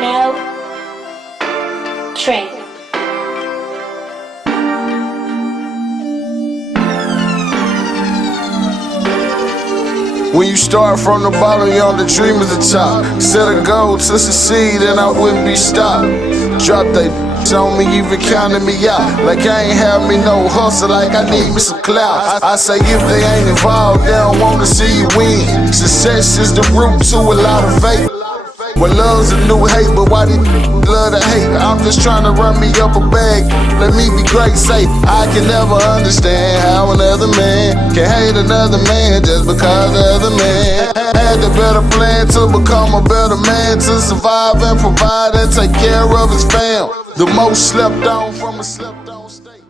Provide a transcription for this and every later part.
No train. When you start from the bottom, you on the dream at the top. Set a goal to succeed and I wouldn't be stopped. Drop they on me, even counting me out. Like I ain't have me no hustle, like I need me some clout. I say if they ain't involved, they don't wanna see you win. Success is the root to a lot of faith. Well, love's a new hate, but why these love to hate? I'm just trying to run me up a bag. Let me be great, say I can never understand how another man can hate another man just because the other man had the better plan to become a better man, to survive and provide and take care of his fam. The most slept on from a slept on state.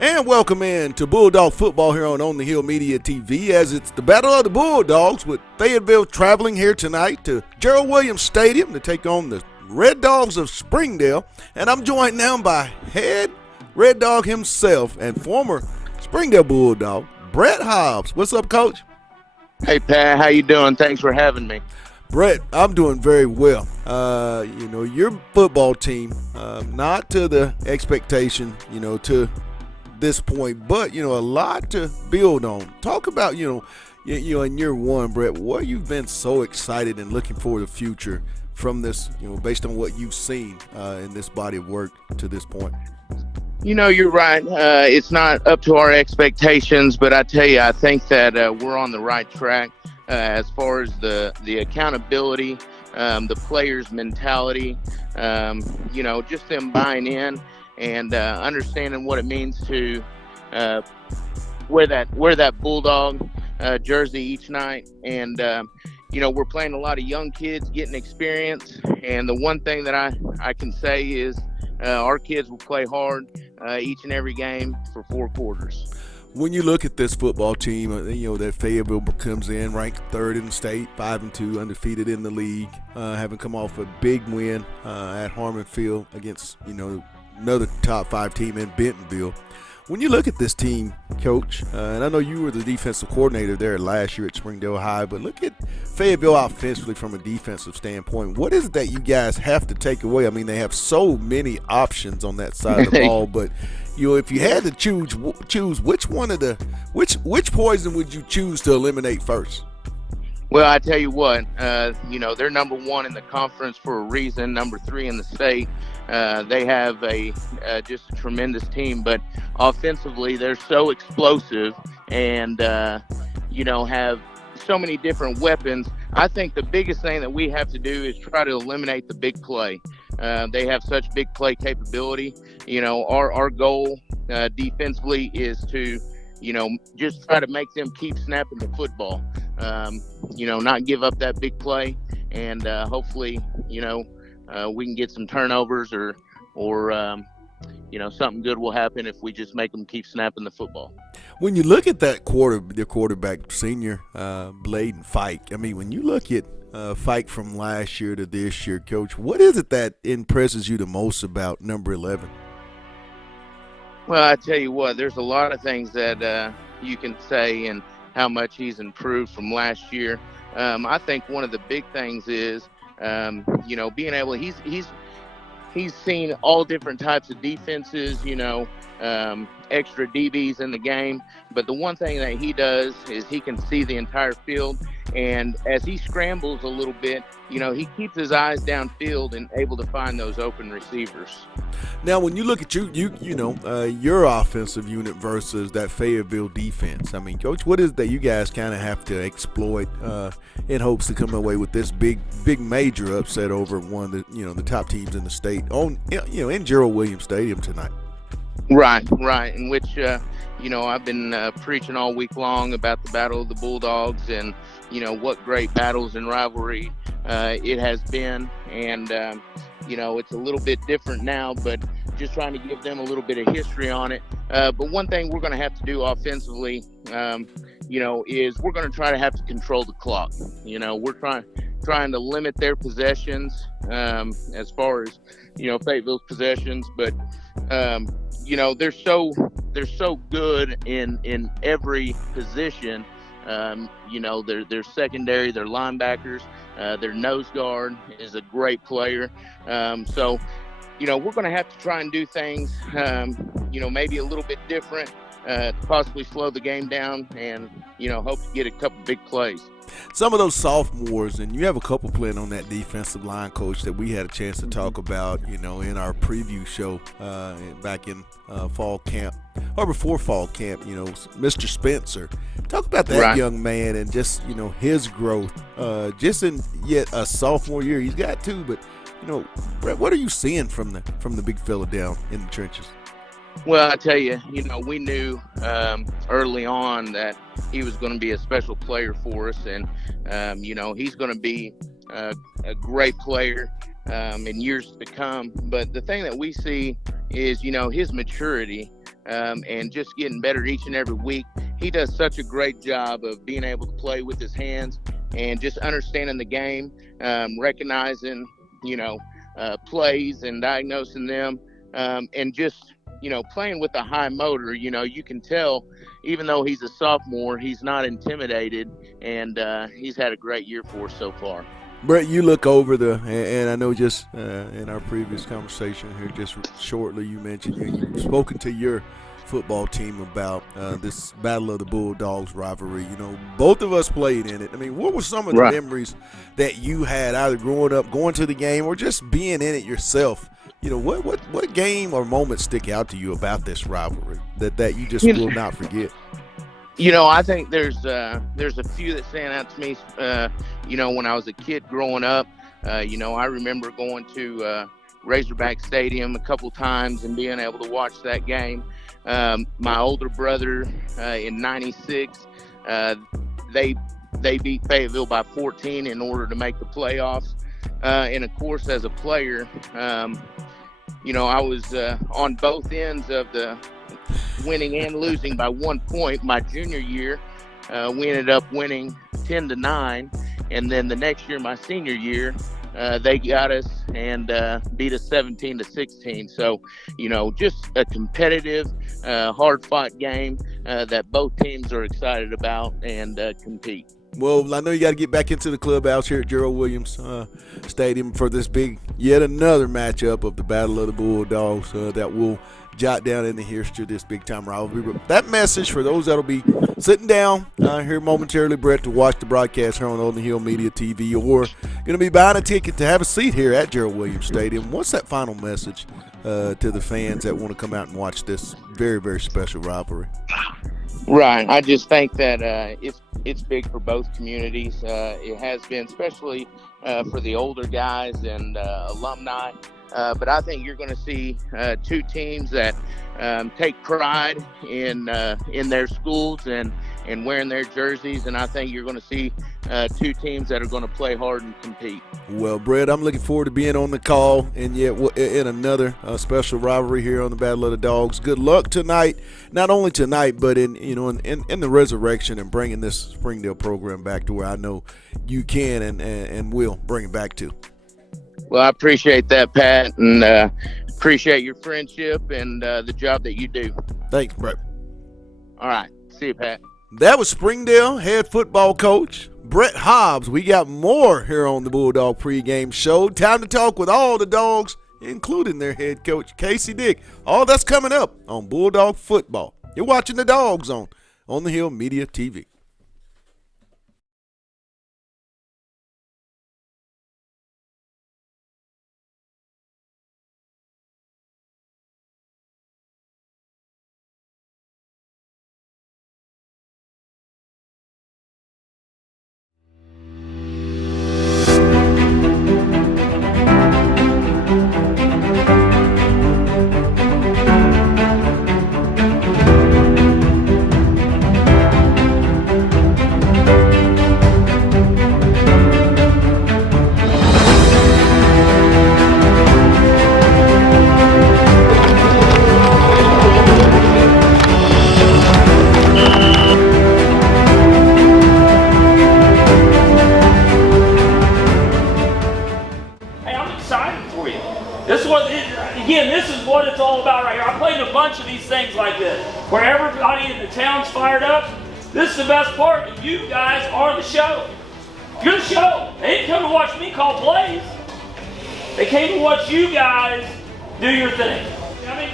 And welcome in to Bulldog Football here on the Hill Media TV, as it's the Battle of the Bulldogs, with Fayetteville traveling here tonight to Gerald Williams Stadium to take on the Red Dogs of Springdale. And I'm joined now by head Red Dog himself and former Springdale Bulldog, Brett Hobbs. What's up, Coach? Hey, Pat. How you doing? Thanks for having me. Brett, I'm doing very well. Your football team, not to the expectation, to this point, but a lot to build on. Talk about in year one, Brett, what you've been so excited and looking for the future from this, based on what you've seen in this body of work to this point. You're right. It's not up to our expectations, but I tell you, I think that we're on the right track as far as the accountability, the players' mentality, just them buying in and understanding what it means to wear that Bulldog jersey each night. And we're playing a lot of young kids getting experience, and the one thing that I can say is our kids will play hard each and every game for 4 quarters. When you look at this football team, that Fayetteville comes in ranked 3rd in the state, 5-2, undefeated in the league, having come off a big win at Harmon Field against another top 5 team in Bentonville. When you look at this team, Coach, and I know you were the defensive coordinator there last year at Springdale High, but look at Fayetteville offensively from a defensive standpoint. What is it that you guys have to take away? I mean, they have so many options on that side of the ball, but if you had to choose which one of which poison would you choose to eliminate first? Well, I tell you what, they're number 1 in the conference for a reason, number 3 in the state. They have just a tremendous team, but offensively they're so explosive and have so many different weapons. I think the biggest thing that we have to do is try to eliminate the big play. They have such big play capability. Our goal defensively is to just try to make them keep snapping the football. Not give up that big play, and hopefully we can get some turnovers or something good will happen if we just make them keep snapping the football. When you look at that their quarterback, senior Bladen Fike, I mean, when you look at Fike from last year to this year, Coach, what is it that impresses you the most about number 11? Well, I tell you what, there's a lot of things that you can say and how much he's improved from last year. I think one of the big things is being able, he's seen all different types of defenses, extra DBs in the game. But the one thing that he does is he can see the entire field. And as he scrambles a little bit, he keeps his eyes downfield and able to find those open receivers. Now, when you look at your offensive unit versus that Fayetteville defense, I mean, Coach, what is it that you guys kind of have to exploit in hopes to come away with this big major upset over one of the top teams in the state in Gerald Williams Stadium tonight? Right. In which I've been preaching all week long about the Battle of the Bulldogs and what great battles and rivalry it has been, and it's a little bit different now, but just trying to give them a little bit of history on it. But one thing we're going to have to do offensively, is we're going to try to have to control the clock. We're trying to limit their possessions as far as Fayetteville's possessions, but they're so good in every position Their secondary, their linebackers, their nose guard is a great player. So we're going to have to try and do things, maybe a little bit different, to possibly slow the game down and, hope to get a couple big plays. Some of those sophomores, and you have a couple playing on that defensive line, Coach, that we had a chance to talk about, in our preview show back in fall camp, or before fall camp, Mr. Spencer. Talk about that young man and just, his growth. Just in yet a sophomore year, he's got two, but, Brett, what are you seeing from the big fella down in the trenches? Well, I tell you, we knew early on that he was going to be a special player for us, and he's going to be a great player in years to come. But the thing that we see is, his maturity and just getting better each and every week. He does such a great job of being able to play with his hands and just understanding the game, recognizing, plays and diagnosing them, and just playing with a high motor. You can tell, even though he's a sophomore, he's not intimidated, and he's had a great year for us so far. Brett, you look over and I know just in our previous conversation here, just shortly, you mentioned you've spoken to your football team about this Battle of the Bulldogs rivalry. Both of us played in it. I mean, what were some of the memories that you had, either growing up, going to the game, or just being in it yourself? What game or moment stick out to you about this rivalry that you just will not forget? I think there's a few that stand out to me. When I was a kid growing up, I remember going to Razorback Stadium a couple times and being able to watch that game. My older brother in '96, they beat Fayetteville by 14 in order to make the playoffs. And of course, as a player, I was on both ends of the winning and losing by 1 point. My junior year, we ended up winning 10-9, and then the next year, my senior year, they got us and beat us 17-16. So, just a competitive, hard-fought game that both teams are excited about and compete. Well, I know you got to get back into the clubhouse here at Gerald Williams Stadium for this yet another matchup of the Battle of the Bulldogs that will jot down in the history of this big-time rivalry. But that message for those that will be sitting down here momentarily, Brett, to watch the broadcast here on the Hill Media TV, or going to be buying a ticket to have a seat here at Gerald Williams Stadium, what's that final message to the fans that want to come out and watch this very, very special rivalry? Right. I just think that it's big for both communities. It has been, especially for the older guys and alumni. But I think you're going to see two teams that take pride in their schools and wearing their jerseys. And I think you're going to see two teams that are going to play hard and compete. Well, Brett, I'm looking forward to being on the call and yet in another special rivalry here on the Battle of the Dogs. Good luck tonight, not only tonight, but in the resurrection and bringing this Springdale program back to where I know you can and will bring it back to. Well, I appreciate that, Pat, and appreciate your friendship and the job that you do. Thanks, Brett. All right. See you, Pat. That was Springdale head football coach Brett Hobbs. We got more here on the Bulldog pregame show. Time to talk with all the dogs, including their head coach, Casey Dick. All that's coming up on Bulldog football. You're watching the Dogs on the Hill Media TV. This is the best part. You guys are the show. You're the show. They didn't come to watch me call plays. They came to watch you guys do your thing. I mean,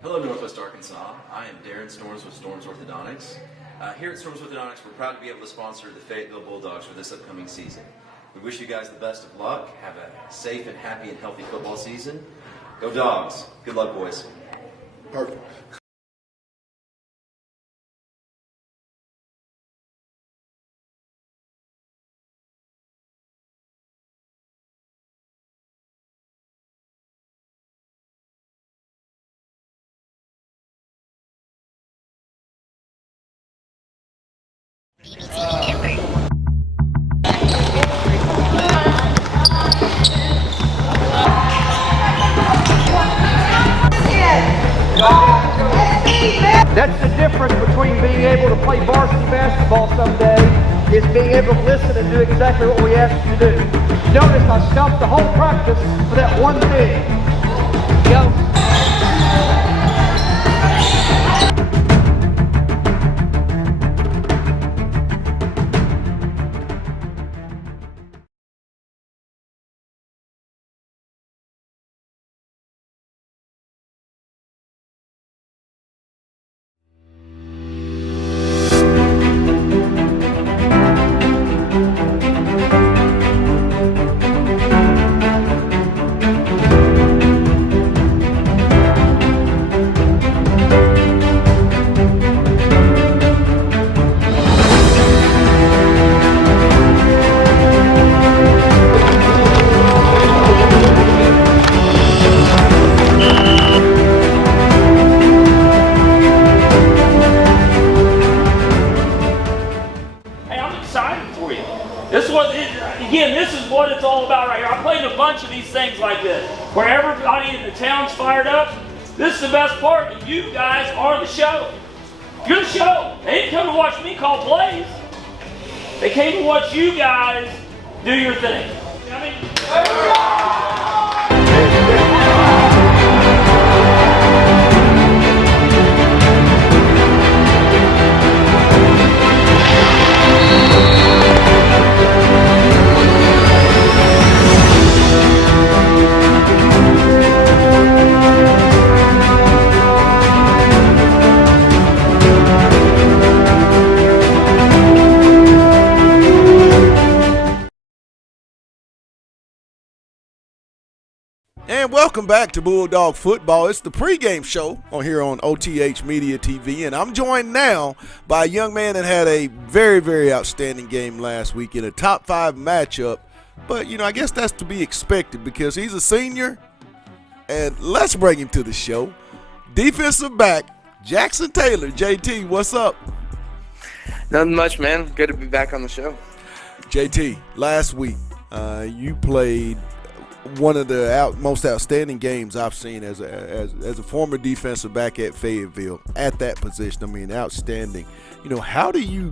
Hello, Northwest Arkansas. I am Darren Storms with Storms Orthodontics. Here at Storms Orthodontics, we're proud to be able to sponsor the Fayetteville Bulldogs for this upcoming season. We wish you guys the best of luck. Have a safe and happy and healthy football season. Go Dogs. Good luck, boys. Perfect. That's the difference between being able to play varsity basketball someday is being able to listen and do exactly what we ask you to do. Notice I stopped the whole practice for that one thing. Go. This is what it's all about right here. I played a bunch of these things like this, where everybody in the town's fired up. This is the best part. You guys are the show. You're the show. They didn't come to watch me call plays. They came to watch you guys do your thing. I mean, And welcome back to Bulldog Football. It's the pregame show on here on OTH Media TV, and I'm joined now by a young man that had a very, very outstanding game last week in a top 5 matchup. But, you know, I guess that's to be expected because he's a senior, and let's bring him to the show. Defensive back, Jackson Taylor. JT, what's up? Nothing much, man. Good to be back on the show. JT, last week you played one of the most outstanding games I've seen as a former defensive back at Fayetteville at that position. I mean, outstanding. You know, how do you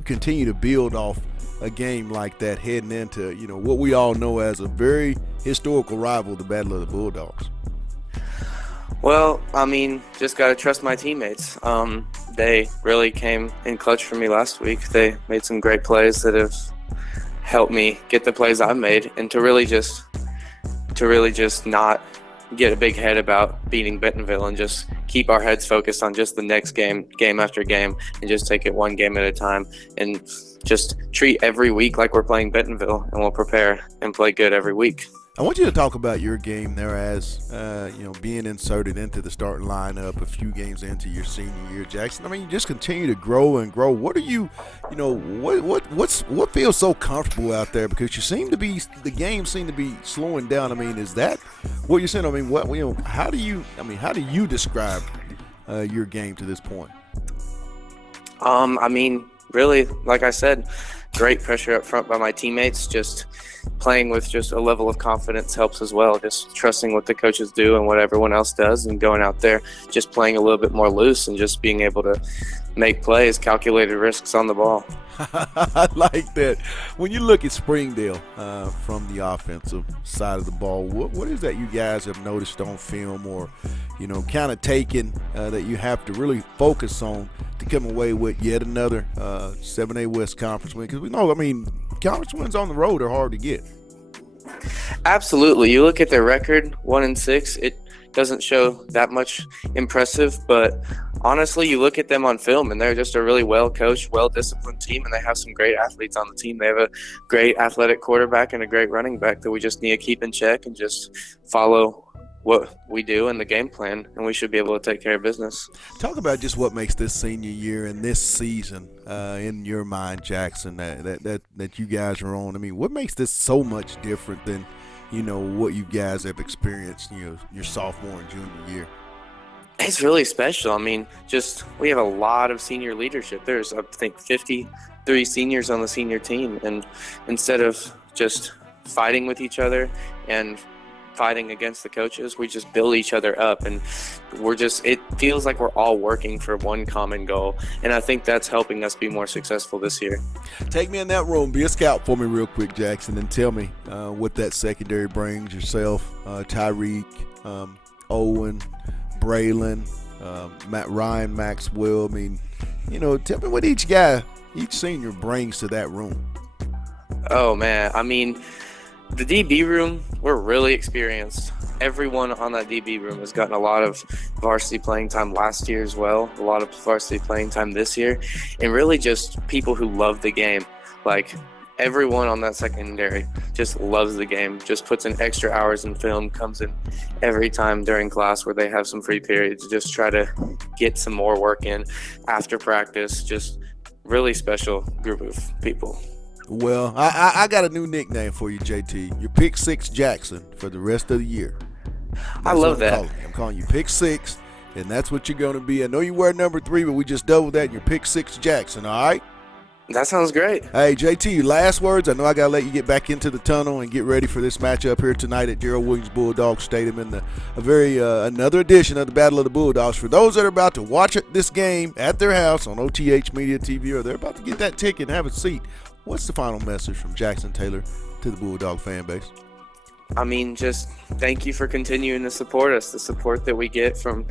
continue to build off a game like that heading into, you know, what we all know as a very historical rival, the Battle of the Bulldogs? Well, I mean, just got to trust my teammates. They really came in clutch for me last week. They made some great plays that have helped me get the plays I've made, and to really just not get a big head about beating Bentonville and just keep our heads focused on just the next game after game, and just take it one game at a time and just treat every week like we're playing Bentonville, and we'll prepare and play good every week. I want you to talk about your game there as, being inserted into the starting lineup a few games into your senior year, Jackson. I mean, you just continue to grow and grow. What are you, what feels so comfortable out there? Because the game seem to be slowing down. I mean, is that what you're saying? I mean, how do you describe your game to this point? I mean, really, like I said, great pressure up front by my teammates. Just playing with just a level of confidence helps as well. Just trusting what the coaches do and what everyone else does, and going out there just playing a little bit more loose and just being able to make plays, calculated risks on the ball. I like that. When you look at Springdale from the offensive side of the ball, what is that you guys have noticed on film or, kind of taken that you have to really focus on to come away with yet another 7A West Conference win? Because we know, conference wins on the road are hard to get. Absolutely. You look at their record, 1-6, it doesn't show that much impressive, but honestly, you look at them on film and they're just a really well-coached, well-disciplined team, and they have some great athletes on the team. They have a great athletic quarterback and a great running back that we just need to keep in check and just follow what we do in the game plan, and we should be able to take care of business. Talk about just what makes this senior year and this season in your mind, Jackson, that you guys are on. I mean, what makes this so much different than, what you guys have experienced, your sophomore and junior year? It's really special. I mean, we have a lot of senior leadership. There's, I think, 53 seniors on the senior team, and instead of just fighting with each other and fighting against the coaches, we just build each other up, and it feels like we're all working for one common goal, and I think that's helping us be more successful this year. Take me in that room, be a scout for me real quick, Jackson, and tell me what that secondary brings. Yourself, Tyreek, Owen, Braylon, Ryan Maxwell. I mean, tell me what each senior brings to that room. Oh man, I mean, the DB room, we're really experienced. Everyone on that DB room has gotten a lot of varsity playing time last year as well, a lot of varsity playing time this year, and really just people who love the game. Like, everyone on that secondary just loves the game, just puts in extra hours in film, comes in every time during class where they have some free periods, just try to get some more work in after practice. Just really special group of people. Well, I got a new nickname for you, JT. You're Pick Six Jackson for the rest of the year. I love that. I'm calling you Pick Six, and that's what you're going to be. I know you wear number 3, but we just doubled that, and you're Pick Six Jackson, all right? That sounds great. Hey, JT, last words. I know I got to let you get back into the tunnel and get ready for this matchup here tonight at Gerald Williams Bulldog Stadium in another edition of the Battle of the Bulldogs. For those that are about to watch this game at their house on OTH Media TV, or they're about to get that ticket and have a seat, what's the final message from Jackson Taylor to the Bulldog fan base? I mean, just thank you for continuing to support us. The support that we get from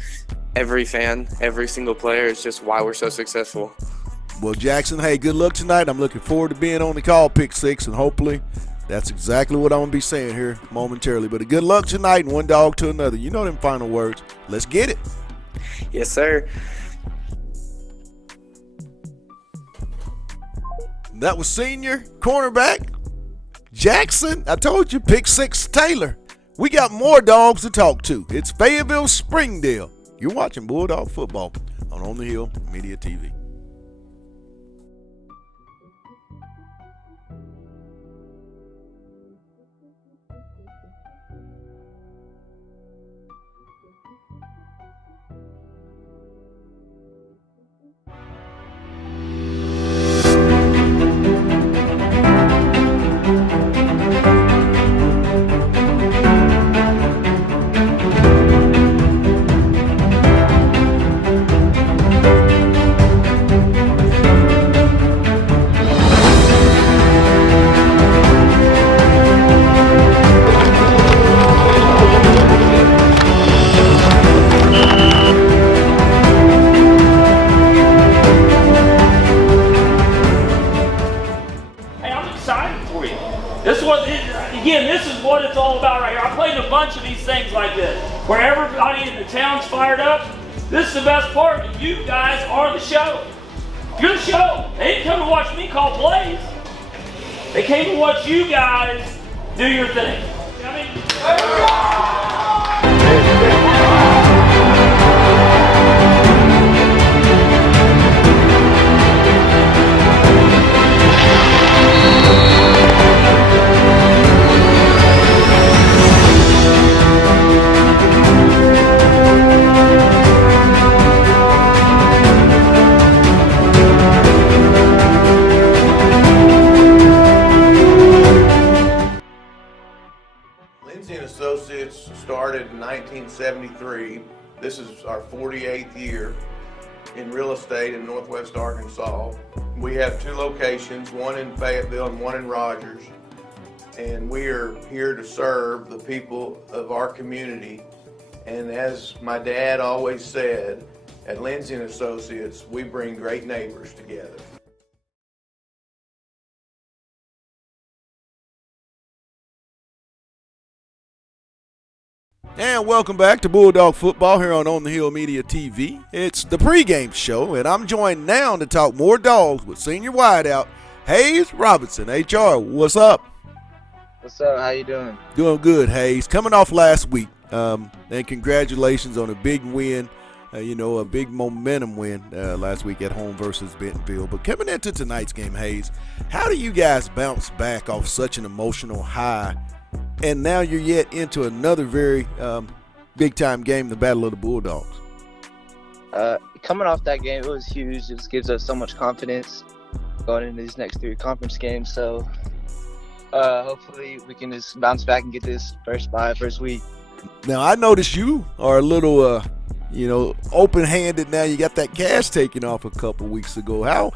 every fan, every single player is just why we're so successful. Well, Jackson, hey, good luck tonight. I'm looking forward to being on the call, Pick Six, and hopefully that's exactly what I'm going to be saying here momentarily. But a good luck tonight, and one dog to another. You know them final words. Let's get it. Yes, sir. That was senior cornerback Jackson. I told you, Pick Six Taylor. We got more dogs to talk to. It's Fayetteville Springdale. You're watching Bulldog football on the Hill Media TV. This is what it's all about right here. I played a bunch of these things like this, where everybody in the town's fired up. This is the best part. You guys are the show. You're the show. They didn't come to watch me call plays. They came to watch you guys do your thing. I'm Associates started in 1973. This is our 48th year in real estate in Northwest Arkansas. We have 2 locations, one in Fayetteville and one in Rogers. And we are here to serve the people of our community. And as my dad always said, at Lindsay & Associates, we bring great neighbors together. And welcome back to Bulldog Football here on the Hill Media TV. It's the pregame show, and I'm joined now to talk more dogs with senior wideout Hayes Robinson. HR, what's up? What's up? How you doing? Doing good, Hayes. Coming off last week, and congratulations on a big win, a big momentum win last week at home versus Bentonville. But coming into tonight's game, Hayes, how do you guys bounce back off such an emotional high? And now you're yet into another very big-time game, the Battle of the Bulldogs. Coming off that game, it was huge. It just gives us so much confidence going into these next 3 conference games. So hopefully we can just bounce back and get this first week. Now, I noticed you are a little, open-handed now. You got that cash taken off a couple weeks ago. How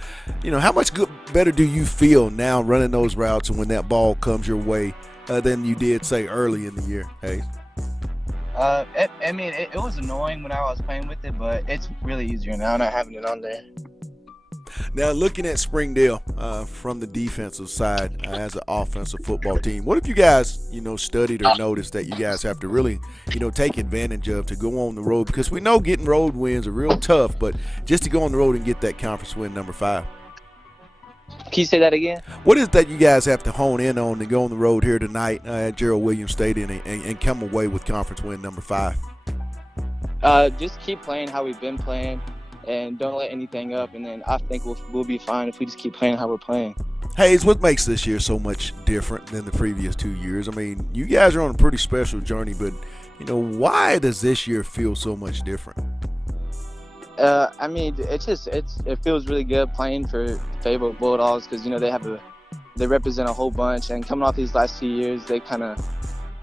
much better do you feel now running those routes and when that ball comes your way than you did, say, early in the year, Hayes? It was annoying when I was playing with it, but it's really easier now not having it on there. Now, looking at Springdale from the defensive side as an offensive football team, what have you guys, studied or noticed that you guys have to really, take advantage of to go on the road? Because we know getting road wins are real tough, but just to go on the road and get that conference win number 5. Can you say that again? What is that you guys have to hone in on to go on the road here tonight at Gerald Williams Stadium and come away with conference win number 5? Just keep playing how we've been playing and don't let anything up, and then I think we'll be fine if we just keep playing how we're playing. Hayes, what makes this year so much different than the previous 2 years? I mean, you guys are on a pretty special journey, but, why does this year feel so much different? It feels really good playing for Fayetteville Bulldogs because they represent a whole bunch, and coming off these last 2 years, they kind of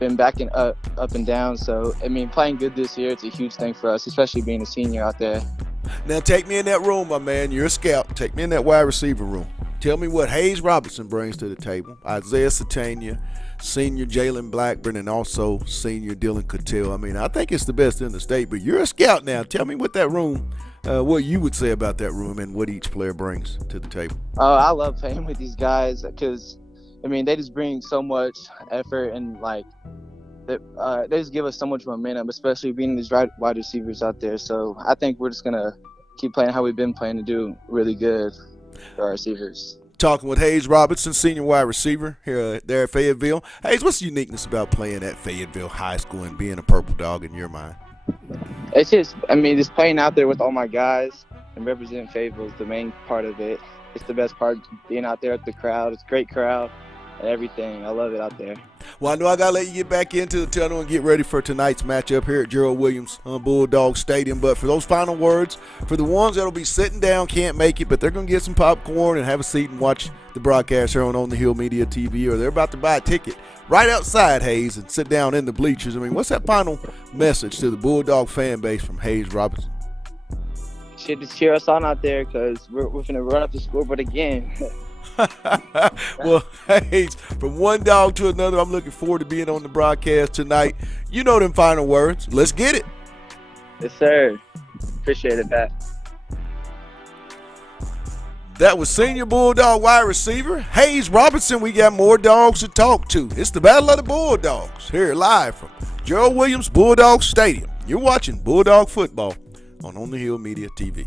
been backing up and down. So playing good this year, it's a huge thing for us, especially being a senior out there. Now take me in that room, my man. You're a scout. Take me in that wide receiver room. Tell me what Hayes Robinson brings to the table. Isaiah Satania, senior Jalen Blackburn, and also senior Dylan Cattell. I think it's the best in the state, but you're a scout now. Tell me what that room, what you would say about that room and what each player brings to the table. I love playing with these guys because, they just bring so much effort and, they just give us so much momentum, especially being these wide receivers out there. So I think we're just going to keep playing how we've been playing to do really good for our receivers. Talking with Hayes Robinson, senior wide receiver there at Fayetteville. Hayes, what's the uniqueness about playing at Fayetteville High School and being a Purple Dog in your mind? It's just, just playing out there with all my guys and representing Fayetteville is the main part of it. It's the best part, being out there with the crowd. It's a great crowd and everything. I love it out there. Well, I know I got to let you get back into the tunnel and get ready for tonight's matchup here at Gerald Williams Bulldog Stadium. But for those final words, for the ones that will be sitting down, can't make it, but they're going to get some popcorn and have a seat and watch the broadcast here on the Hill Media TV, or they're about to buy a ticket right outside, Hayes, and sit down in the bleachers. What's that final message to the Bulldog fan base from Hayes Robinson? Should just cheer us on out there because we're going to run up the scoreboard again. Well, Hayes, from one dog to another, I'm looking forward to being on the broadcast tonight. You know them final words. Let's get it. Yes, sir. Appreciate it, Pat. That was senior Bulldog wide receiver Hayes Robinson. We got more dogs to talk to. It's the Battle of the Bulldogs here live from Gerald Williams Bulldog Stadium. You're watching Bulldog Football on the Hill Media TV.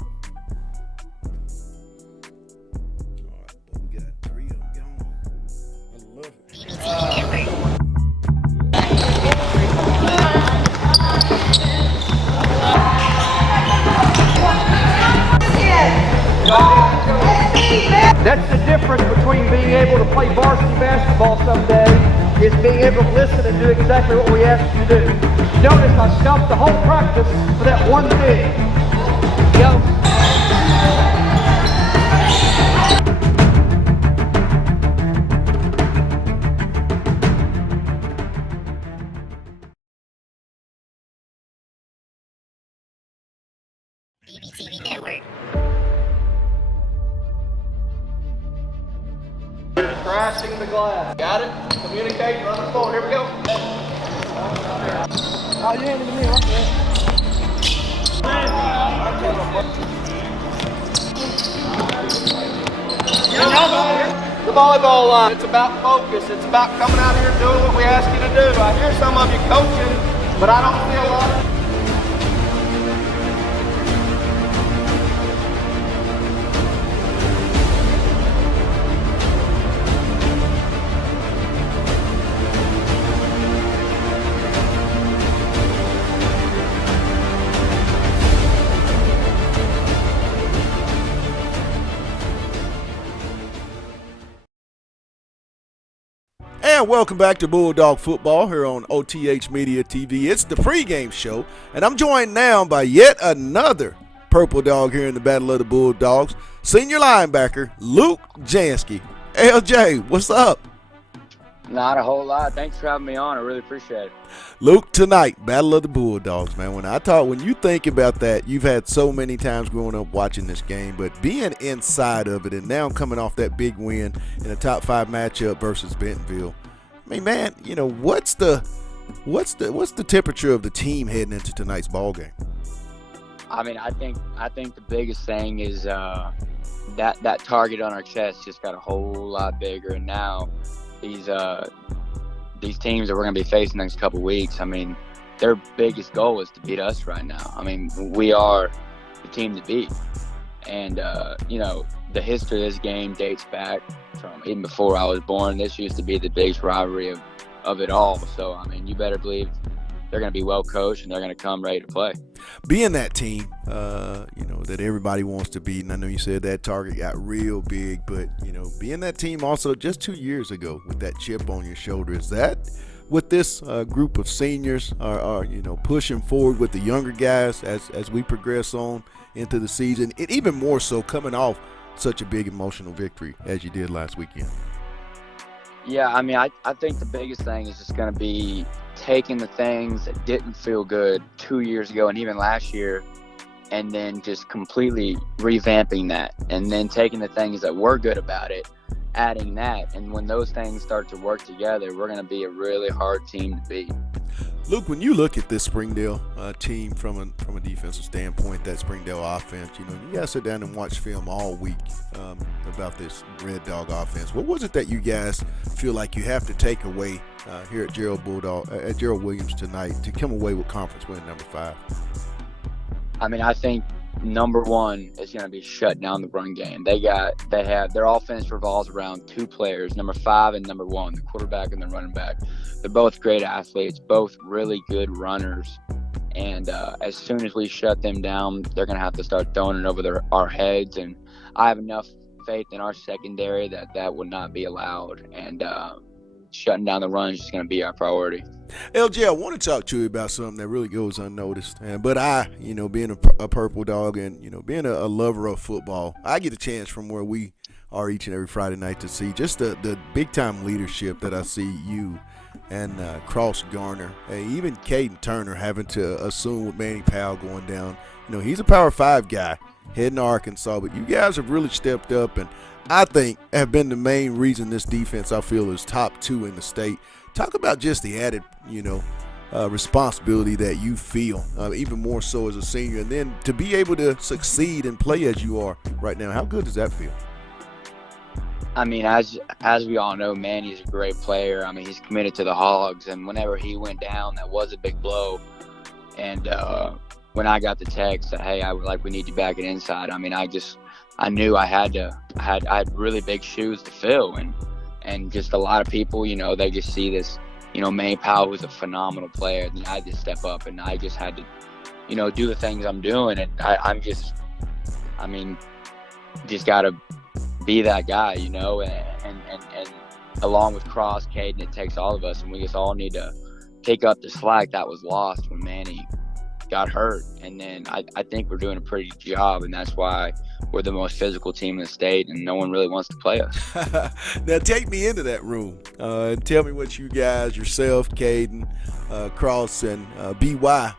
That's the difference between being able to play varsity basketball someday is being able to listen and do exactly what we ask you to do. Notice I stopped the whole practice for that one thing. Go. BBTV Network. Crashing the glass. Got it? Communicating on the phone. Here we go. Oh, you handed to me. What's that? The volleyball line. It's about focus. It's about coming out here and doing what we ask you to do. I hear some of you coaching, but I don't see a lot of. And welcome back to Bulldog Football here on OTH Media TV. It's the pregame show, and I'm joined now by yet another Purple Dog here in the Battle of the Bulldogs, senior linebacker Luke Janske. LJ, what's up? Not a whole lot. Thanks for having me on. I really appreciate it. Luke, tonight, Battle of the Bulldogs, man. When you think about that, you've had so many times growing up watching this game, but being inside of it and now coming off that big win in a top 5 matchup versus Bentonville. I mean, man, you know, what's the temperature of the team heading into tonight's ball game? I mean, I think the biggest thing is that target on our chest just got a whole lot bigger, and now these teams that we're going to be facing the next couple weeks, I mean, their biggest goal is to beat us right now. I mean, we are the team to beat. And, you know, the history of this game dates back from even before I was born. This used to be the biggest rivalry of it all. So, I mean, you better believe they're going to be well coached and they're going to come ready to play. Being that team, you know, that everybody wants to beat, and I know you said that target got real big, but, you know, being that team also just 2 years ago with that chip on your shoulder, is that with this group of seniors are, you know, pushing forward with the younger guys as we progress on into the season, and even more so coming off such a big emotional victory as you did last weekend? Yeah, I mean, I think the biggest thing is just going to be taking the things that didn't feel good 2 years ago and even last year, and then just completely revamping that, and then taking the things that were good about it, adding that. And when those things start to work together, we're going to be a really hard team to beat. Luke, when you look at this Springdale team from a defensive standpoint, that Springdale offense, you know, you guys sit down and watch film all week about this Red Dog offense. What was it that you guys feel like you have to take away here at Gerald Williams tonight to come away with conference win number 5? I mean, I think number one is going to be shut down the run game. They have their offense revolves around 2 players, number 5 and number 1, the quarterback and the running back. They're both great athletes, both really good runners. And as soon as we shut them down, they're going to have to start throwing it over our heads. And I have enough faith in our secondary that will not be allowed. And shutting down the run is just going to be our priority. LJ, I want to talk to you about something that really goes unnoticed. But I, you know, being a Purple Dog and, you know, being a lover of football, I get a chance from where we are each and every Friday night to see just the big-time leadership that I see you and Cross Garner, even Caden Turner having to assume with Manny Powell going down. You know, he's a Power 5 guy heading to Arkansas, but you guys have really stepped up and I think have been the main reason this defense, I feel, is top 2 in the state. Talk about just the added, you know, responsibility that you feel, even more so as a senior, and then to be able to succeed and play as you are right now. How good does that feel? I mean, as we all know, Manny's a great player. I mean, he's committed to the Hogs, and whenever he went down, that was a big blow. And when I got the text that, hey, we need you back at inside, I mean, I knew I had really big shoes to fill, and just a lot of people, you know, they just see this, you know, Manny Powell was a phenomenal player, and I had to step up, and I just had to, you know, do the things I'm doing, and just got to be that guy, you know, and along with Cross, Caden, it takes all of us, and we just all need to pick up the slack that was lost when Manny got hurt. And then I think we're doing a pretty good job, and that's why we're the most physical team in the state, and no one really wants to play us. Now take me into that room. Tell me what you guys, yourself, Caden, Cross, and BY,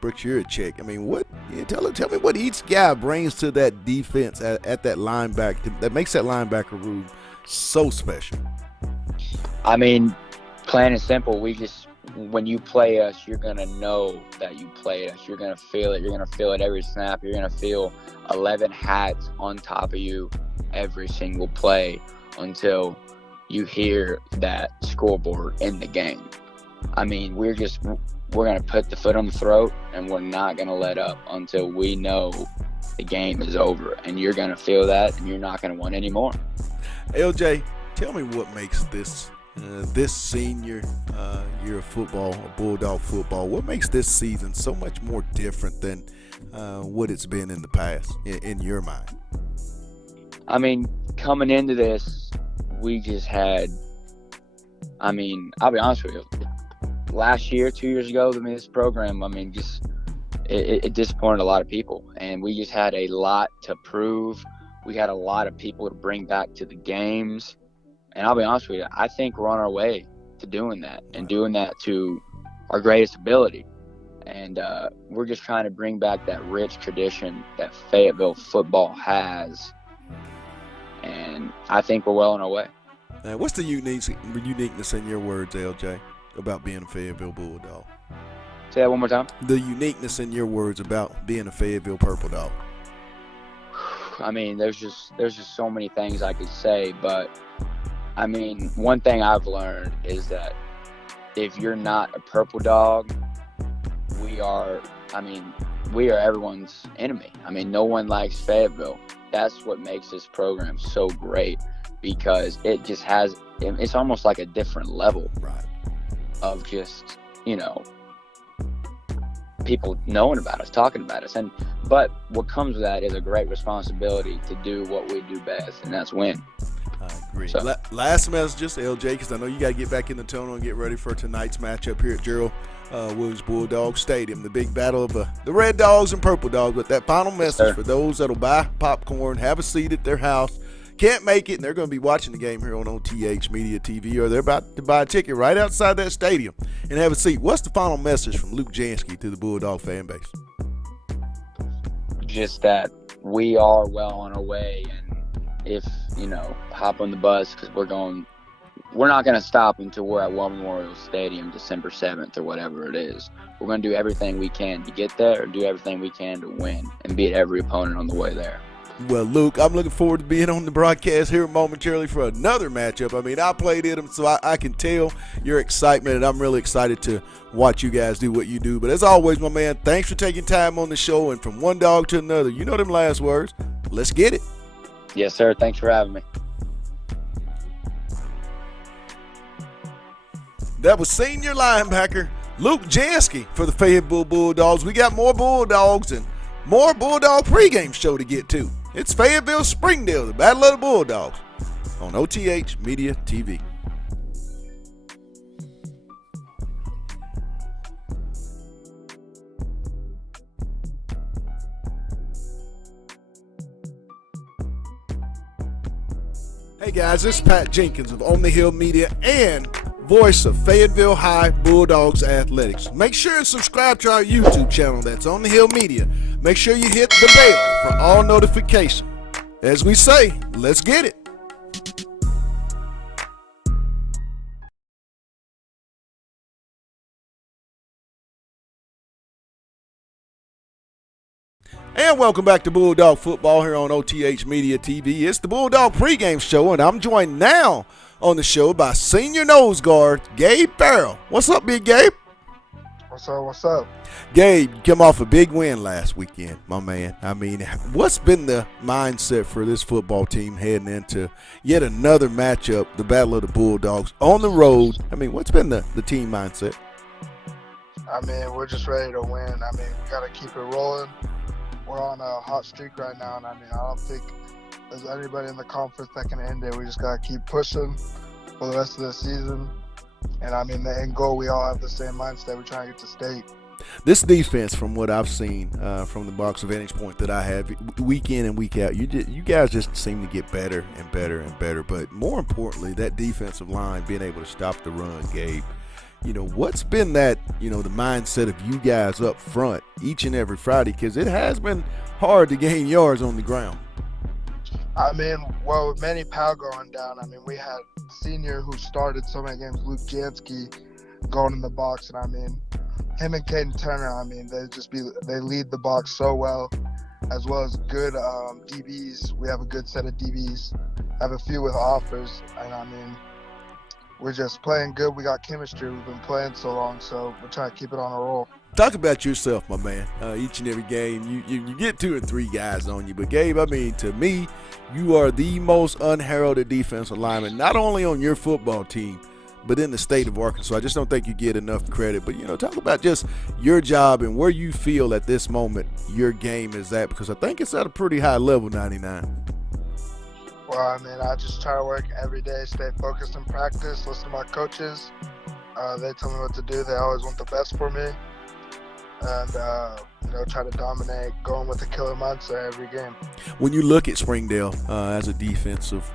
Brooks, you're a check. I mean, tell me what each guy brings to that defense at that linebacker that makes that linebacker room so special. I mean, plain and simple, when you play us, you're going to know that you played us. You're going to feel it. You're going to feel it every snap. You're going to feel 11 hats on top of you every single play until you hear that scoreboard in the game. I mean, we're going to put the foot on the throat, and we're not going to let up until we know the game is over. And you're going to feel that, and you're not going to want any more. LJ, tell me what makes this senior year of football, Bulldog football, what makes this season so much more different than what it's been in the past, in your mind? I mean, coming into this, we just had, I mean, I'll be honest with you, last year, 2 years ago, this program, I mean, it disappointed a lot of people, and we just had a lot to prove. We had a lot of people to bring back to the games. And I'll be honest with you, I think we're on our way to doing that and doing that to our greatest ability. And we're just trying to bring back that rich tradition that Fayetteville football has. And I think we're well on our way. Now, what's the uniqueness in your words, LJ, about being a Fayetteville Bulldog? Say that one more time. The uniqueness in your words about being a Fayetteville Purple Dog. I mean, there's just so many things I could say, but I mean, one thing I've learned is that if you're not a purple dog, we are everyone's enemy. I mean, no one likes Fayetteville. That's what makes this program so great, because it just it's almost like a different level of just, you know, people knowing about us, talking about us. But what comes with that is a great responsibility to do what we do best, and that's win. I agree. So, last messages, LJ, because I know you got to get back in the tunnel and get ready for tonight's matchup here at Gerald Williams Bulldog Stadium, the big battle of the Red Dogs and Purple Dogs. But that final message for those that'll buy popcorn, have a seat at their house, can't make it, and they're going to be watching the game here on OTH Media TV, or they're about to buy a ticket right outside that stadium and have a seat. What's the final message from Luke Janske to the Bulldog fan base? Just that we are well on our way, and if, you know, hop on the bus, because we're not going to stop until we're at War Memorial Stadium December 7th or whatever it is. We're going to do everything we can to get there, do everything we can to win, and beat every opponent on the way there. Well, Luke, I'm looking forward to being on the broadcast here momentarily for another matchup. I mean, I played in them, so I can tell your excitement, and I'm really excited to watch you guys do what you do. But as always, my man, thanks for taking time on the show, and from one dog to another, you know them last words. Let's get it. Yes, sir. Thanks for having me. That was senior linebacker Luke Janske for the Fayetteville Bulldogs. We got more Bulldogs and more Bulldog pregame show to get to. It's Fayetteville Springdale, the Battle of the Bulldogs, on OTH Media TV. Hey guys, this is Pat Jenkins of On the Hill Media and voice of Fayetteville High Bulldogs Athletics. Make sure and subscribe to our YouTube channel. That's On the Hill Media. Make sure you hit the bell for all notifications. As we say, let's get it. And welcome back to Bulldog Football here on OTH Media TV. It's the Bulldog pregame show, and I'm joined now on the show by senior nose guard Gabe Barrel. What's up, big Gabe? What's up? Gabe, you come off a big win last weekend, my man. I mean, what's been the mindset for this football team heading into yet another matchup, the Battle of the Bulldogs, on the road? I mean, what's been the team mindset? I mean, we're just ready to win. I mean, we got to keep it rolling. We're on a hot streak right now, and I mean, I don't think there's anybody in the conference that can end it. We just got to keep pushing for the rest of the season. And, I mean, the end goal, we all have the same mindset. We're trying to get to state. This defense, from what I've seen from the box vantage point that I have, week in and week out, you guys just seem to get better and better and better. But more importantly, that defensive line being able to stop the run, Gabe. What's been that, the mindset of you guys up front each and every Friday? Because it has been hard to gain yards on the ground. I mean, well, with Manny Powell going down, I mean, we had senior who started so many games, Luke Janske, going in the box. And, I mean, him and Caden Turner, I mean, they lead the box so well as good DBs. We have a good set of DBs. I have a few with offers. And, I mean, we're just playing good. We got chemistry. We've been playing so long, so we're trying to keep it on a roll. Talk about yourself, my man. Each and every game, you get 2 or 3 guys on you. But, Gabe, I mean, to me, you are the most unheralded defensive lineman, not only on your football team, but in the state of Arkansas. I just don't think you get enough credit. But, talk about just your job and where you feel at this moment your game is at, because I think it's at a pretty high level, 99. Well, I mean, I just try to work every day, stay focused in practice, listen to my coaches. They tell me what to do. They always want the best for me. And, try to dominate, going with a killer mindset every game. When you look at Springdale as a defensive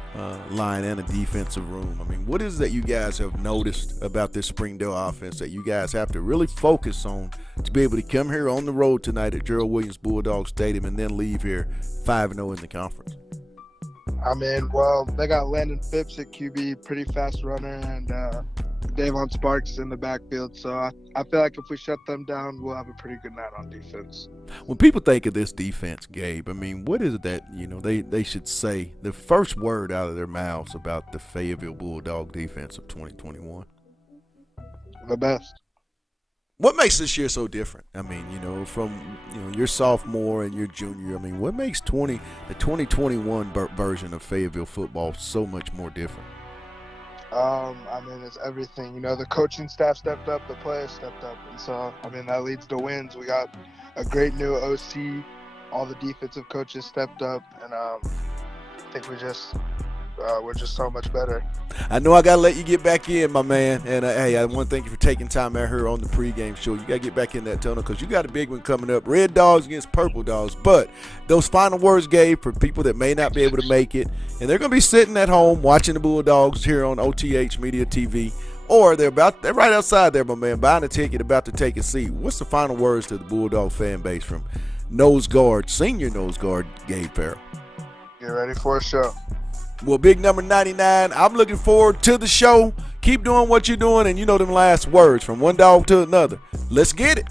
line and a defensive room, I mean, what is that you guys have noticed about this Springdale offense that you guys have to really focus on to be able to come here on the road tonight at Gerald Williams Bulldog Stadium and then leave here 5-0 in the conference? I mean, well, they got Landon Phipps at QB, pretty fast runner, and Davon Sparks in the backfield. So I feel like if we shut them down, we'll have a pretty good night on defense. When people think of this defense, Gabe, I mean, what is it that, they should say, the first word out of their mouths about the Fayetteville Bulldog defense of 2021? The best. What makes this year so different? I mean, from your sophomore and your junior, I mean, what makes the 2021 version of Fayetteville football so much more different? I mean, it's everything. The coaching staff stepped up, the players stepped up, and so, I mean, that leads to wins. We got a great new OC. All the defensive coaches stepped up, and I think we're just so much better. I know I got to let you get back in, my man. And, hey, I want to thank you for taking time out here on the pregame show. You got to get back in that tunnel because you got a big one coming up. Red Dogs against Purple Dogs. But those final words, Gabe, for people that may not be able to make it, and they're going to be sitting at home watching the Bulldogs here on OTH Media TV, or they're right outside there, my man, buying a ticket, about to take a seat. What's the final words to the Bulldog fan base from senior nose guard, Gabe Barrel? Get ready for a show. Well, big number 99, I'm looking forward to the show. Keep doing what you're doing, and them last words from one dog to another. Let's get it.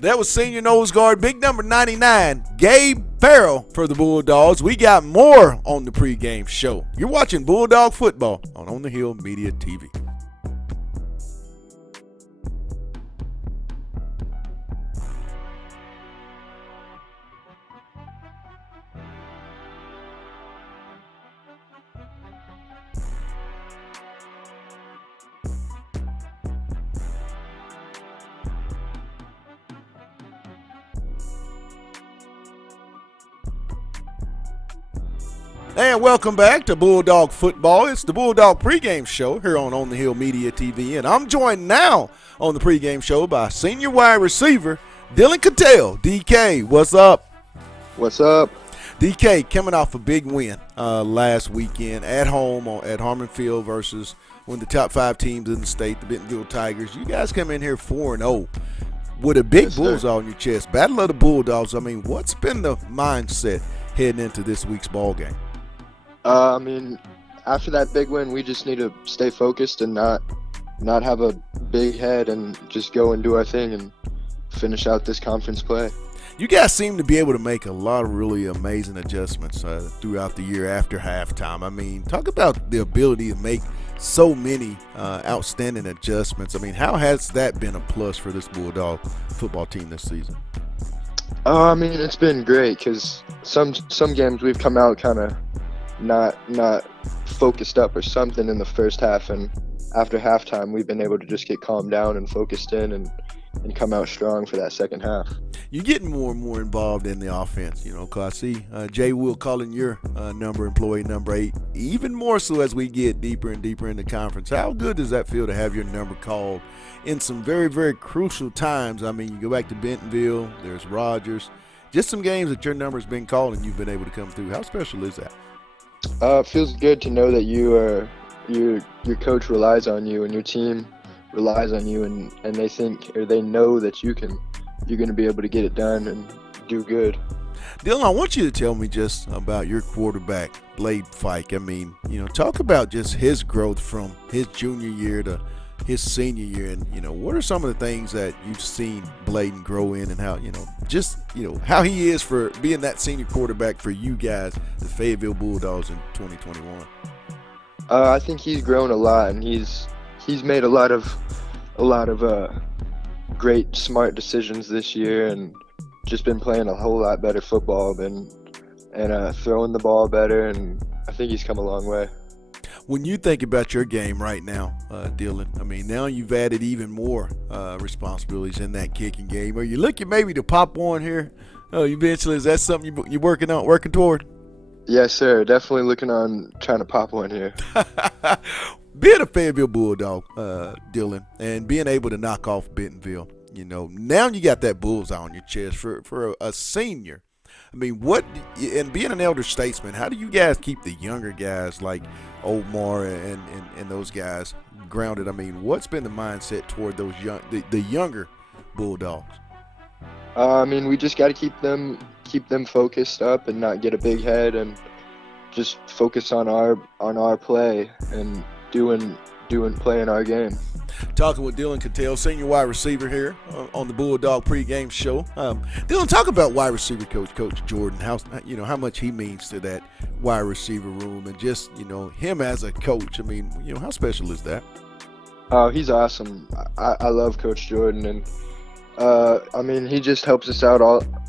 That was senior nose guard, big number 99, Gabe Barrel for the Bulldogs. We got more on the pregame show. You're watching Bulldog Football on the Hill Media TV. And welcome back to Bulldog Football. It's the Bulldog pregame show here on the Hill Media TV. And I'm joined now on the pregame show by senior wide receiver Dylan Cattell. DK, what's up? What's up? DK coming off a big win last weekend at home at Harmon Field versus one of the top 5 teams in the state, the Bentonville Tigers. You guys come in here 4-0 with a big bullseye on your chest. Battle of the Bulldogs. I mean, what's been the mindset heading into this week's ball game? I mean, after that big win, we just need to stay focused and not have a big head and just go and do our thing and finish out this conference play. You guys seem to be able to make a lot of really amazing adjustments throughout the year after halftime. I mean, talk about the ability to make so many outstanding adjustments. I mean, how has that been a plus for this Bulldog football team this season? I mean, it's been great because some games we've come out kind of not focused up or something in the first half, and after halftime we've been able to just get calmed down and focused in and come out strong for that second half. You're getting more and more involved in the offense, you know, because I see Jay Will calling your employee number 8, even more so as we get deeper and deeper in the conference. How good does that feel to have your number called in some very, very crucial times? I mean, you go back to Bentonville, there's Rogers, just some games that your number's been called and you've been able to come through. How special is that? It feels good to know that your coach relies on you and your team relies on you, and they think, or they know that you're going to be able to get it done and do good. Dylan, I want you to tell me just about your quarterback, Blade Fike. I mean, you know, talk about just his growth from his junior year to his senior year, and, you know, what are some of the things that you've seen Bladen grow in, and how, you know, just, you know, how he is for being that senior quarterback for you guys, the Fayetteville Bulldogs in 2021? I think he's grown a lot, and he's made a lot of great, smart decisions this year, and just been playing a whole lot better football and throwing the ball better, and I think he's come a long way. When you think about your game right now, Dylan, I mean, now you've added even more responsibilities in that kicking game. Are you looking maybe to pop one here eventually? Is that something you're working toward? Yes, sir. Definitely looking on trying to pop one here. Being a Fayetteville Bulldog, Dylan, and being able to knock off Bentonville, you know, now you got that bullseye on your chest for a senior. I mean, and being an elder statesman, how do you guys keep the younger guys like Omar and those guys grounded? I mean, what's been the mindset toward those the younger Bulldogs? I mean, we just got to keep them focused up and not get a big head, and just focus on our play and playing our game. Talking with Dylan Cattell, senior wide receiver here on the Bulldog pregame show. Dylan, talk about wide receiver Coach Jordan. How much he means to that wide receiver room, and just, you know, him as a coach. I mean, you know, how special is that? Oh, he's awesome. I love Coach Jordan, and I mean, he just helps us out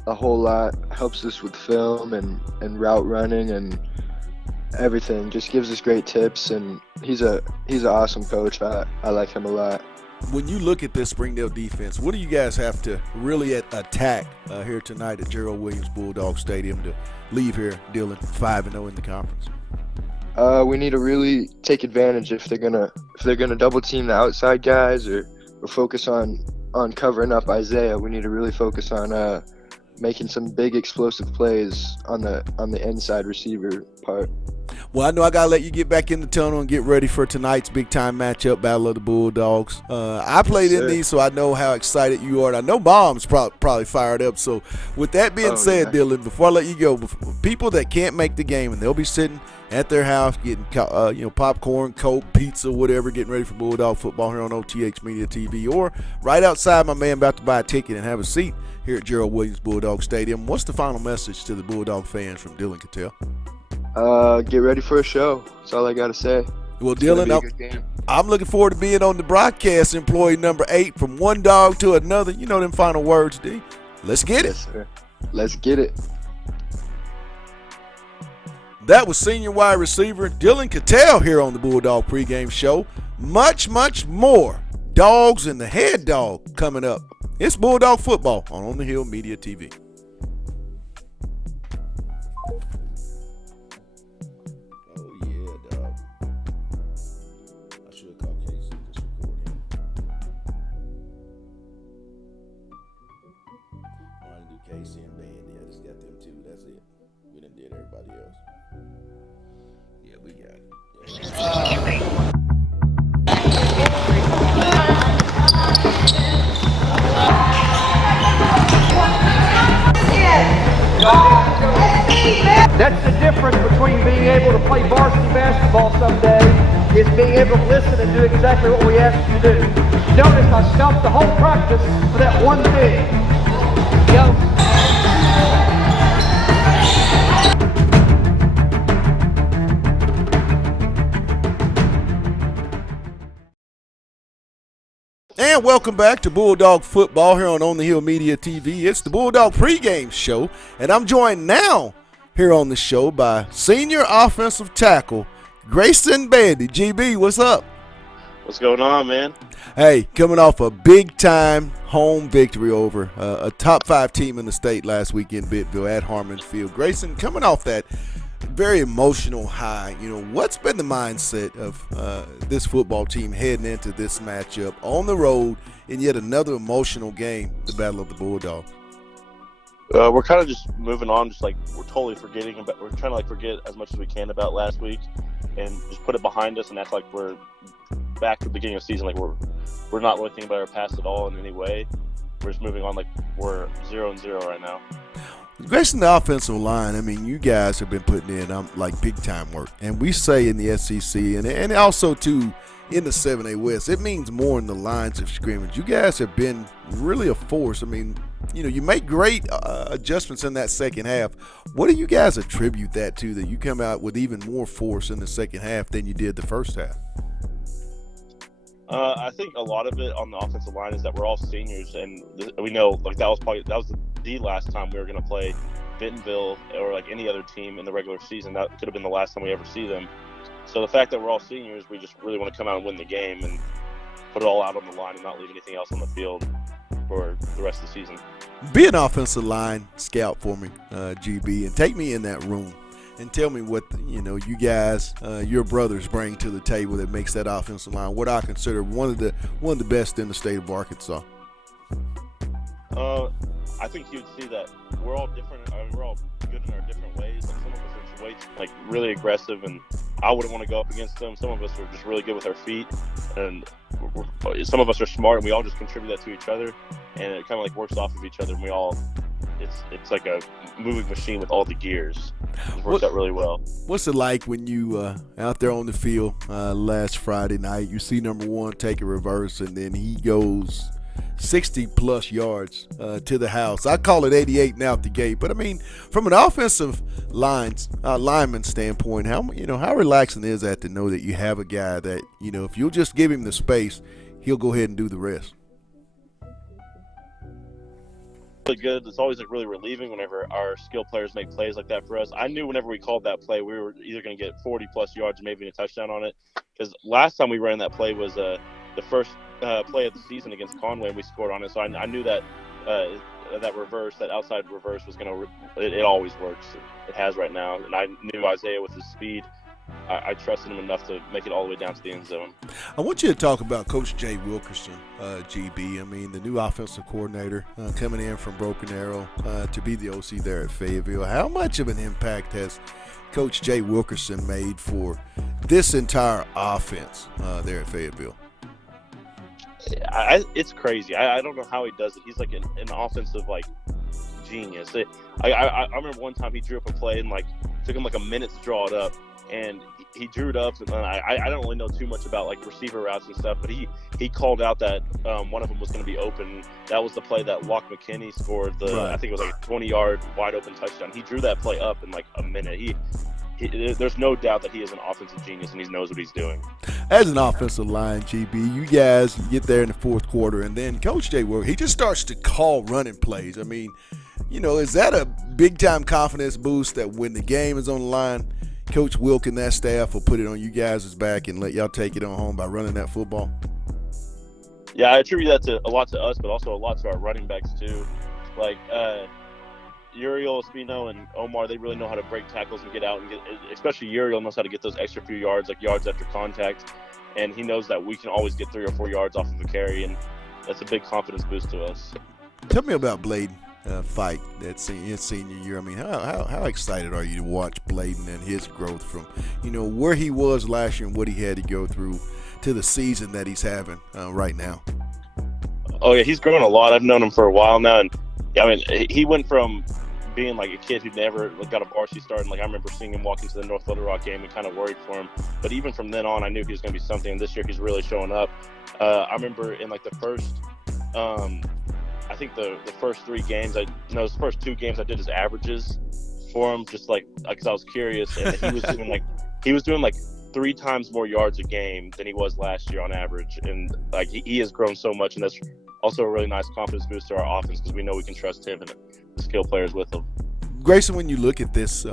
a whole lot. Helps us with film and route running and everything. Just gives us great tips, and he's an awesome coach. I like him a lot. When you look at this Springdale defense, what do you guys have to really attack here tonight at Gerald Williams Bulldog Stadium to leave here, Dylan, 5-0 in the conference? We need to really take advantage if they're gonna double team the outside guys or focus on covering up Isaiah. We need to really focus on making some big explosive plays on the inside receiver part. Well, I know I got to let you get back in the tunnel and get ready for tonight's big-time matchup, Battle of the Bulldogs. I played in these, so I know how excited you are. And I know Mom's probably fired up. So with that being said, yeah, Dylan, before I let you go, people that can't make the game, and they'll be sitting at their house getting popcorn, Coke, pizza, whatever, getting ready for Bulldog football here on OTH Media TV, or right outside, my man about to buy a ticket and have a seat here at Gerald Williams Bulldog Stadium. What's the final message to the Bulldog fans from Dylan Cattell? Get ready for a show. That's all I got to say. Well, Dylan, I'm looking forward to being on the broadcast, employee number 8, from one dog to another. You know them final words, D. Let's get it. Yes, sir. Let's get it. That was senior wide receiver Dylan Cattell here on the Bulldog pregame show. Much, much more dogs and the head dog coming up. It's Bulldog football on the Hill Media TV. Casey and Bandy, I just got them two. That's it. We done did everybody else. Yeah, we got it. That's the difference between being able to play varsity basketball someday is being able to listen and do exactly what we ask you to do. Notice I stopped the whole practice for that one thing. Go. And welcome back to Bulldog Football here on the Hill Media TV. It's the Bulldog pregame show, and I'm joined now here on the show by senior offensive tackle Grayson Bandy. GB, what's up? What's going on, man? Hey, coming off a big-time home victory over a top-5 team in the state last week in Fayetteville at Harmon Field. Grayson, coming off that very emotional high, what's been the mindset of this football team heading into this matchup on the road in yet another emotional game, the Battle of the Bulldogs? We're kind of just moving on, just like we're totally forgetting about. We're trying to like forget as much as we can about last week, and just put it behind us, and act like we're back to the beginning of the season. Like we're not really thinking about our past at all in any way. We're just moving on like we're 0-0 right now. Grayson, the offensive line, I mean, you guys have been putting in like big-time work. And we say in the SEC and also, too, in the 7A West, it means more in the lines of scrimmage. You guys have been really a force. I mean, you make great adjustments in that second half. What do you guys attribute that to, that you come out with even more force in the second half than you did the first half? I think a lot of it on the offensive line is that we're all seniors, and we know like that was the last time we were going to play Fayetteville or like any other team in the regular season. That could have been the last time we ever see them. So the fact that we're all seniors, we just really want to come out and win the game and put it all out on the line and not leave anything else on the field for the rest of the season. Be an offensive line scout for me, GB, and take me in that room and tell me what you guys, your brothers, bring to the table that makes that offensive line what I consider one of the best in the state of Arkansas. I think you would see that we're all different. I mean, we're all good in our different ways. Like some of us are really aggressive, and I wouldn't want to go up against them. Some of us are just really good with our feet, and some of us are smart, and we all just contribute that to each other, and it kind of like works off of each other. And we all, it's like a moving machine with all the gears. It works out really well. What's it like when you out there on the field last Friday night? You see number one take a reverse, and then he goes 60-plus yards to the house. I call it 88 now at the gate. But, I mean, from an offensive lineman standpoint, how relaxing is that to know that you have a guy that, if you'll just give him the space, he'll go ahead and do the rest? Really good. It's always like really relieving whenever our skill players make plays like that for us. I knew whenever we called that play, we were either going to get 40-plus yards or maybe a touchdown on it. Because last time we ran that play was the first play of the season against Conway, and we scored on it. So I knew that that reverse, that outside reverse, was going to. It always works. It has right now, and I knew Isaiah with his speed. I trusted him enough to make it all the way down to the end zone. I want you to talk about Coach Jay Wilkerson, GB. I mean, the new offensive coordinator coming in from Broken Arrow to be the OC there at Fayetteville. How much of an impact has Coach Jay Wilkerson made for this entire offense there at Fayetteville? It's crazy. I don't know how he does it. He's like an offensive genius. I remember one time he drew up a play and took him a minute to draw it up, and he drew it up. And I don't really know too much about receiver routes and stuff, but he called out that one of them was going to be open. That was the play that Locke McKinney scored. I think it was a 20-yard wide open touchdown. He drew that play up in a minute. There's no doubt that he is an offensive genius and he knows what he's doing. As an offensive line, GB, you guys get there in the fourth quarter, and then Coach Jay Wilkerson, he just starts to call running plays. I mean, is that a big-time confidence boost that when the game is on the line, Coach Wilk and that staff will put it on you guys' back and let y'all take it on home by running that football? Yeah, I attribute that a lot to us, but also a lot to our running backs too. Uriel, Espino, and Omar, they really know how to break tackles and get out and especially Uriel knows how to get those extra few yards, yards after contact, and he knows that we can always get 3 or 4 yards off of a carry, and that's a big confidence boost to us. Tell me about Bladen fight his senior year. I mean, how excited are you to watch Bladen and his growth from, where he was last year and what he had to go through to the season that he's having right now? Oh, yeah, he's grown a lot. I've known him for a while now, and I mean, he went from being a kid who never got a varsity start, and I remember seeing him walk into the North Little Rock game and kind of worried for him. But even from then on, I knew he was going to be something. And this year, he's really showing up. I remember in the first, I think the first 3 games, his first 2 games, I did his averages for him, just because I was curious, and he was doing 3 times more yards a game than he was last year on average, and he has grown so much, and that's also a really nice confidence boost to our offense because we know we can trust him and the skill players with him. Grayson, when you look at this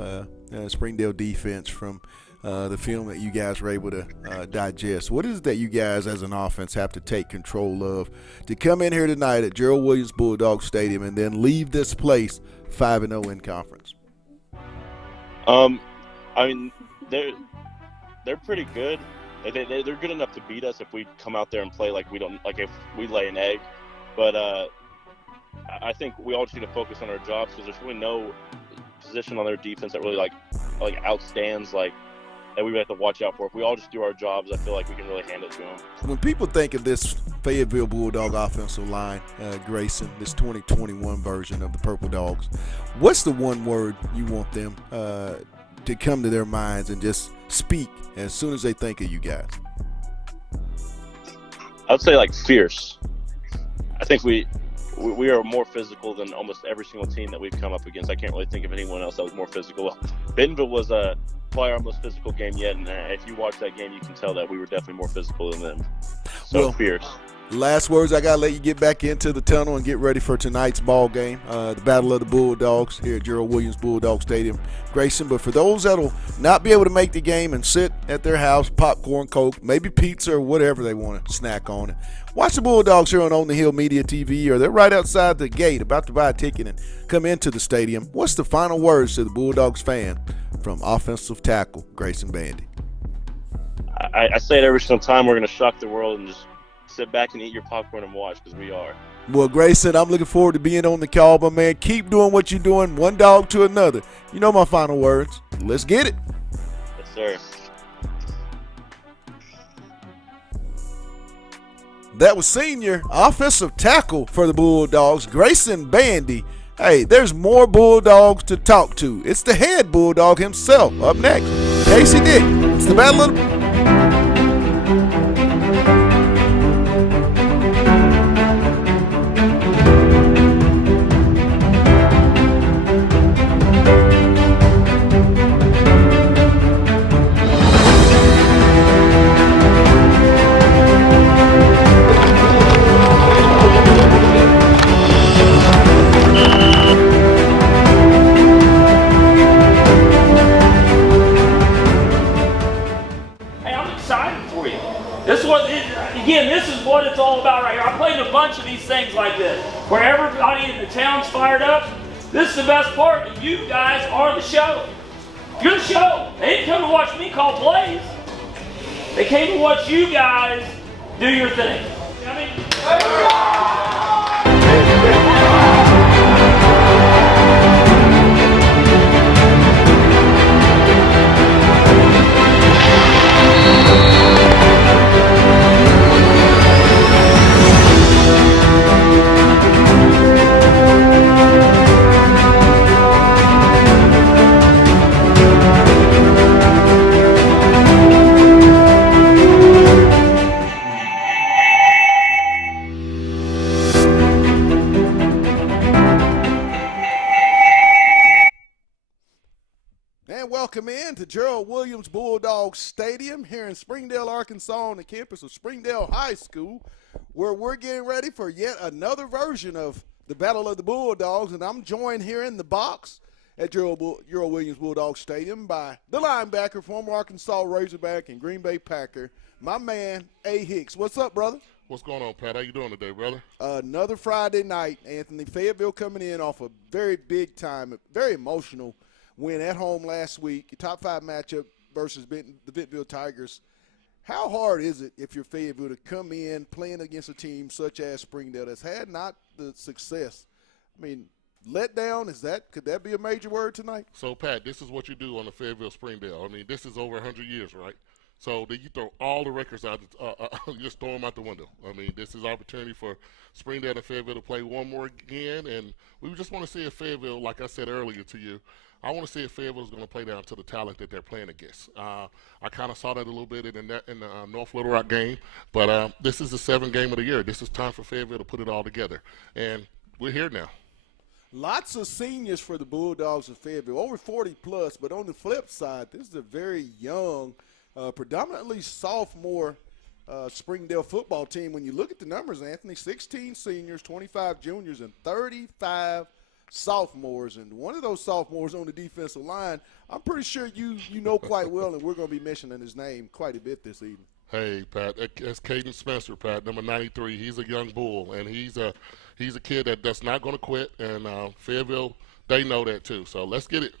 Springdale defense from the film that you guys were able to digest. What is it that you guys as an offense have to take control of to come in here tonight at Gerald Williams Bulldog Stadium and then leave this place 5-0 in conference? I mean, they're pretty good. They're good enough to beat us if we come out there and play like if we lay an egg. But I think we all just need to focus on our jobs because there's really no position on their defense that really like outstands that we have to watch out for. If we all just do our jobs, I feel like we can really hand it to them. When people think of this Fayetteville Bulldog offensive line, Grayson, this 2021 version of the Purple Dogs, what's the one word you want them to come to their minds and just speak as soon as they think of you guys? I would say fierce. I think we are more physical than almost every single team that we've come up against. I can't really think of anyone else that was more physical. Bentonville was probably our most physical game yet, and if you watch that game, you can tell that we were definitely more physical than them. So fierce. Last words, I got to let you get back into the tunnel and get ready for tonight's ball game, the Battle of the Bulldogs here at Gerald Williams Bulldog Stadium. Grayson, but for those that will not be able to make the game and sit at their house, popcorn, Coke, maybe pizza or whatever they want to snack on, watch the Bulldogs here on the Hill Media TV, or they're right outside the gate about to buy a ticket and come into the stadium. What's the final words to the Bulldogs fan from offensive tackle Grayson Bandy? I say it every single time. We're going to shock the world and just sit back and eat your popcorn and watch, because we are. Well, Grayson, I'm looking forward to being on the call, but, man, keep doing what you're doing, one dog to another. You know my final words. Let's get it. Yes, sir. That was senior offensive tackle for the Bulldogs, Grayson Bandy. Hey, there's more Bulldogs to talk to. It's the head Bulldog himself. Up next, Casey Dick. It's the Battle of the... This is what it's all about right here. I played a bunch of these things like this, where everybody in the town's fired up. This is the best part, and you guys are the show. You're the show. They didn't come to watch me call plays. They came to watch you guys do your thing. Welcome in to Gerald Williams Bulldog Stadium here in Springdale, Arkansas, on the campus of Springdale High School, where we're getting ready for yet another version of the Battle of the Bulldogs. And I'm joined here in the box at Gerald Williams Bulldog Stadium by the linebacker, former Arkansas Razorback and Green Bay Packer, my man, A. Hicks. What's up, brother? What's going on, Pat? How you doing today, brother? Another Friday night, Anthony. Fayetteville coming in off a very big time, very emotional win at home last week, a top 5 matchup versus the Fayetteville Tigers. How hard is it if you're Fayetteville to come in playing against a team such as Springdale that's had not the success? I mean, let down, could that be a major word tonight? So, Pat, this is what you do on the Fayetteville Springdale. I mean, this is over 100 years, right? So then you throw all the records out, you just throw them out the window. I mean, this is opportunity for Springdale and Fayetteville to play one more again, and we just want to see if Fayetteville, like I said earlier to you, I want to see if Fayetteville is going to play down to the talent that they're playing against. I kind of saw that a little bit in the North Little Rock game, but this is the 7th game of the year. This is time for Fayetteville to put it all together, and we're here now. Lots of seniors for the Bulldogs of Fayetteville, over 40 plus, but on the flip side, this is a very young, predominantly sophomore Springdale football team. When you look at the numbers, Anthony, 16 seniors, 25 juniors, and 35 sophomores, and one of those sophomores on the defensive line, I'm pretty sure you know quite well, and we're going to be mentioning his name quite a bit this evening. Hey, Pat, that's Caden Spencer, Pat, number 93. He's a young bull, and he's a kid that's not going to quit, and Fayetteville, they know that too. So let's get it.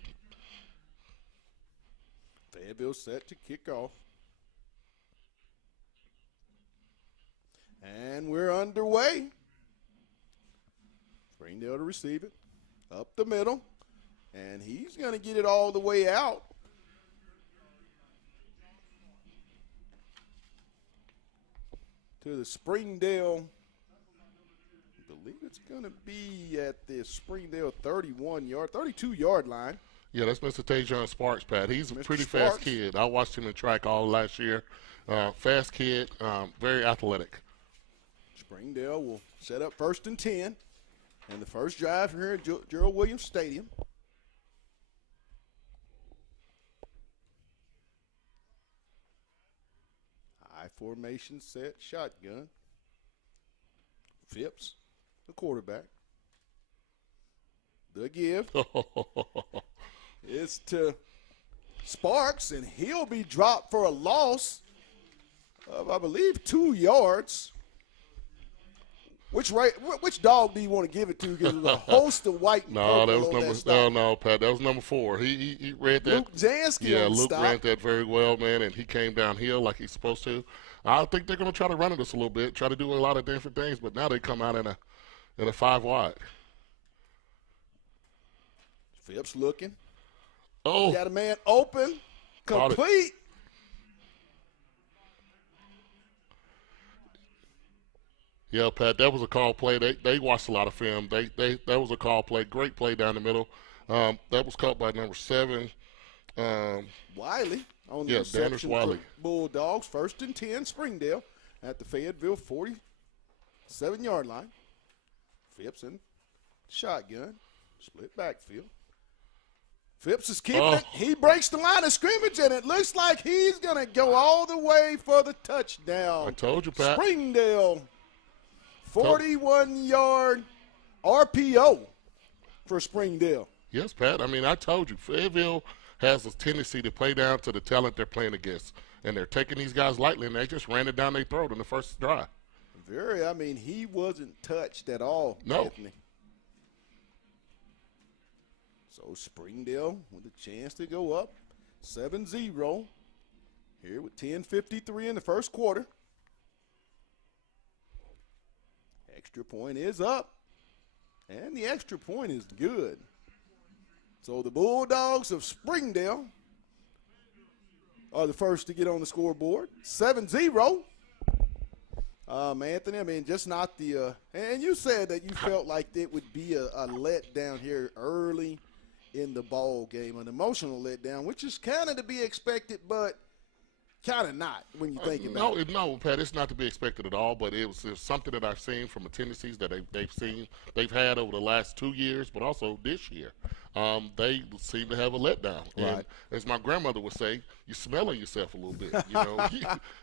Fayetteville set to kick off. And we're underway. Springdale to receive it. Up the middle. And he's going to get it all the way out. To the Springdale. I believe it's going to be at the Springdale 32-yard line. Yeah, that's Mr. Tajon Sparks, Pat. He's a Mr. pretty Sparks. fast kid. I watched him in track all last year. Fast kid, very athletic. Springdale will set up 1st and 10. And the first drive here at Gerald Williams Stadium. High formation set, shotgun. Phipps, the quarterback. The give. It's to Sparks, and he'll be dropped for a loss of, I believe, 2 yards. Which dog do you want to give it to? Because there's a host of white and No, that was purple on number that stop. no, Pat. That was number 4. He read that. Luke Janske Yeah, on the Luke stop. read that very well, man, and he came downhill like he's supposed to. I think they're going to try to run it us a little bit, try to do a lot of different things, but now they come out in a 5 wide. Phipps looking. Oh, Got a man open, Caught it. complete. Yeah, Pat, that was a call play. They watched a lot of film. That was a call play. Great play down the middle. That was caught by number 7. Wiley on the Yeah, reception Danish Wiley. for Bulldogs. 1st and 10, Springdale at the Fayetteville 47-yard line. Phipps in shotgun, split backfield. Phipps is keeping it. He breaks the line of scrimmage, and it looks like he's going to go all the way for the touchdown. I told you, Pat. Springdale, 41-yard RPO for Springdale. Yes, Pat. I mean, I told you, Fayetteville has a tendency to play down to the talent they're playing against, and they're taking these guys lightly, and they just ran it down their throat in the first drive. He wasn't touched at all, No. Anthony. So Springdale with a chance to go up 7-0 here with 10:53 in the first quarter. Extra point is up, and the extra point is good. So the Bulldogs of Springdale are the first to get on the scoreboard, 7-0. Anthony, I mean, just not the and you said that you felt like it would be a letdown here early in the ball game, an emotional letdown, which is kind of to be expected, but kind of not when you think about it. No, Pat, it's not to be expected at all, but it was something that I've seen from the tendencies that they've had over the last 2 years, but also this year. They seem to have a letdown. Right. And as my grandmother would say, you're smelling yourself a little bit. You know,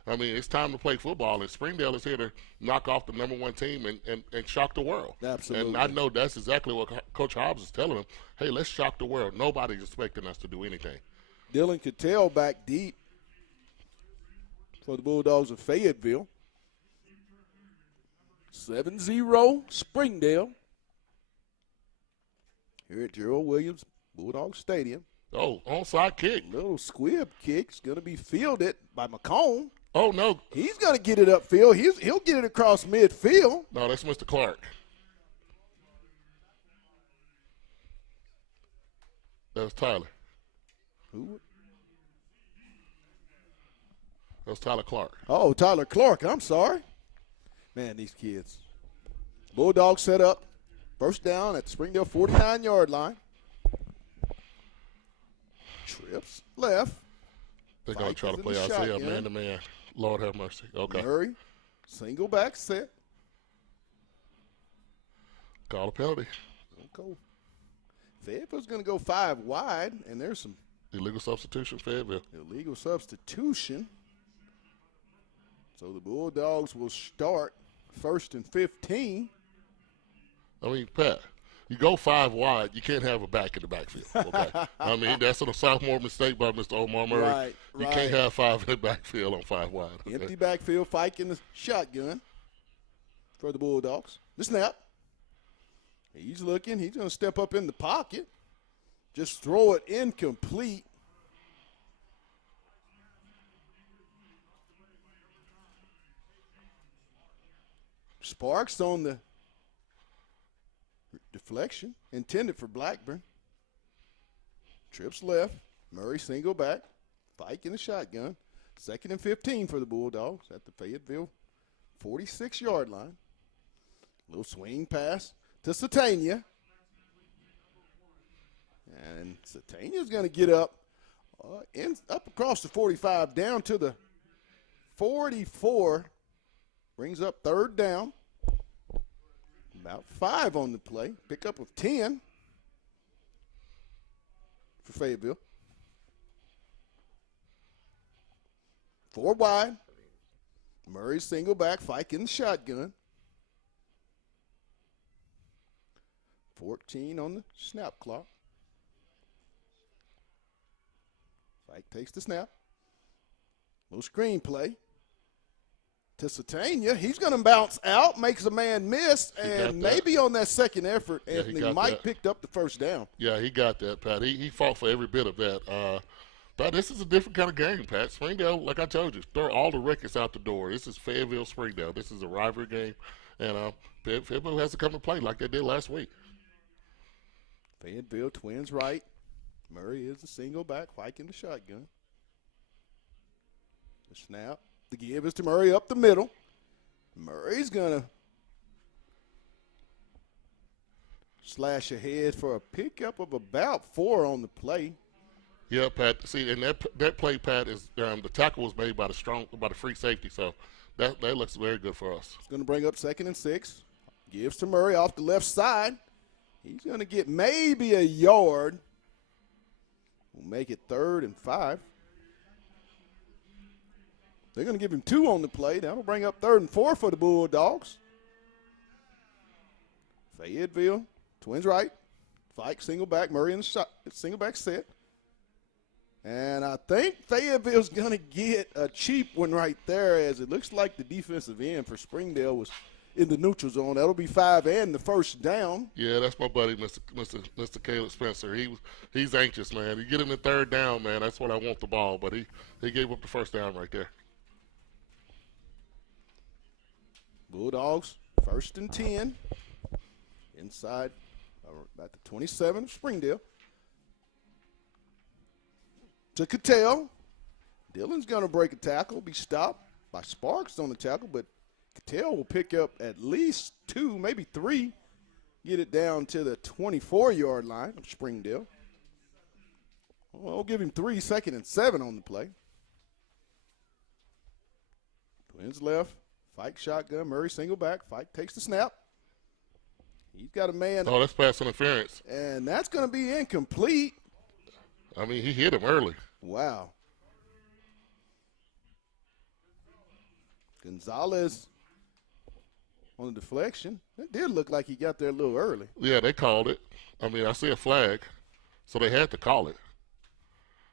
I mean, it's time to play football, and Springdale is here to knock off the number 1 team and shock the world. Absolutely. And I know that's exactly what Coach Hobbs is telling them. Hey, let's shock the world. Nobody's expecting us to do anything. Dylan Cattell back deep for the Bulldogs of Fayetteville. 7-0 Springdale here at Gerald Williams Bulldog Stadium. Oh, onside kick. Little squib kick's going to be fielded by McComb. Oh, no. He's going to get it upfield. He'll get it across midfield. No, that's Mr. Clark. That was Tyler. Who? That was Tyler Clark. Oh, Tyler Clark. I'm sorry. Man, these kids. Bulldogs set up. First down at the Springdale 49-yard line. Trips left. They're going to try to play Isaiah man-to-man. Lord have mercy. Okay. Murray, single back set. Call a penalty. Okay. Fayetteville's going to go 5 wide, and there's some illegal substitution, Fayetteville. Illegal substitution. So the Bulldogs will start 1st and 15. I mean, Pat, you go 5 wide, you can't have a back in the backfield. Okay, I mean that's a sophomore mistake by Mr. Omar Murray. Right, you right. can't have 5 in the backfield on 5 wide. Okay? Empty backfield, Fike in the shotgun for the Bulldogs. The snap. He's looking. He's going to step up in the pocket. Just throw it incomplete. Sparks on the deflection, intended for Blackburn. Trips left. Murray single back. Fike in the shotgun. 2nd and 15 for the Bulldogs at the Fayetteville 46-yard line. Little swing pass to Satania. And Satania's going to get up across the 45 down to the 44. Brings up 3rd down. About 5 on the play. Pickup of 10 for Fayetteville. 4 wide. Murray single back. Fike in the shotgun. 14 on the snap clock. Fike takes the snap. Little screen play to Satania. He's going to bounce out, makes a man miss, and maybe on that second effort, Anthony Mike picked up the 1st down. Yeah, he got that, Pat. He fought for every bit of that. But this is a different kind of game, Pat. Springdale, like I told you, throw all the records out the door. This is Fayetteville Springdale. This is a rivalry game, and Fayetteville has to come to play like they did last week. Fayetteville, twins right. Murray is the single back, Fike in the shotgun. The snap. The give is to Murray up the middle. Murray's going to slash ahead for a pickup of about 4 on the play. Yeah, Pat. See, and that play, Pat, is the tackle was made by the free safety, so that looks very good for us. It's going to bring up 2nd and 6. Gives to Murray off the left side. He's going to get maybe a yard. We'll make it 3rd and 5. They're going to give him 2 on the play. That'll bring up 3rd and 4 for the Bulldogs. Fayetteville, twins right. Fike single back. Murray in the shot, single back set. And I think Fayetteville's going to get a cheap one right there, as it looks like the defensive end for Springdale was in the neutral zone. That'll be 5 and the 1st down. Yeah, that's my buddy, Mr. Caleb Spencer. He's anxious, man. You get him the 3rd down, man. That's what I want the ball, but he gave up the 1st down right there. Bulldogs, 1st and 10. Inside about the 27 of Springdale. To Cattell. Dillon's going to break a tackle, be stopped by Sparks on the tackle, but Cattell will pick up at least 2, maybe 3, get it down to the 24-yard line of Springdale. Well, I'll give him 3, 2nd and 7 on the play. Twins left, Fike shotgun, Murray single back. Fike takes the snap. He's got a man. Oh, that's pass interference. And that's going to be incomplete. I mean, he hit him early. Wow. Gonzalez on the deflection. It did look like he got there a little early. Yeah, they called it. I mean, I see a flag, so they had to call it.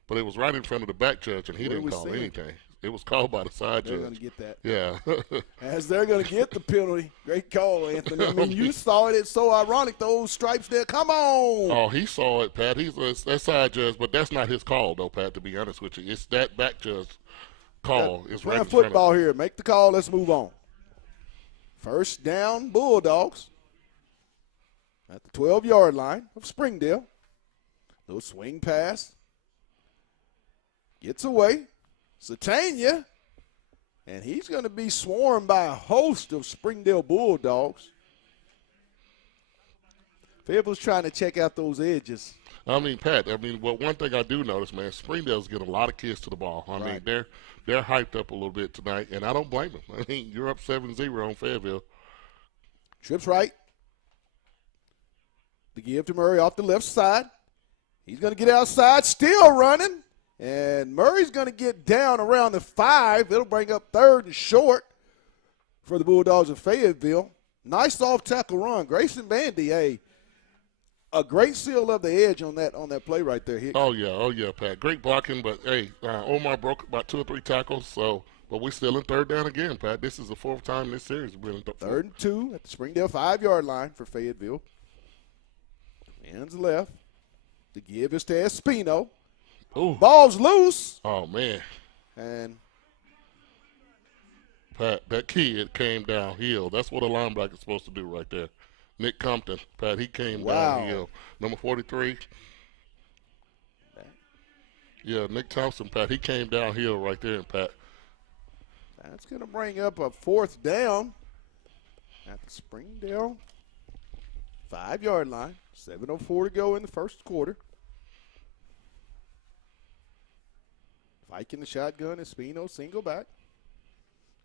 But it was right in front of the back judge, and he didn't call anything. It was called by the side judge. They're going to get that. Yeah. As they're going to get the penalty. Great call, Anthony. I mean, you saw it. It's so ironic, those stripes there. Come on. Oh, he saw it, Pat. He's that side judge, but that's not his call, though, Pat, to be honest with you. It's that back judge call. It's right in front of football here. Make the call. Let's move on. 1st down, Bulldogs. At the 12-yard line of Springdale. Little swing pass. Gets away. Satania, and he's going to be swarmed by a host of Springdale Bulldogs. Fayetteville's trying to check out those edges. I mean, Pat, one thing I do notice, man, Springdale's getting a lot of kids to the ball. I mean, they're hyped up a little bit tonight, and I don't blame them. I mean, you're up 7-0 on Fayetteville. Trips right. The give to Murray off the left side. He's going to get outside, still running. And Murray's going to get down around the 5. It'll bring up 3rd and short for the Bulldogs of Fayetteville. Nice off-tackle run. Grayson Bandy, a great seal of the edge on that play right there, Hickey. Oh yeah, Pat. Great blocking, but hey, Omar broke about 2 or 3 tackles, but we're still in third down again, Pat. This is the 4th time this series we're in third and 2 at the Springdale 5-yard line for Fayetteville. Hands left. The give is to Espino. Ooh. Ball's loose. Oh man. And Pat, that kid came downhill. That's what a linebacker's supposed to do right there. Nick Compton, Pat, he came downhill. Number 43. Yeah, Nick Thompson, Pat, he came downhill right there, Pat. That's going to bring up a 4th down at the Springdale 5-yard line. 7:04 to go in the first quarter. Viking the shotgun, Espino single back.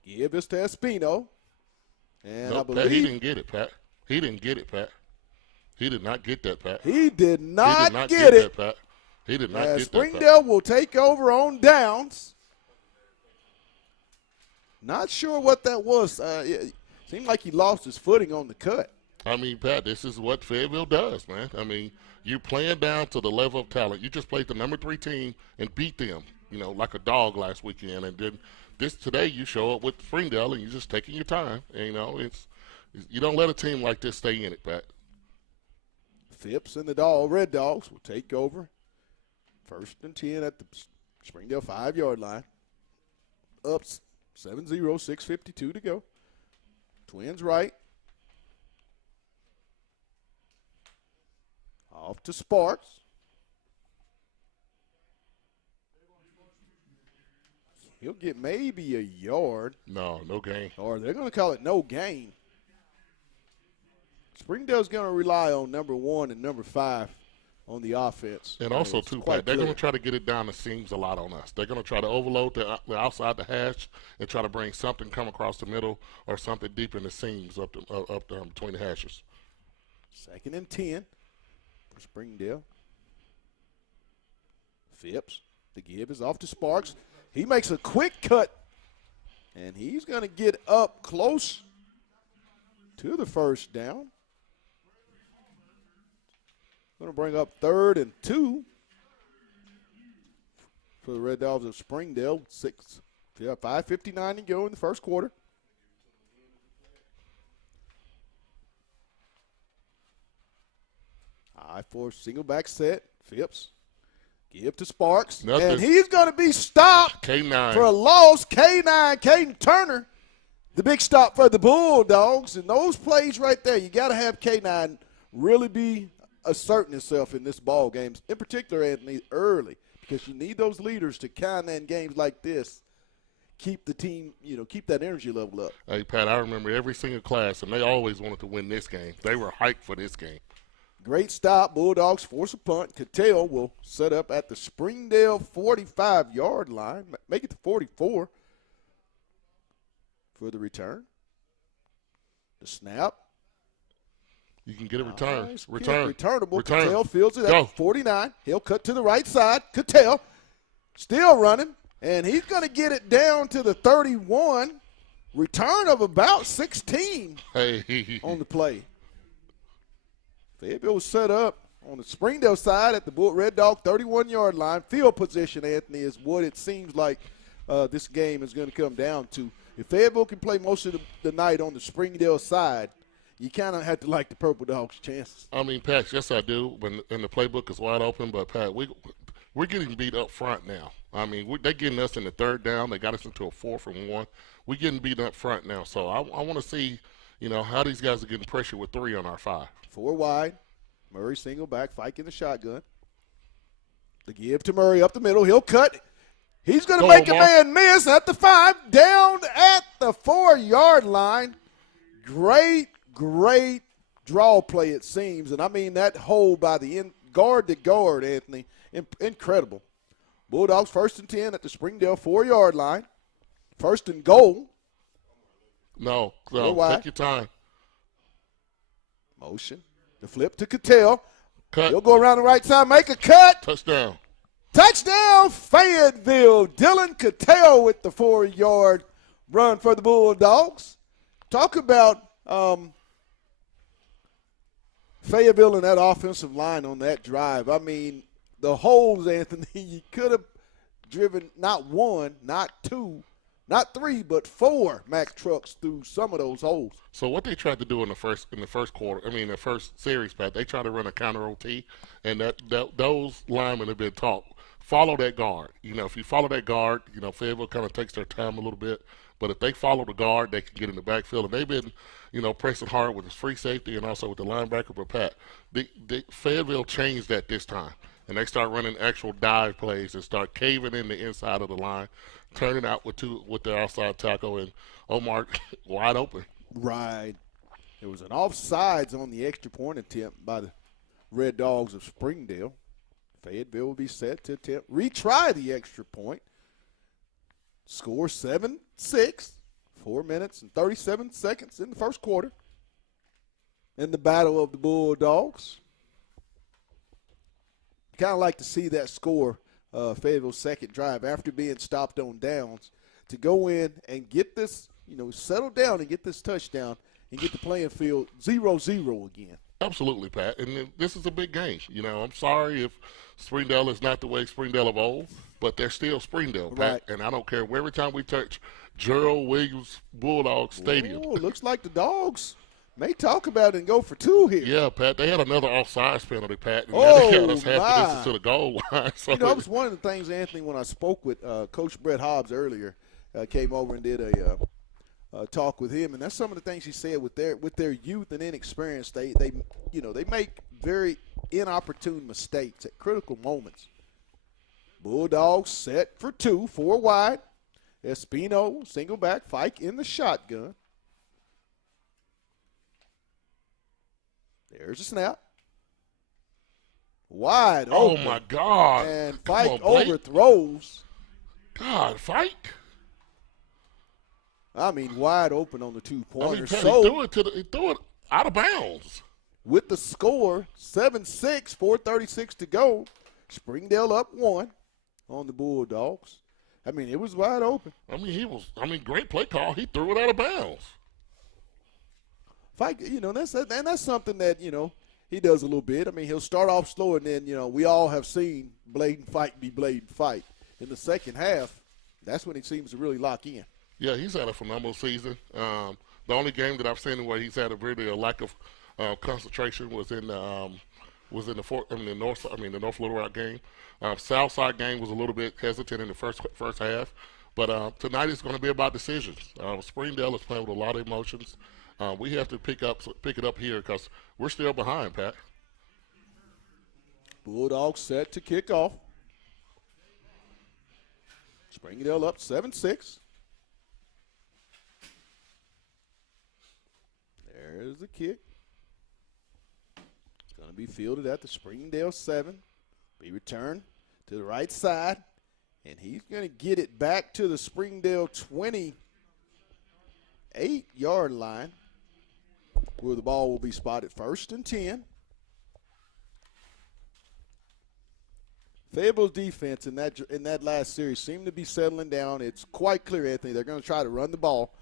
Give this to Espino. And I believe Pat, he didn't get it, Pat. He didn't get it, Pat. He did not get that, Pat. He did not get it. That, Pat. He did not get that, Springdale will take over on downs. Not sure what that was. It seemed like he lost his footing on the cut. I mean, Pat, this is what Fayetteville does, man. I mean, you're playing down to the level of talent. You just played the number 3 team and beat them, like a dog last weekend. And then today you show up with Springdale and you're just taking your time. And, you don't let a team like this stay in it, Pat. Phipps and the Red Dogs will take over. 1st and 10 at the Springdale 5-yard line. Up 7-0, 6:52 to go. Twins right. Off to Sparks. He'll get maybe a yard. No gain. Or they're going to call it no gain. Springdale's going to rely on number 1 and number 5 on the offense. And also, too, Pat, they're going to try to get it down the seams a lot on us. They're going to try to overload the outside the hash and try to bring something come across the middle or something deep in the seams up between the hashes. 2nd and 10 for Springdale. Phipps. The give is off to Sparks. He makes a quick cut, and he's going to get up close to the 1st down. Going to bring up 3rd and 2 for the Red Dogs of Springdale. 5:59 to go in the first quarter. I-4 single back set. Phipps. Give to Sparks. Nothing. And he's going to be stopped K9 for a loss. K9, Caden Turner, the big stop for the Bulldogs. And those plays right there, you got to have K9 really be asserting himself in this ball game, in particular, Anthony, early, because you need those leaders to kind of in games like this keep the team, keep that energy level up. Hey, Pat, I remember every single class, and they always wanted to win this game. They were hyped for this game. Great stop. Bulldogs force a punt. Cattell will set up at the Springdale 45-yard line. Make it to 44 for the return. The snap. You can get a return. Nice Return. Returnable. Return. Cattell fields it Go. at 49. He'll cut to the right side. Cattell still running, and he's going to get it down to the 31. Return of about 16 on the play. Fayetteville was set up on the Springdale side at the Red Dog 31-yard line. Field position, Anthony, is what it seems like this game is going to come down to. If Fayetteville can play most of the night on the Springdale side, you kind of have to like the Purple Dogs' chances. I mean, Pat, yes, I do. And the playbook is wide open, but, Pat, we're getting beat up front now. I mean, they're getting us in the 3rd down. They got us into a 4th and 1. We're getting beat up front now. So I want to see, how these guys are getting pressure with 3 on our 5. 4 wide. Murray single back, Fike in the shotgun. The give to Murray up the middle. He'll cut. He's going to make a man miss at the 5, down at the 4-yard line. Great draw play, it seems. And, I mean, that hold by the guard to guard, Anthony, incredible. Bulldogs 1st and 10 at the Springdale 4-yard line. 1st and goal. No, take your time. Motion. The flip to Cattell. Cut. He'll go around the right side, make a cut. Touchdown. Touchdown, Fayetteville. Dylan Cattell with the 4-yard run for the Bulldogs. Talk about Fayetteville and that offensive line on that drive, I mean, the holes, Anthony, you could have driven not one, not two, not three, but four Mack trucks through some of those holes. So what they tried to do in the first quarter, the first series, Pat, they tried to run a counter OT, and that those linemen have been taught, follow that guard. If you follow that guard, Fayetteville kind of takes their time a little bit, but if they follow the guard, they can get in the backfield, and they've been, pressing hard with his free safety and also with the linebacker. But Pat, Fayetteville changed that this time, and they start running actual dive plays and start caving in the inside of the line, turning out with the outside tackle, and Omar wide open. Right. There was an offsides on the extra point attempt by the Red Dogs of Springdale. Fayetteville will be set to attempt retry the extra point. Score 7-6. 4 minutes and 37 seconds in the first quarter. In the battle of the Bulldogs. Kind of like to see that score, Fayetteville's second drive, after being stopped on downs, to go in and get this, settle down and get this touchdown and get the playing field 0-0 again. Absolutely, Pat. And this is a big game. I'm sorry if Springdale is not the way Springdale of old, but they're still Springdale, Pat. Right. And I don't care every time we touch Gerald Williams Bulldog Stadium. Oh, looks like the Dogs may talk about it and go for two here. Yeah, Pat. They had another offsides penalty, Pat. And Oh, they had us half the my. distance to the goal line. So That was one of the things, Anthony, when I spoke with Coach Brett Hobbs earlier, came over and did a talk with him, and that's some of the things he said with their youth and inexperience. They make very inopportune mistakes at critical moments. Bulldogs set for two, 4 wide. Espino, single back, Fike in the shotgun. There's a snap. Wide open. Oh, my God. And Come Fike on, Blake. overthrows. God, Fike. I mean, wide open on the two-pointer. Pat, So he threw it out of bounds. with the score, 7-6, 4:36 to go, Springdale up 1 on the Bulldogs. I mean, it was wide open. Great play call. He threw it out of bounds. Fike, that's something that, he does a little bit. I mean, he'll start off slow, and then, we all have seen Bladen Fike be Bladen Fike. In the second half, that's when he seems to really lock in. Yeah, he's had a phenomenal season. The only game that I've seen where he's had a lack of concentration was in the North Little Rock game. Southside game was a little bit hesitant in the first half, but tonight is going to be about decisions. Springdale is playing with a lot of emotions. We have to pick it up here because we're still behind, Pat. Bulldogs set to kick off. Springdale up 7-6. There's the kick. It's going to be fielded at the Springdale 7. Be returned to the right side. And he's going to get it back to the Springdale 28-yard line, where the ball will be spotted 1st and 10. Fayetteville's defense in that last series seemed to be settling down. It's quite clear, Anthony, they're going to try to run the ball.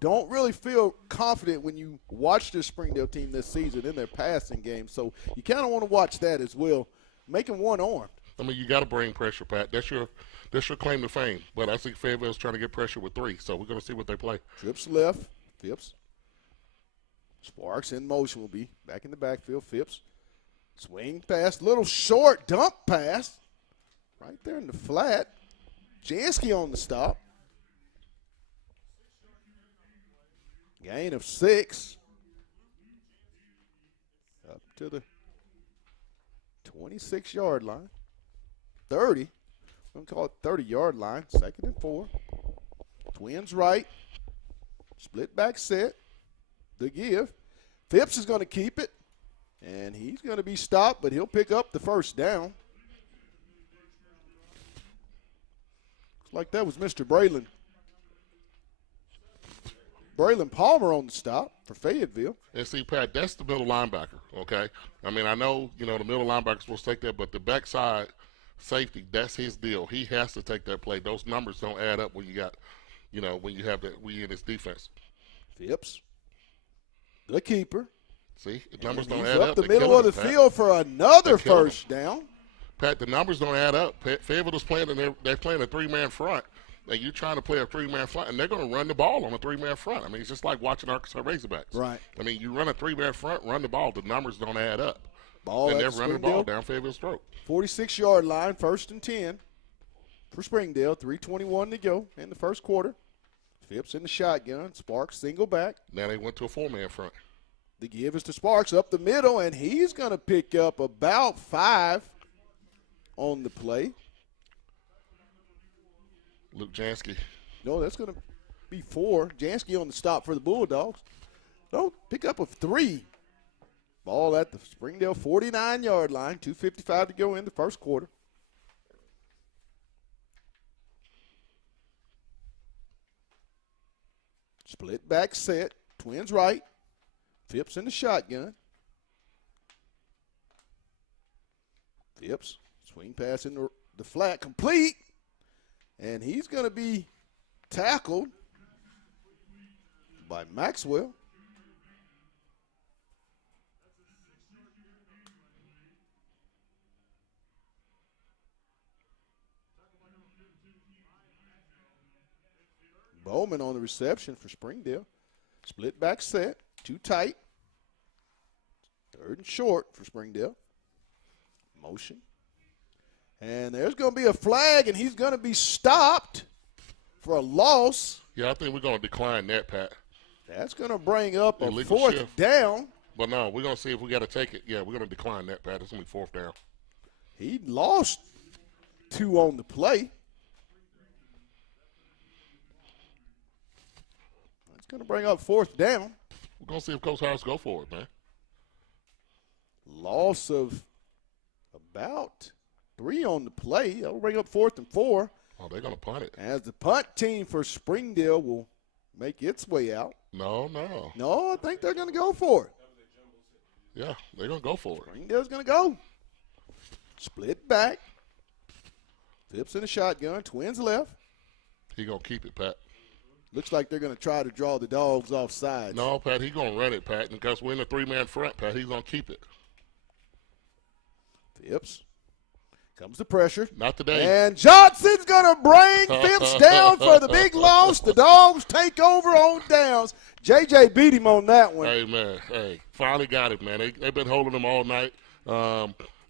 Don't really feel confident when you watch this Springdale team this season in their passing game. So you kind of want to watch that as well. Make them one-armed. You got to bring pressure, Pat. That's your claim to fame. But I think Fayetteville's trying to get pressure with 3, so we're going to see what they play. Trips left. Phipps. Sparks in motion, will be back in the backfield. Phipps. Swing pass. Little short dump pass. Right there in the flat. Janske on the stop. Gain of 6. Up to the 26-yard line. 30. I'm going to call it 30-yard line. 2nd and 4. Twins right. Split back set. The give. Phipps is going to keep it. And he's going to be stopped, but he'll pick up the first down. Looks like that was Mr. Braylon Palmer on the stop for Fayetteville. And see, Pat, that's the middle linebacker, okay? I know, the middle linebacker's supposed to take that, but the backside safety, that's his deal. He has to take that play. Those numbers don't add up when you got, when you have that, we in this defense. Phipps, the keeper, See, the numbers don't He's add up up. the They're middle killing of the us, Pat. field for another They're killing first down. Pat, the numbers don't add up. Fayetteville's playing, and they're playing a three-man front, and you're trying to play a three-man front, and they're going to run the ball on a three-man front. I mean, it's just like watching Arkansas Razorbacks. Right. I mean, you run a three-man front, run the ball. The numbers don't add up. Ball and at they're the running the ball down Fayetteville's throat. 46-yard line, 1st and 10 for Springdale. 3:21 to go in the first quarter. Phipps in the shotgun. Sparks single back. Now they went to a four-man front. The give is to Sparks up the middle, and he's going to pick up about 5 on the play. Luke Janske. No, that's going to be 4. Janske on the stop for the Bulldogs. No, pick up a 3. Ball at the Springdale 49-yard line. 2:55 to go in the first quarter. Split back set. Twins right. Phipps in the shotgun. Phipps, swing pass in the flat, complete. And he's going to be tackled by Maxwell. Bowman on the reception for Springdale. Split back set, too tight. 3rd and short for Springdale. Motion. And there's going to be a flag, and he's going to be stopped for a loss. Yeah, I think we're going to decline that, Pat. That's going to bring up a Illegal 4th shift. down. But no, we're going to see if we got to take it. Yeah, we're going to decline that, Pat. It's going to be 4th down. He lost 2 on the play. It's going to bring up 4th down. We're going to see if Coach Hobbs go for it, man. Loss of about 3 on the play. That'll bring up 4th and 4. Oh, they're going to punt it. As the punt team for Springdale will make its way out. No. No, I think they're going to go for it. Yeah, they're going to go for it. Springdale's going to go. Split back. Phipps in the shotgun. Twins left. He going to keep it, Pat. Looks like they're going to try to draw the Dogs off sides. No, Pat, he's going to run it, Pat. Because we're in a 3-man front, Pat. He's going to keep it. Phipps. Comes the pressure. Not today. And Johnson's going to bring Phipps down for the big loss. The Dogs take over on downs. JJ beat him on that one. Hey, man. Hey, finally got it, man. They've been holding him all night.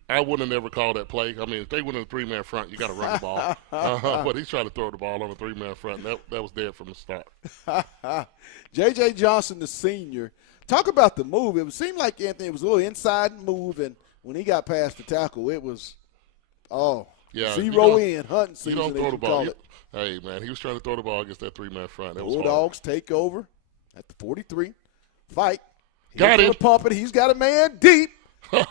I wouldn't have never called that play. I mean, if they went in a 3-man front, you got to run the ball. But he's trying to throw the ball on a 3-man front. That was dead from the start. J.J. Johnson, the senior. Talk about the move. It seemed like, Anthony, it was a little inside move, and when he got past the tackle, it was, zero-in hunting season, you don't throw the ball. it. Hey, man, he was trying to throw the ball against that 3-man front. That was Bulldogs take over at the 43. Fight. Got He's it. gonna pump it. He's got a man deep.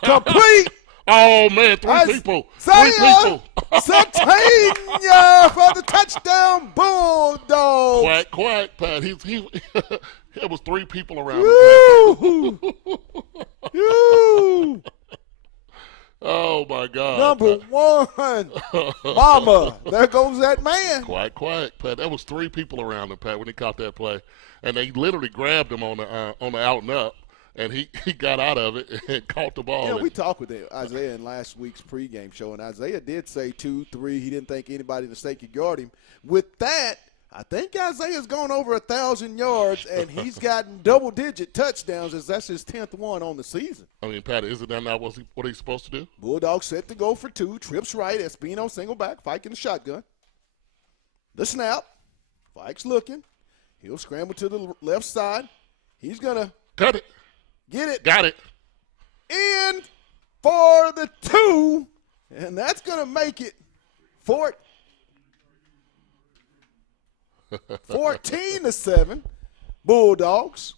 Complete. Oh, man, 3 people. 3 Isaiah people. Satania for the touchdown, Bulldogs. Quack, Pat. There was 3 people around Woo! Woo! Oh, my God. Number 1. Mama. There goes that man. Quack, Pat. There was 3 people around him, Pat, when he caught that play. And they literally grabbed him on the out and up. And he got out of it and caught the ball. Yeah, we talked with Isaiah in last week's pregame show, and Isaiah did say 2, 3. He didn't think anybody in the state could guard him. With that, I think Isaiah's gone over 1,000 yards, and he's gotten double-digit touchdowns as that's his 10th one on the season. I mean, Pat, isn't that not what he's supposed to do? Bulldogs set to go for 2. Trips right. Espino single back. Fike in the shotgun. The snap. Fike's looking. He'll scramble to the left side. He's going to cut it. Get it. Got it. In for the 2. And that's going to make it 14-7. Bulldogs.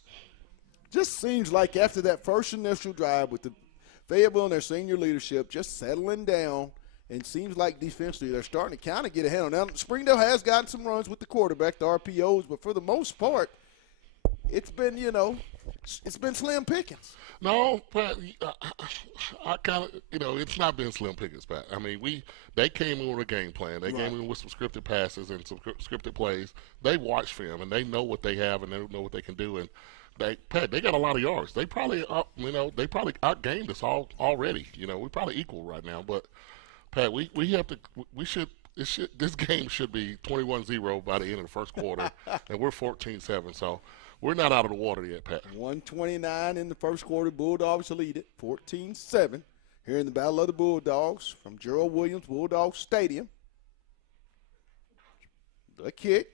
Just seems like after that first initial drive with the Fayetteville and their senior leadership just settling down, and seems like defensively they're starting to kind of get a handle. Now, Springdale has gotten some runs with the quarterback, the RPOs, but for the most part, it's been, it's been slim pickings. No, Pat, I kind of, it's not been slim pickings, Pat. I mean, they came in with a game plan. They came in with some scripted passes and some scripted plays. They watch film, and they know what they have, and they know what they can do. And Pat, they got a lot of yards. They probably they probably outgained us already. We probably equal right now. But Pat, this game should be 21-0 by the end of the first quarter, and we're 14-7. So we're not out of the water yet, Pat. 1:29 in the first quarter. Bulldogs lead it 14-7 here in the Battle of the Bulldogs from Gerald Williams Bulldog Stadium. The kick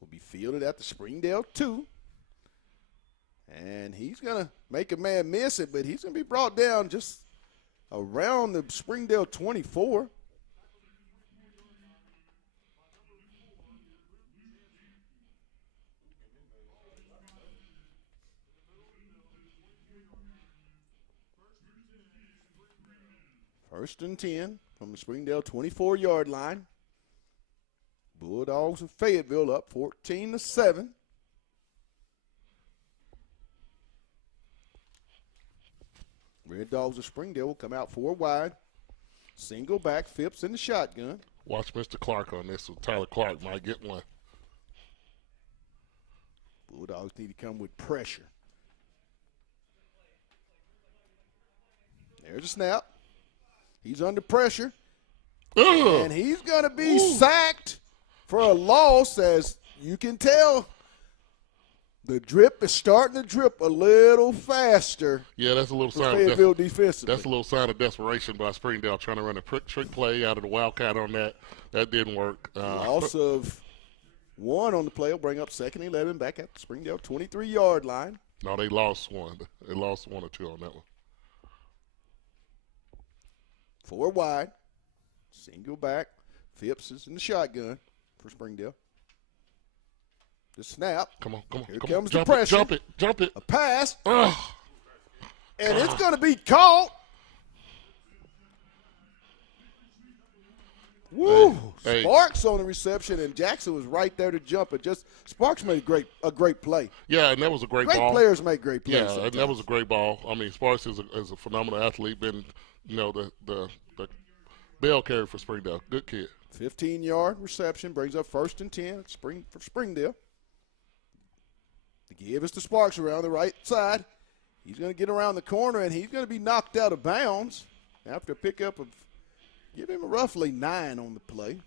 will be fielded at the Springdale 2. And he's going to make a man miss it, but he's going to be brought down just around the Springdale 24. First and 10 from the Springdale 24-yard line. Bulldogs of Fayetteville up 14-7. Red Dogs of Springdale will come out 4 wide. Single back, Phipps in the shotgun. Watch Mr. Clark on this. So Tyler Clark might get one. Bulldogs need to come with pressure. There's a snap. He's under pressure. Ugh. And he's going to be sacked for a loss. As you can tell, the drip is starting to drip a little faster. Yeah, that's a little sign. Fayetteville defensively. That's a little sign of desperation by Springdale trying to run a trick play out of the Wildcat on that. That didn't work. Loss of 1 on the play will bring up 2nd and 11 back at the Springdale 23-yard line. No, they lost 1. They lost 1 or 2 on that one. 4 wide. Single back. Phipps is in the shotgun for Springdale. The snap. Come on. Here comes the pressure. Jump it. A pass. Ugh. And it's going to be caught. Woo! Hey. Sparks on the reception, and Jackson was right there to jump it. Sparks made a great play. Yeah, and that was a great ball. Great players make great plays. Yeah, sometimes. and that was a great ball. I mean, Sparks is a phenomenal athlete. Been, the bell carrier for Springdale. Good kid. 15-yard reception brings up 1st and 10 for Springdale. The give is to Sparks around the right side. He's going to get around the corner, and he's going to be knocked out of bounds after a pickup of, give him a roughly 9 on the play.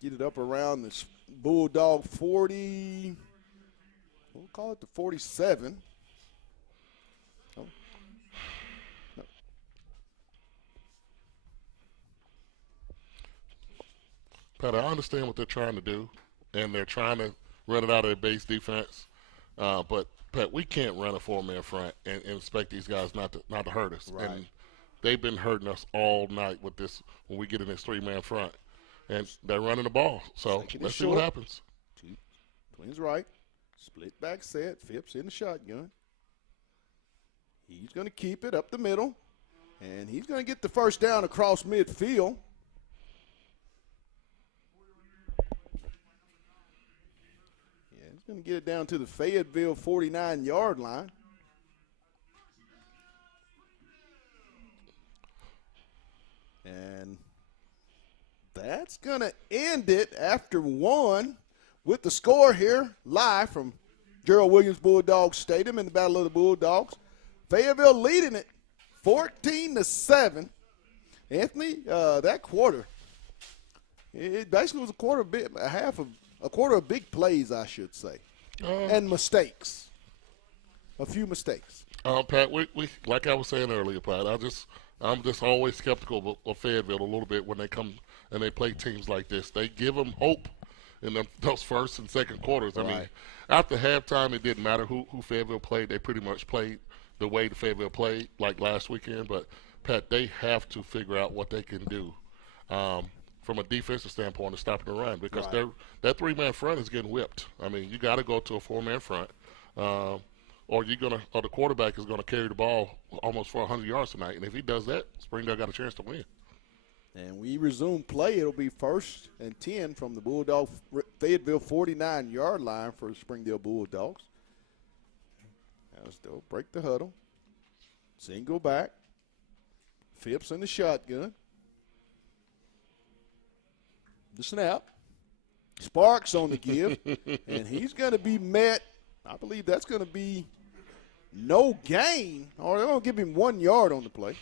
Get it up around the Bulldog 40, we'll call it the 47. Oh. No. Pat, I understand what they're trying to do, and they're trying to run it out of their base defense. But, Pat, we can't run a 4-man front and expect these guys not to hurt us. Right. And they've been hurting us all night with this when we get in this 3-man front. And they're running the ball. So let's see what happens. Twins right. Split back set. Phipps in the shotgun. He's going to keep it up the middle. And he's going to get the first down across midfield. Yeah, he's going to get it down to the Fayetteville 49-yard line. And that's going to end it after 1 with the score here live from Gerald Williams Bulldog Stadium in the Battle of the Bulldogs. Fayetteville leading it 14-7. Anthony, that quarter, it basically was a quarter of big plays, I should say, and mistakes, a few mistakes. Pat, we like I was saying earlier, Pat, I'm just always skeptical of Fayetteville a little bit when they come and they play teams like this. They give them hope in those first and second quarters. I mean, after halftime, it didn't matter who Fayetteville played. They pretty much played the way the Fayetteville played like last weekend. But, Pat, they have to figure out what they can do from a defensive standpoint to stop the run because that 3-man front is getting whipped. I mean, you got to go to a 4-man front. Or the quarterback is gonna carry the ball almost for 100 yards tonight, and if he does that, Springdale got a chance to win. And we resume play. It'll be 1st and 10 from the Bulldog Fayetteville 49-yard line for the Springdale Bulldogs. As they'll break the huddle, single back, Phipps in the shotgun. The snap, Sparks on the give, and he's going to be met. I believe that's going to be no gain, or they're going to give him 1 yard on the play.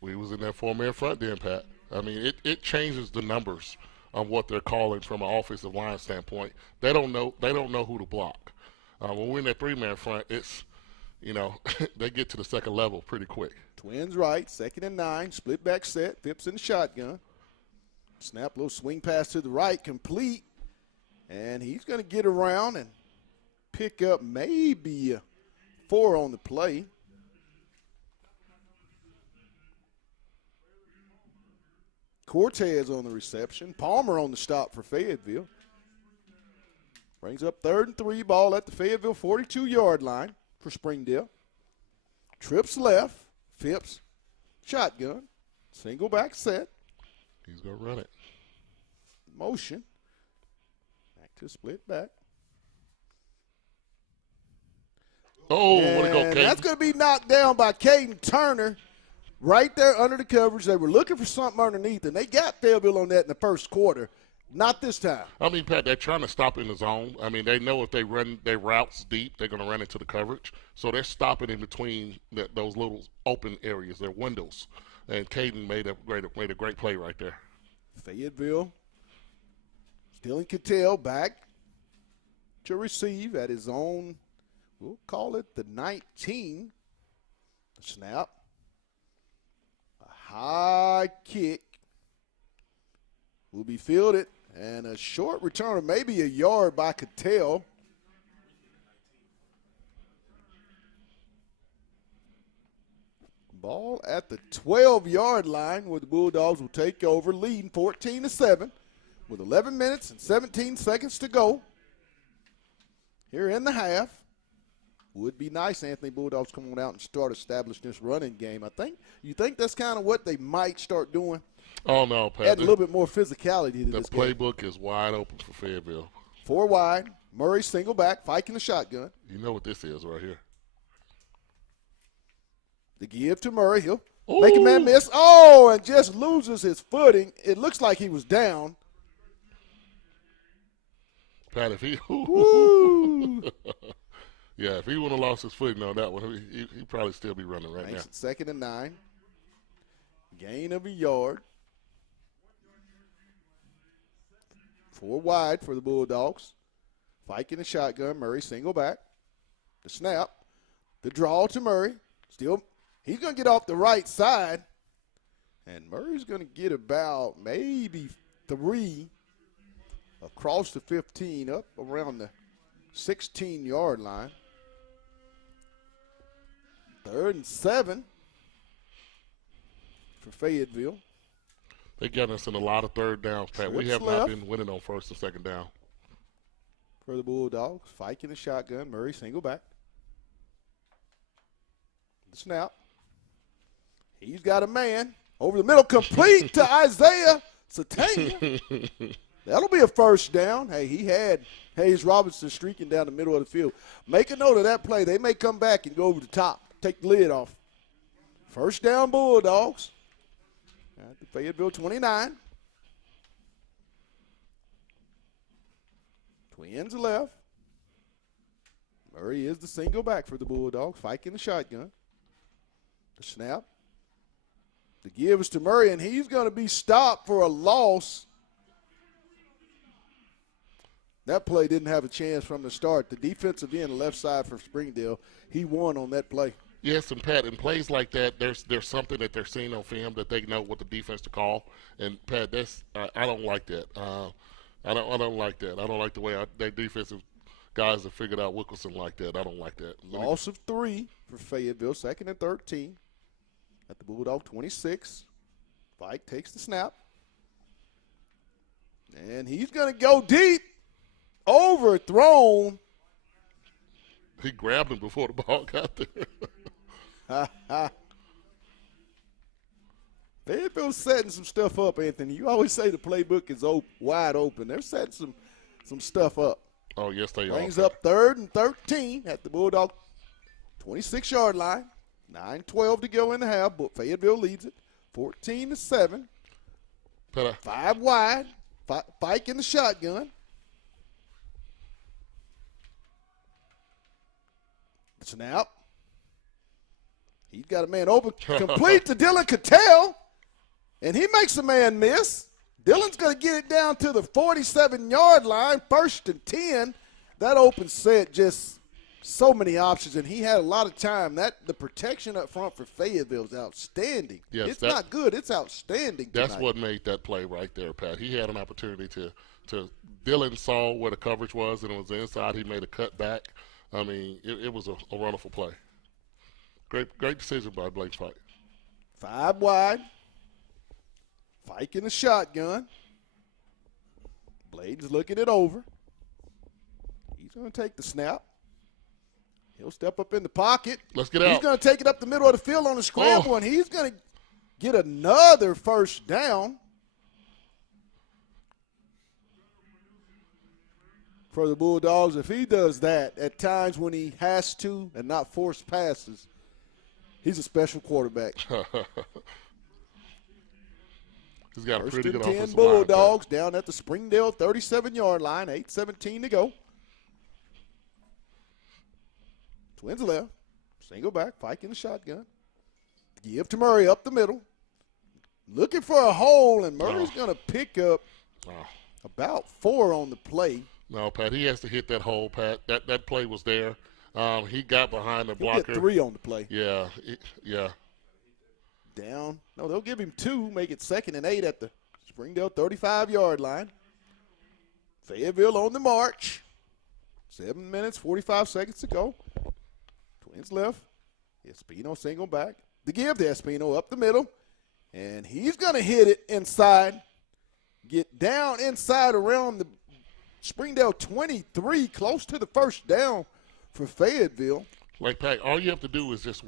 We was in that 4-man front then, Pat. I mean, it changes the numbers on what they're calling from an offensive line standpoint. They don't know who to block. When we're in that 3-man front, it's, they get to the second level pretty quick. Twins right, 2nd and 9, split back set, Phipps in the shotgun. Snap, little swing pass to the right, complete. And he's going to get around and pick up maybe 4 on the play. Cortez on the reception. Palmer on the stop for Fayetteville. Brings up 3rd and 3, ball at the Fayetteville 42-yard line for Springdale. Trips left. Phipps, shotgun. Single back set. He's going to run it. Motion. Back to split back. Oh, what a go, Caden. That's going to be knocked down by Caden Turner right there under the coverage. They were looking for something underneath, and they got Fayetteville on that in the first quarter. Not this time. I mean, Pat, they're trying to stop in the zone. I mean, they know if they run their routes deep, they're going to run into the coverage. So they're stopping in between those little open areas, their windows. And Caden made a great play right there. Fayetteville still in Cattell, back to receive at his own, we'll call it the 19. Snap. A high kick will be fielded, and a short return of maybe a yard by Cattell. Ball at the 12-yard line where the Bulldogs will take over, leading 14-7 with 11 minutes and 17 seconds to go here in the half. Would be nice, Anthony Bulldogs, come on out and start establishing this running game. You think that's kind of what they might start doing? Oh, no, Pat. Add a little bit more physicality to this game. The playbook is wide open for Fayetteville. 4 wide. Murray single back, Fike in the shotgun. You know what this is right here. The give to Murray. He'll make a man miss. Oh, and just loses his footing. It looks like he was down. Pat, if he yeah, if he wouldn't have lost his footing on that one, he'd probably still be running right now. 2nd and 9. Gain of a yard. 4 wide for the Bulldogs. Fike in the shotgun. Murray single back. The snap. The draw to Murray. Still, he's going to get off the right side. And Murray's going to get about maybe 3 across the 15 up around the 16-yard line. 3rd and 7 for Fayetteville. They got us in a lot of third downs, Pat. We have not been winning on 1st and 2nd down. For the Bulldogs, Fike in the shotgun. Murray single back. The snap. He's got a man over the middle, complete to Isaiah Satania. That'll be a 1st down. Hey, he had Hayes Robinson streaking down the middle of the field. Make a note of that play. They may come back and go over the top, take the lid off. 1st down, Bulldogs. At the Fayetteville 29. Twins left. Murray is the single back for the Bulldogs. Fike in the shotgun. The snap. The give is to Murray, and he's going to be stopped for a loss. That play didn't have a chance from the start. The defensive end, left side for Springdale, he won on that play. Yes, and Pat, in plays like that, there's something that they're seeing on film that they know what the defense to call. And Pat, that's I don't like that. I don't like that. I don't like the way their defensive guys have figured out Wilkerson like that. I don't like that. Loss of 3 for Fayetteville, 2nd and 13 at the Bulldog 26. Fike takes the snap, and he's going to go deep. Overthrown. He grabbed him before the ball got there. Fayetteville's setting some stuff up, Anthony. You always say the playbook is wide open. They're setting some stuff up. Oh, yes, they are. Brings up 3rd and 13 at the Bulldog 26-yard line. 9:12 to go in the half, but Fayetteville leads it 14-7. 5 wide. Fike in the shotgun. Snap. He's got a man open. Complete to Dylan Cattell. And he makes a man miss. Dylan's going to get it down to the 47-yard line, 1st and 10. That open set, just so many options, and he had a lot of time. The protection up front for Fayetteville is outstanding. Yes, it's not good. It's outstanding tonight. That's what made that play right there, Pat. He had an opportunity to Dylan saw where the coverage was, and it was inside. He made a cut back. I mean, it was a wonderful play. Great decision by Blake Fike. 5 wide. Fike in the shotgun. Bladen's looking it over. He's going to take the snap. He'll step up in the pocket. Let's get out. He's going to take it up the middle of the field on the scramble, and he's going to get another first down for the Bulldogs. If he does that at times when he has to and not force passes, he's a special quarterback. He's got a pretty good 10 offensive Bulldogs line, down at the Springdale 37-yard line, 8:17 to go. Twins left, single back, Fike in the shotgun. Give to Murray up the middle. Looking for a hole, and Murray's going to pick up about 4 on the play. No, Pat, he has to hit that hole, Pat. That play was there. He got behind the blocker. He'll get 3 on the play. Yeah, yeah. Down. No, they'll give him 2, make it 2nd and 8 at the Springdale 35-yard line. Fayetteville on the march. 7 minutes, 45 seconds to go. Twins left. Espino single back. The give to Espino up the middle. And he's going to hit it inside. Get down inside around the Springdale 23, close to the first down for Fayetteville. Like, Pat, all you have to do is just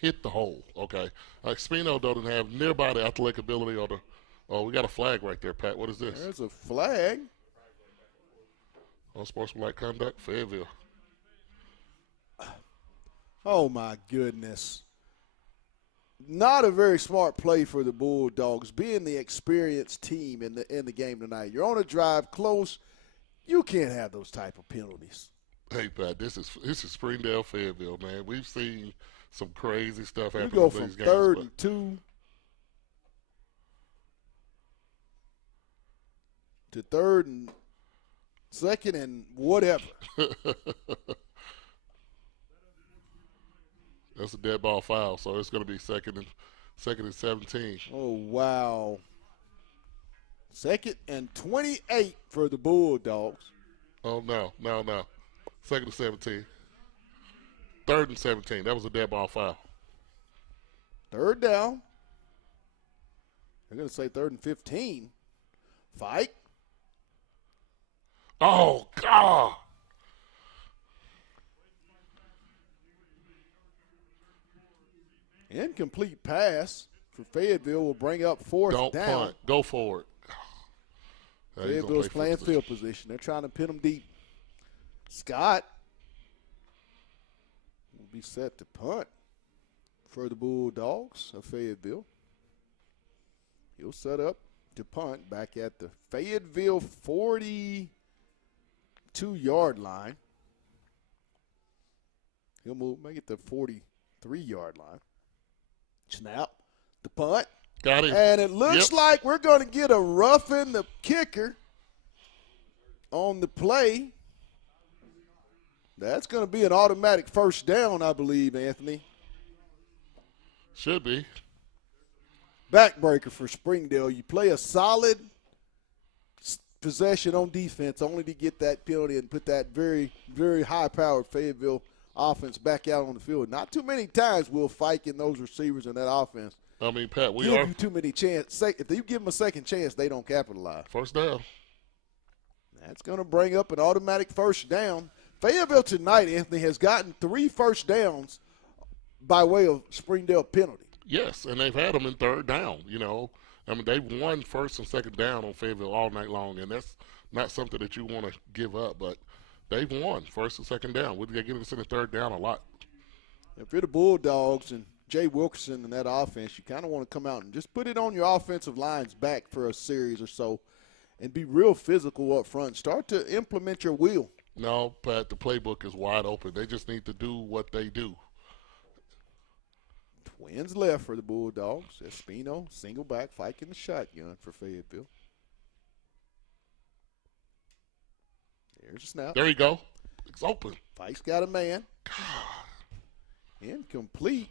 hit the hole, okay? Spino doesn't have nearby the athletic ability or the – oh, we got a flag right there, Pat. What is this? There's a flag. Unsportsmanlike conduct, Fayetteville. Oh, my goodness. Not a very smart play for the Bulldogs, being the experienced team in the game tonight. You're on a drive close. You can't have those type of penalties. Hey, Pat, this is Springdale, Fayetteville, man. We've seen some crazy stuff happen. You go in from these games, 3rd and 2 to 3rd and 2nd and whatever. That's a dead ball foul, so it's going to be second and 17. Oh, wow. 2nd and 28 for the Bulldogs. Oh, no. 2nd and 17. 3rd and 17. That was a dead ball foul. 3rd down. They're going to say 3rd and 15. Fight. Oh, God. Incomplete pass for Fayetteville will bring up 4th Don't down. punt. Go forward. Fayetteville's playing field position. They're trying to pin them deep. Scott will be set to punt for the Bulldogs of Fayetteville. He'll set up to punt back at the Fayetteville 42-yard line. He'll move, make it the 43-yard line. Snap, the punt. Got him. And it looks like we're going to get a roughing the kicker on the play. That's going to be an automatic first down, I believe, Anthony. Should be. Backbreaker for Springdale. You play a solid possession on defense only to get that penalty and put that very, very high-powered Fayetteville offense back out on the field. Not too many times will Fike and those receivers in that offense. I mean, Pat, we give are you too many chances. If you give them a second chance, they don't capitalize. First down. That's going to bring up an automatic first down. Fayetteville tonight, Anthony, has gotten 3 first downs by way of Springdale penalty. Yes, and they've had them in 3rd down, you know. I mean, they've won 1st and 2nd down on Fayetteville all night long, and that's not something that you want to give up, but they've won 1st and 2nd down. They're getting us in the 3rd down a lot. If you're the Bulldogs and Jay Wilkerson in that offense, you kind of want to come out and just put it on your offensive line's back for a series or so and be real physical up front. Start to implement your will. No, Pat, the playbook is wide open. They just need to do what they do. Twins left for the Bulldogs. Espino, single back, Fike in the shotgun for Fayetteville. There's a snap. There you go. It's open. Fike's got a man. Incomplete.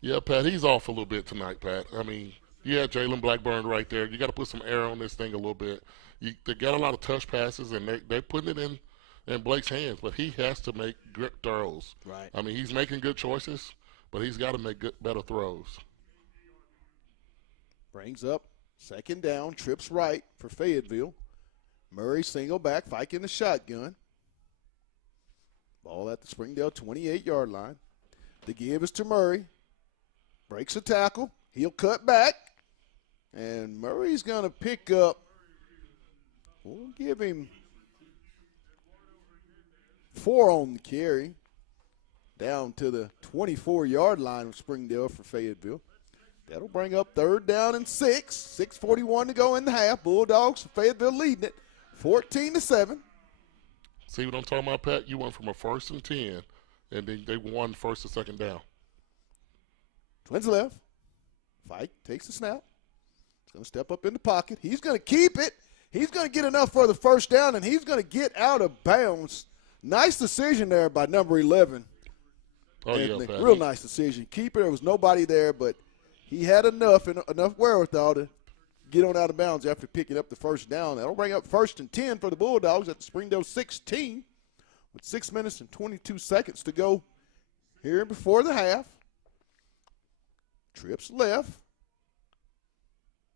Yeah, Pat, he's off a little bit tonight, Pat. I mean, you had Jalen Blackburn right there. You got to put some air on this thing a little bit. They got a lot of touch passes, and they're putting it in Blake's hands, but he has to make good throws. Right. I mean, he's making good choices, but he's got to make better throws. Brings up second down, trips right for Fayetteville. Murray single back, Fike in the shotgun. Ball at the Springdale 28-yard line. The give is to Murray. Breaks a tackle. He'll cut back. And Murray's going to pick up. We'll give him 4 on the carry. Down to the 24-yard line of Springdale for Fayetteville. That'll bring up 3rd down and 6. 6:41 to go in the half. Bulldogs, Fayetteville leading it 14-7. See what I'm talking about, Pat? You went from a 1st and 10, and then they won 1st and 2nd down. Twins left. Fike takes the snap. He's going to step up in the pocket. He's going to keep it. He's going to get enough for the 1st down, and he's going to get out of bounds. Nice decision there by number 11. Oh, yeah, Pat. Real nice decision. Keeper, there was nobody there, but he had enough wherewithal to get on out of bounds after picking up the 1st down. That'll bring up 1st and 10 for the Bulldogs at the Springdale 16 with 6 minutes and 22 seconds to go here before the half. Trips left.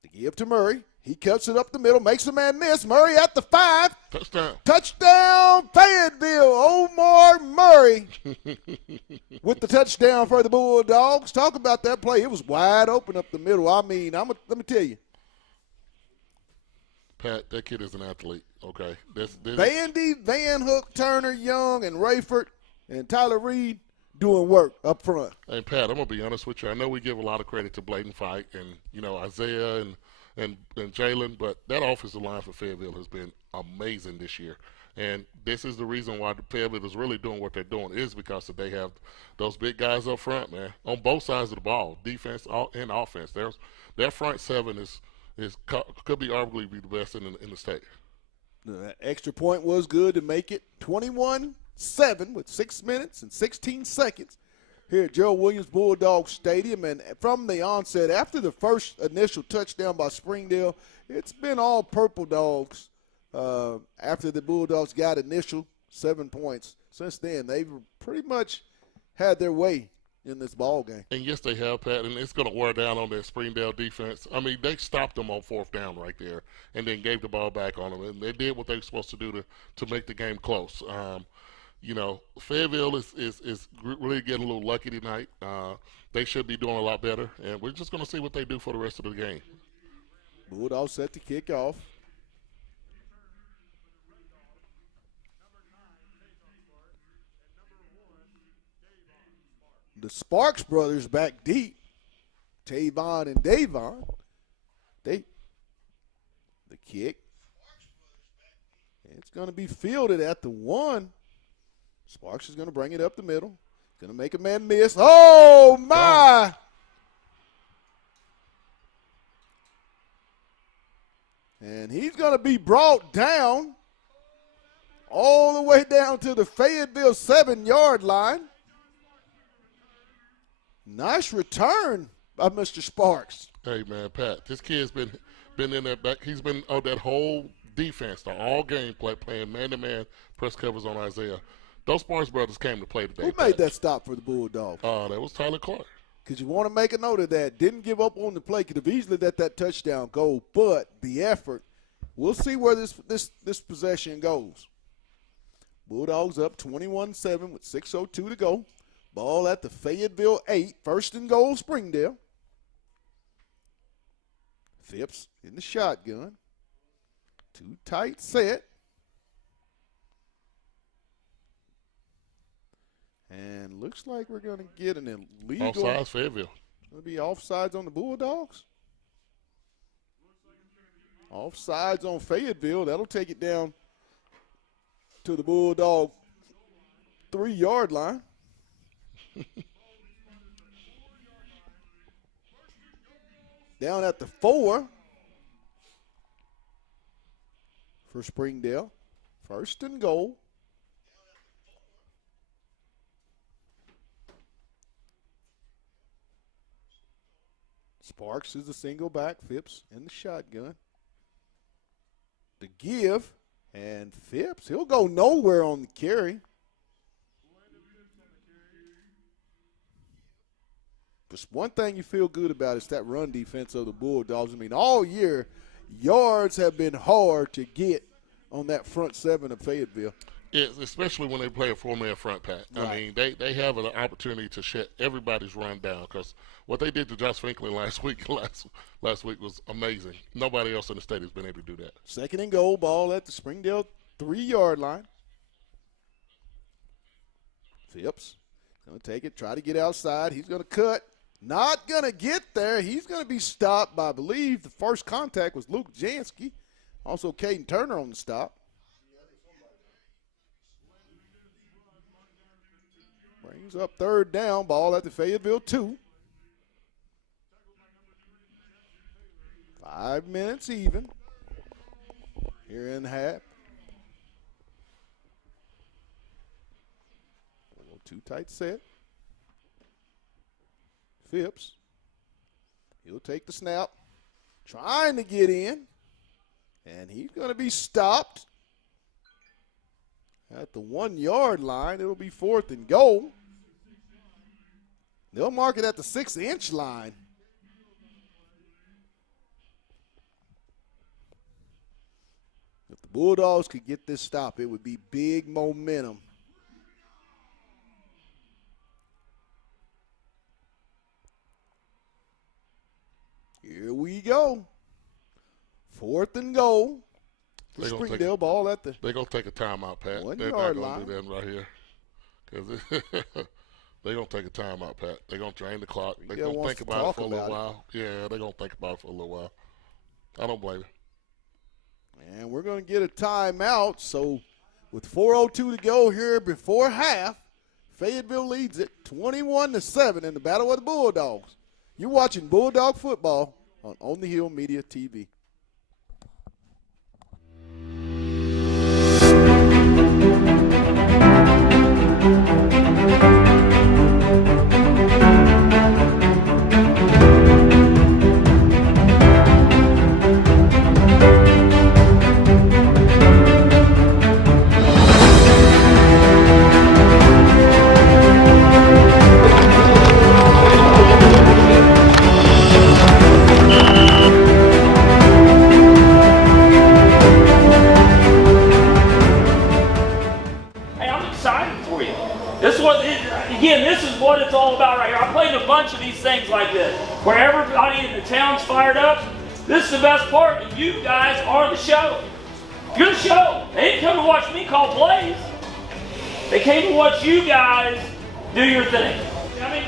The give to Murray. He cuts it up the middle, makes a man miss. Murray at the 5. Touchdown. Touchdown, Fayetteville. Omar Murray with the touchdown for the Bulldogs. Talk about that play. It was wide open up the middle. I mean, let me tell you. Pat, that kid is an athlete, okay? Bandy, Van Hook, Turner, Young, and Rayford, and Tyler Reed doing work up front. And, Pat, I'm going to be honest with you. I know we give a lot of credit to Bladen Fike and, Isaiah and Jalen, but that offensive line for Fayetteville has been amazing this year. And this is the reason why the Fayetteville is really doing what they're doing is because they have those big guys up front, man, on both sides of the ball, defense and offense. Their front 7 could be arguably the best in the state. The extra point was good to make it 21-7 with 6 minutes and 16 seconds here at Gerald Williams Bulldog Stadium. And from the onset, after the first initial touchdown by Springdale, it's been all Purple Dogs after the Bulldogs got initial 7 points. Since then, they've pretty much had their way in this ball game. And yes, they have, Pat, and it's going to wear down on that Springdale defense. I mean, they stopped them on 4th down right there and then gave the ball back on them, and they did what they were supposed to do to make the game close. Fayetteville is really getting a little lucky tonight. They should be doing a lot better, and we're just going to see what they do for the rest of the game. Bulldogs set to kick off. The Sparks brothers back deep. Tavon and Davon. The kick. It's going to be fielded at the 1. Sparks is going to bring it up the middle. Going to make a man miss. Oh, my. And he's going to be brought down all the way down to the Fayetteville 7-yard line. Nice return by Mr. Sparks. Hey, man, Pat, this kid's been in that back. He's been on that whole defense, the all game playing man-to-man press covers on Isaiah. Those Sparks brothers came to play today. Who made that stop for the Bulldogs? That was Tyler Clark. Because you want to make a note of that. Didn't give up on the play. Could have easily let that touchdown go, but the effort. We'll see where this possession goes. Bulldogs up 21-7 with 6:02 to go. Ball at the Fayetteville 8, 1st and goal, Springdale. Phipps in the shotgun. Too tight set. And looks like we're going to get an illegal. Offsides, Fayetteville. Going to be offsides on the Bulldogs. Offsides on Fayetteville. That'll take it down to the Bulldog 3-yard line. Down at the 4 for Springdale. 1st and goal. Sparks is the single back. Phipps in the shotgun. The give. And Phipps, he'll go nowhere on the carry. But one thing you feel good about is that run defense of the Bulldogs. I mean, all year, yards have been hard to get on that front 7 of Fayetteville. Yeah, especially when they play a 4-man front pack. Right. I mean, they have an opportunity to shut everybody's run down because what they did to Josh Franklin last week was amazing. Nobody else in the state has been able to do that. 2nd and goal, ball at the Springdale 3-yard line. Phipps going to take it, try to get outside. He's going to cut. Not going to get there. He's going to be stopped by, I believe, the first contact was Luke Janske. Also, Caden Turner on the stop. Brings up 3rd down, ball at the Fayetteville 2. 5 minutes even here in the half. A little too tight set. Phipps, he'll take the snap, trying to get in, and he's going to be stopped at the 1-yard line. It'll be 4th and goal. They'll mark it at the 6-inch line. If the Bulldogs could get this stop, it would be big momentum. Here we go. 4th and goal. Springdale ball at the They're going to take a timeout, Pat. 1-yard line. They're not going to do that right here. Because they're going to take a timeout, Pat. They're going to drain the clock. They're going to think about it for a little while. Yeah, they're going to think about it for a little while. I don't blame them. And we're going to get a timeout. So with 4:02 to go here before half, Fayetteville leads it 21-7 in the Battle of the Bulldogs. You're watching Bulldog football on the Hill Media TV. Again, this is what it's all about right here. I played a bunch of these things like this, where everybody in the town's fired up. This is the best part, and you guys are the show. You're the show. They didn't come to watch me call plays. They came to watch you guys do your thing. I mean,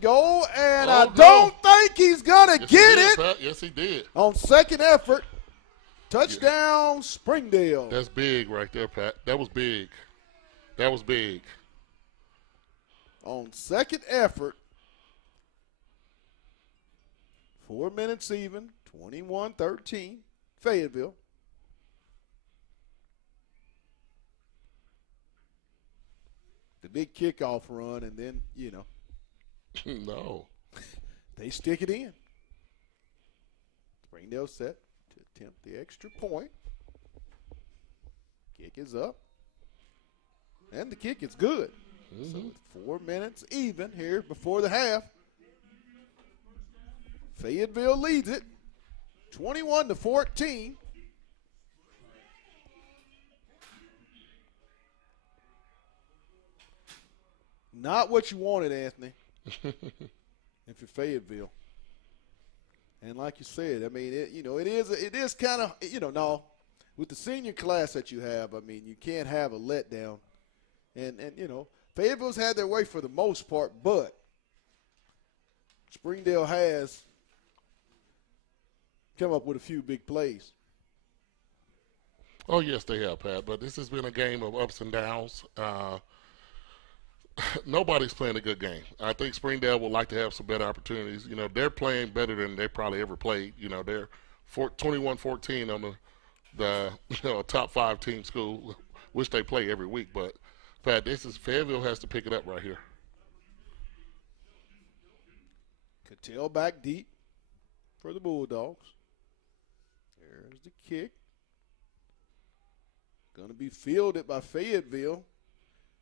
Goal, and I don't think he's going to get it. Pat. Yes, he did. On 2nd effort, touchdown, Springdale. That's big right there, Pat. That was big. That was big. On 2nd effort, 4 minutes even, 21-13, Fayetteville. The big kickoff run, and then, you know. No. They stick it in. Springdale set to attempt the extra point. Kick is up. And the kick is good. So it's 4 minutes even here before the half. Fayetteville leads it 21-14. Not what you wanted, Anthony. and for Fayetteville. And like you said, I mean, it is kind of, no, with the senior class that you have, I mean, you can't have a letdown. And Fayetteville's had their way for the most part, but Springdale has come up with a few big plays. Oh, yes, they have, Pat. But this has been a game of ups and downs. Nobody's playing a good game. I think Springdale would like to have some better opportunities. They're playing better than they probably ever played. They're 21-14 on the top 5 team school, which they play every week. But, Pat, Fayetteville has to pick it up right here. Cattell back deep for the Bulldogs. There's the kick. Going to be fielded by Fayetteville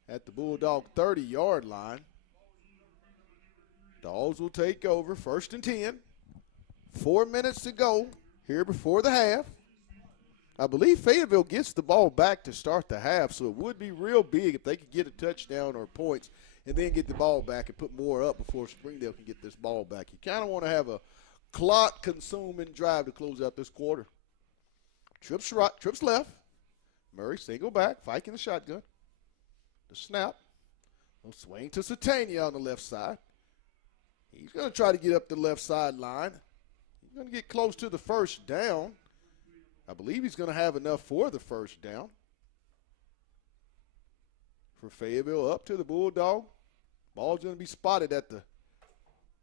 at the Bulldog 30-yard line. Dogs will take over, 1st and 10. 4 minutes to go here before the half. I believe Fayetteville gets the ball back to start the half, so it would be real big if they could get a touchdown or points and then get the ball back and put more up before Springdale can get this ball back. You kind of want to have a clock-consuming drive to close out this quarter. Trips right, trips left. Murray single back, Fike in the shotgun. The snap. No swing to Satania on the left side. He's going to try to get up the left sideline. He's going to get close to the first down. I believe he's going to have enough for the first down. For Fayetteville up to the Bulldog. Ball's going to be spotted at the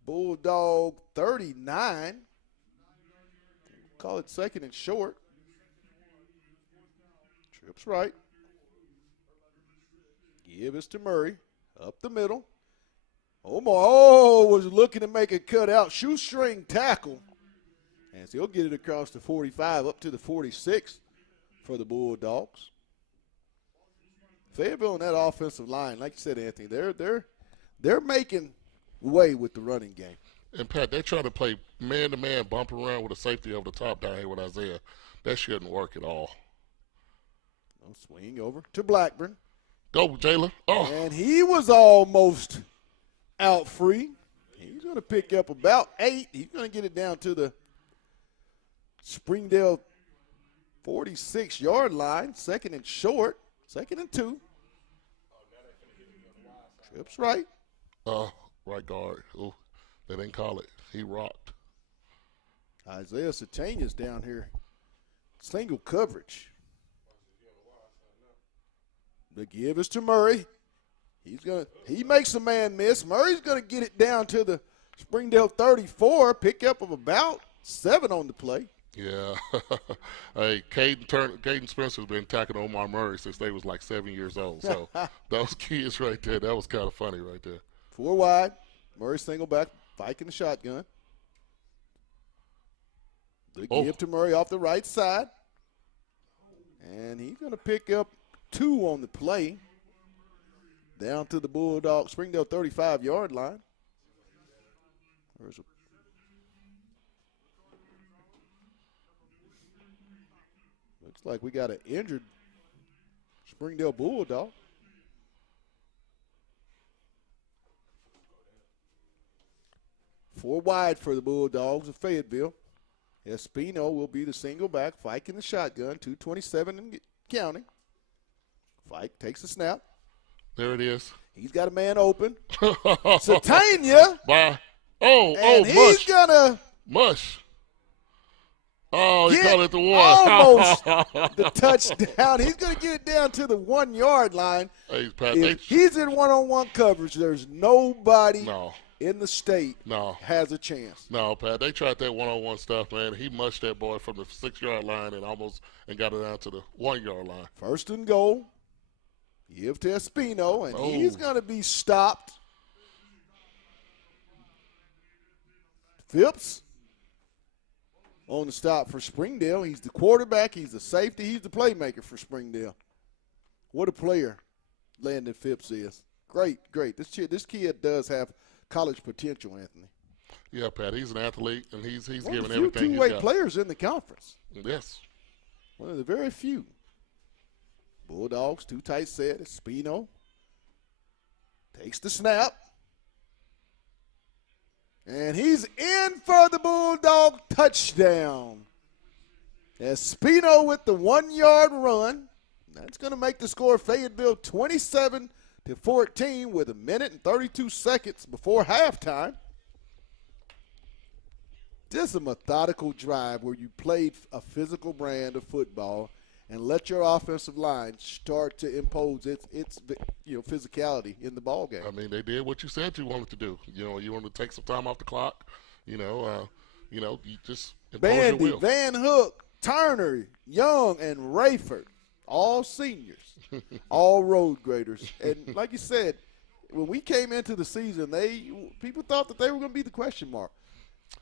Bulldog 39. Call it 2nd and short. Trips right. Give us to Murray. Up the middle. Omar, was looking to make a cutout. Shoestring tackle. As he'll get it across the 45 up to the 46 for the Bulldogs. Fayetteville on that offensive line, like you said, Anthony, they're making way with the running game. And, Pat, they try to play man-to-man, bump around with a safety over the top down here with Isaiah. That shouldn't work at all. No swing over to Blackburn. Go, Jayla. Oh. And he was almost out free. He's going to pick up about 8. He's going to get it down to the Springdale 46-yard line. 2nd and short. 2nd and 2. Trips right. Right guard. Oh, they didn't call it. He rocked. Isaiah Satania's down here. Single coverage. The give is to Murray. He makes a man miss. Murray's going to get it down to the Springdale 34. Pickup of about 7 on the play. Yeah. Hey, Caden Spencer's been tackling Omar Murray since they was like 7 years old. So those kids right there, that was kind of funny right there. 4 wide. Murray single back, Fike in the shotgun. The give to Murray off the right side. And he's going to pick up 2 on the play. Down to the Bulldog Springdale 35-yard line. Looks like we got an injured Springdale Bulldog. Four wide for the Bulldogs of Fayetteville. Espino will be the single back. Fike in the shotgun, 2:27 and counting. Fike takes the snap. There it is. He's got a man open. Satania. Bye. And he's going to. Mush. Oh, he called it the one. Almost the touchdown. He's going to get it down to the 1-yard line. Hey, Pat, if he's in one-on-one coverage, there's nobody in the state has a chance. No, Pat, they tried that one-on-one stuff, man. He mushed that boy from the 6-yard line and got it down to the 1-yard line. 1st and goal. Give to Espino, and he's going to be stopped. Phipps on the stop for Springdale. He's the quarterback. He's the safety. He's the playmaker for Springdale. What a player Landon Phipps is. Great. This kid does have college potential, Anthony. Yeah, Pat, he's an athlete, and he's One giving of the everything few he's two-way got. players in the conference. Yes. One of the very few. Bulldogs, too tight set. Espino takes the snap. And he's in for the Bulldog touchdown. Espino with the 1-yard run. That's going to make the score Fayetteville 27-14 with 1 minute and 32 seconds before halftime. This is a methodical drive where you played a physical brand of football and let your offensive line start to impose its physicality in the ball game. I mean, they did what you said you wanted to do. You wanted to take some time off the clock. You just impose Bandy, your will. Van Hook, Turner, Young, and Rayford, all seniors, all road graders. And like you said, when we came into the season, people thought that they were going to be the question mark.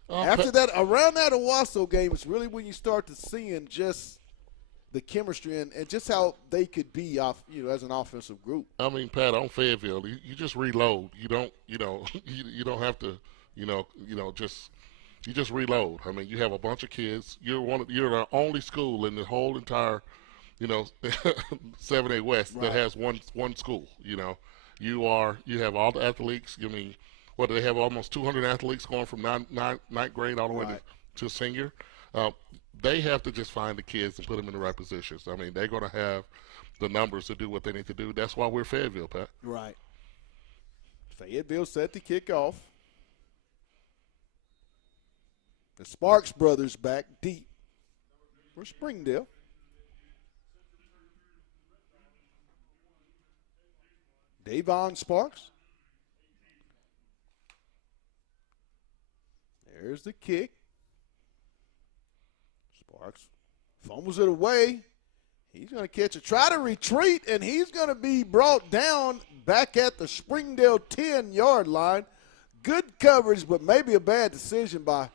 After that, around that Owasso game, it's really when you start to seeing just the chemistry and just how they could be as an offensive group. I mean, Pat, on Fayetteville, you just reload. You don't have to, you just reload. I mean, you have a bunch of kids. You're the only school in the whole entire, 7A West that has one school. You have all the athletes. I mean, they have almost 200 athletes going from ninth grade all the way to senior. They have to just find the kids and put them in the right positions. I mean, they're going to have the numbers to do what they need to do. That's why we're Fayetteville, Pat. Right. Fayetteville set to kick off. The Sparks brothers back deep for Springdale. Davon Sparks. There's the kick. Sparks fumbles it away. He's going to catch it. Try to retreat, and he's going to be brought down back at the Springdale 10-yard line. Good coverage, but maybe a bad decision by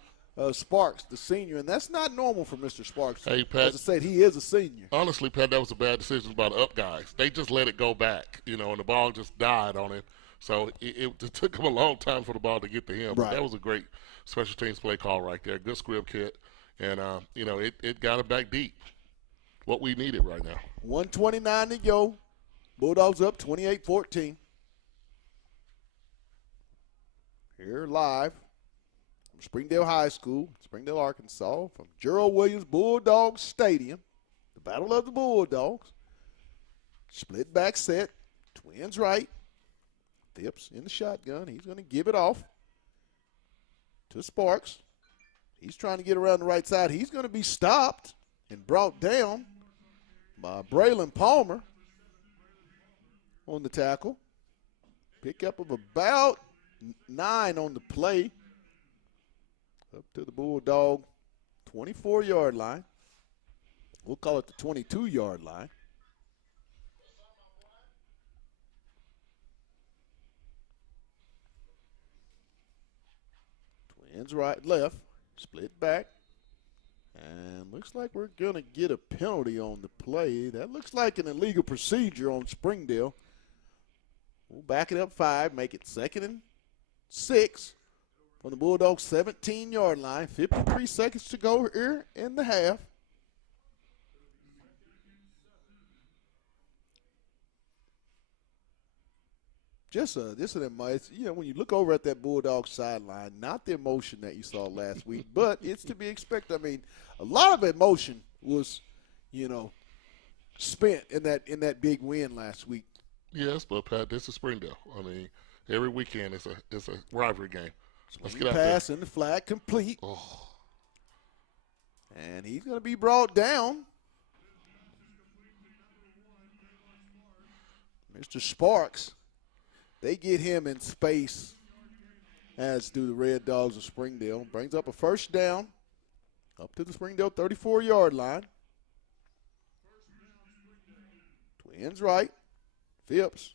Sparks, the senior, and that's not normal for Mr. Sparks. Hey, Pat. As I said, he is a senior. Honestly, Pat, that was a bad decision by the up guys. They just let it go back, and the ball just died on him. So it took him a long time for the ball to get to him. But that was a great special teams play call right there. Good script kit. And, it got it back deep. What we needed right now. 1:29 to go. Bulldogs up 28-14. Here live from Springdale High School, Springdale, Arkansas, from Gerald Williams Bulldog Stadium. The Battle of the Bulldogs. Split back set. Twins right. Phipps in the shotgun. He's going to give it off to Sparks. He's trying to get around the right side. He's going to be stopped and brought down by Braylon Palmer on the tackle. Pickup of about 9 on the play. Up to the Bulldog 24-yard line. We'll call it the 22-yard line. Twins right, left. Split back. And looks like we're going to get a penalty on the play. That looks like an illegal procedure on Springdale. We'll back it up 5, make it 2nd and 6 from the Bulldogs' 17-yard line. 53 seconds to go here in the half. Just an when you look over at that Bulldog sideline, not the emotion that you saw last week, but it's to be expected. I mean, a lot of emotion was, spent in that big win last week. Yes, but Pat, this is Springdale. I mean, every weekend it's a rivalry game. Let's get out pass there. and the flag complete. Oh. And he's going to be brought down. Mr. Sparks. They get him in space, as do the Red Dogs of Springdale. Brings up a first down up to the Springdale 34-yard line. Twins right. Phipps.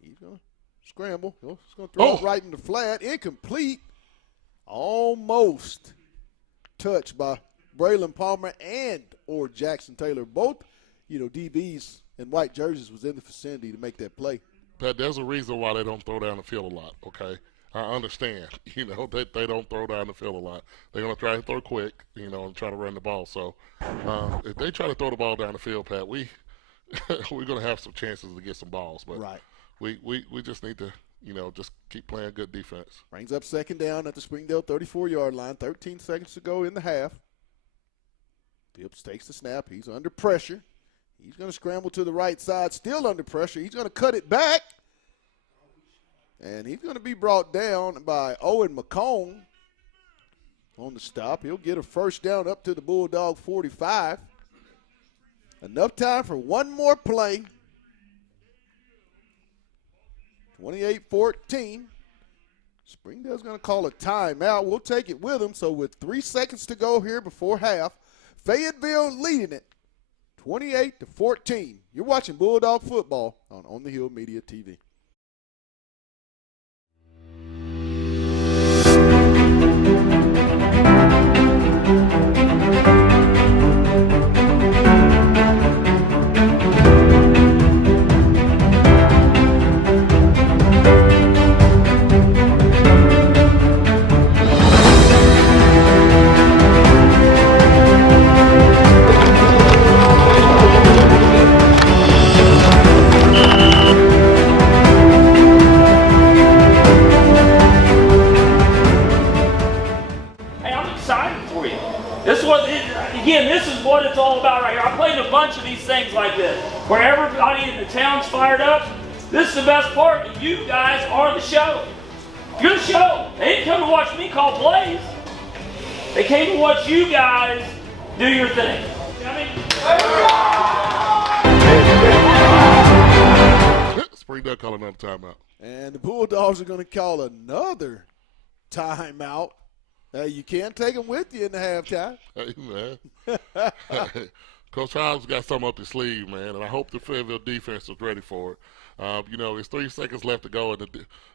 He's going to scramble. He's going to throw it right in the flat. Incomplete. Almost touched by Braylon Palmer or Jackson Taylor. Both, DBs in white jerseys was in the vicinity to make that play. Pat, there's a reason why they don't throw down the field a lot, okay? I understand, that they don't throw down the field a lot. They're going to try to throw quick, and try to run the ball. So if they try to throw the ball down the field, Pat, we're going to have some chances to get some balls. But we just need to just keep playing good defense. Brings up second down at the Springdale 34-yard line. 13 seconds to go in the half. Phipps takes the snap. He's under pressure. He's going to scramble to the right side, still under pressure. He's going to cut it back. And he's going to be brought down by Owen McComb on the stop. He'll get a first down up to the Bulldog 45. Enough time for one more play. 28-14. Springdale's going to call a timeout. We'll take it with them. So with 3 seconds to go here before half, Fayetteville leading it 28-14. You're watching Bulldog football on the Hill Media TV. This is what it's all about right here. I played a bunch of these things like this, where everybody in the town's fired up. This is the best part, and you guys are the show. You're the show. They didn't come to watch me call plays. They came to watch you guys do your thing. Springdale calling another timeout. And the Bulldogs are going to call another timeout. You can't take them with you in the halftime. Hey, man. Coach Hobbs got something up his sleeve, man, and I hope the Fayetteville defense is ready for it. There's 3 seconds left to go, and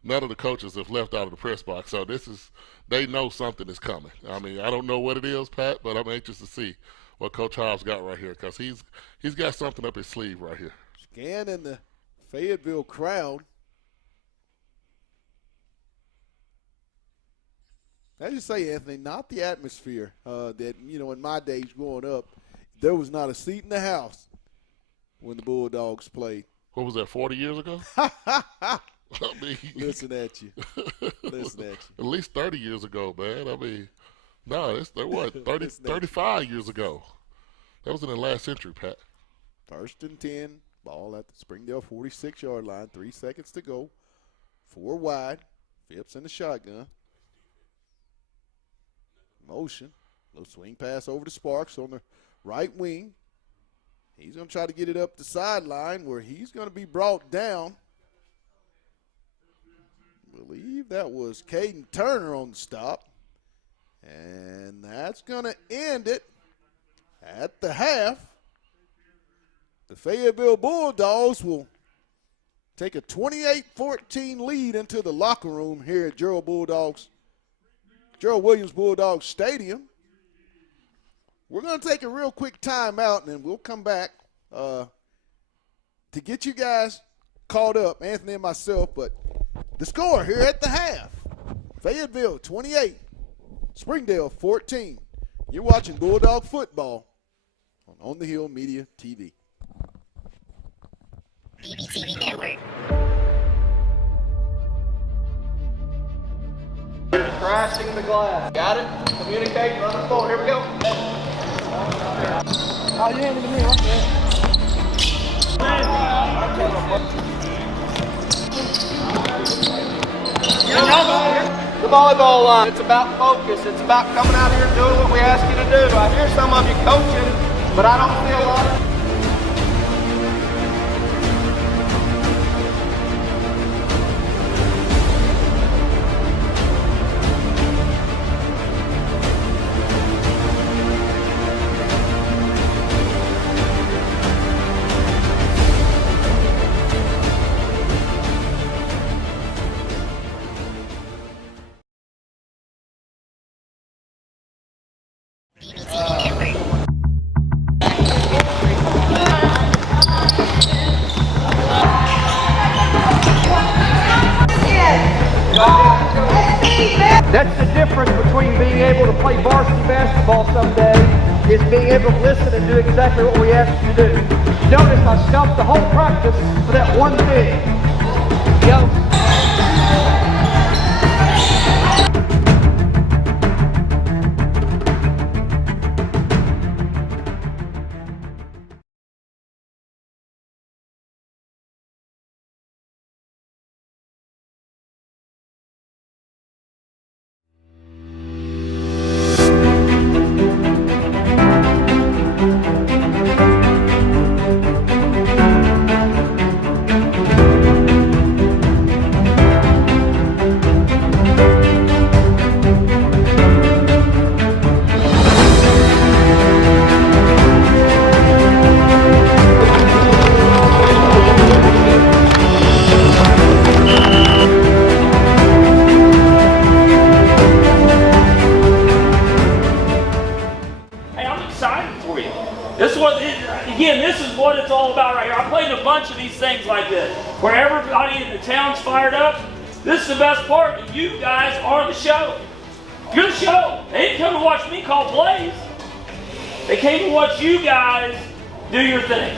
none of the coaches have left out of the press box. So they know something is coming. I mean, I don't know what it is, Pat, but I'm anxious to see what Coach Hobbs got right here, because he's got something up his sleeve right here. Scanning the Fayetteville crowd. I just say, Anthony, not the atmosphere that, in my days growing up, there was not a seat in the house when the Bulldogs played. What was that, 40 years ago? Listen at you. At least 30 years ago, man. They're what, 35 years ago. That was in the last century, Pat. 1st and 10, ball at the Springdale 46-yard line, 3 seconds to go. 4 wide, Phipps in the shotgun. Motion, little swing pass over to Sparks on the right wing. He's going to try to get it up the sideline where he's going to be brought down. I believe that was Caden Turner on the stop. And that's going to end it at the half. The Fayetteville Bulldogs will take a 28-14 lead into the locker room here at Gerald Williams Bulldogs Stadium. We're going to take a real quick timeout, and then we'll come back to get you guys caught up, Anthony and myself. But the score here at the half, Fayetteville 28, Springdale 14. You're watching Bulldog football on the Hill Media TV. BBTV Network. Crashing the glass. Got it? Communicate, run the floor. Here we go. Oh, you ain't even here. What's that? The volleyball line. It's about focus. It's about coming out here and doing what we ask you to do. I hear some of you coaching, but I don't see a lot of That's the difference between being able to play varsity basketball someday is being able to listen and do exactly what we ask you to do. Notice I stopped the whole practice for that one thing. Yo. things like this, where everybody in the town's fired up. This is the best part, and you guys are the show. You're the show. They didn't come to watch me call plays. They came to watch you guys do your thing.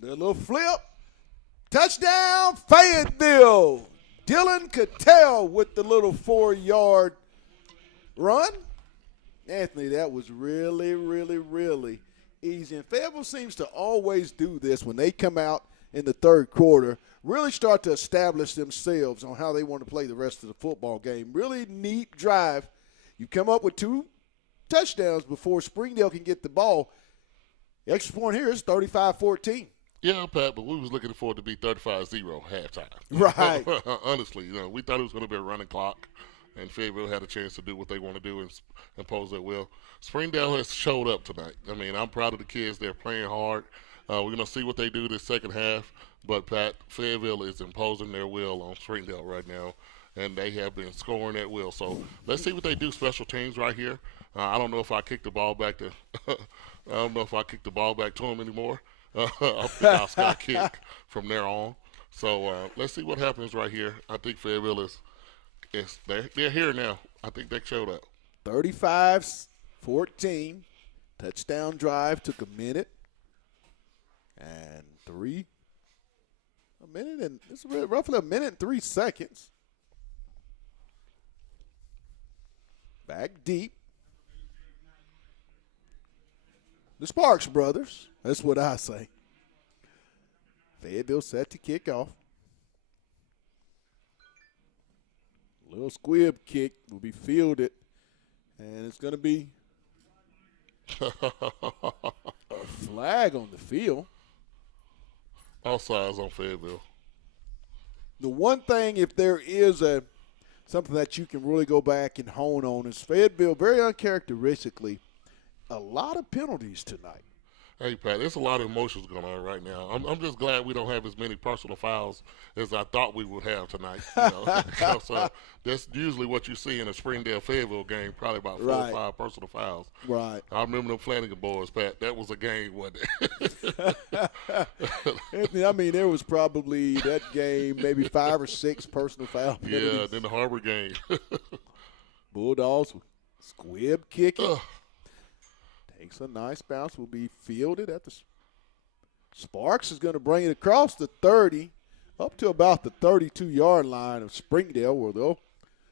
The little flip. Touchdown, Fayetteville. Dylan Cattell with the little 4-yard run. Anthony, that was really, really, really easy. And Fayetteville seems to always do this when they come out in the third quarter, really start to establish themselves on how they want to play the rest of the football game. Really neat drive. You come up with 2 touchdowns before Springdale can get the ball. The extra point here is 35-14. Yeah, Pat, but we was looking for it to be 35-0 halftime. Right. Honestly, we thought it was going to be a running clock, and Fayetteville had a chance to do what they want to do and impose their will. Springdale has showed up tonight. I mean, I'm proud of the kids. They're playing hard. We're going to see what they do this second half. But, Pat, Fayetteville is imposing their will on Springdale right now, and they have been scoring at will. So let's see what they do special teams right here. I don't know if I kick the ball back to I don't know if I kick the ball back to them anymore. I think I'll start kick from there on. So let's see what happens right here. I think Fayetteville they're here now. I think they showed up. 35-14. Touchdown drive took a minute. And it's roughly a minute and 3 seconds. Back deep. The Sparks brothers. That's what I say. Fayetteville set to kick off. Little squib kick will be fielded. And it's going to be a flag on the field. Offsides on Fayetteville. The one thing, if there is something that you can really go back and hone on, is Fayetteville, very uncharacteristically, a lot of penalties tonight. Hey, Pat, there's a lot of emotions going on right now. I'm just glad we don't have as many personal fouls as I thought we would have tonight. Because that's usually what you see in a Springdale-Fayetteville game, probably about 4 or 5 personal fouls. Right. I remember them Flanagan boys, Pat. That was a game, wasn't it? Anthony, I mean, there was probably that game maybe 5 or 6 personal fouls. Yeah, then the Harbor game. Bulldogs squib kicking. Takes a nice bounce, will be fielded at the Sparks is going to bring it across the 30 up to about the 32-yard line of Springdale, where they'll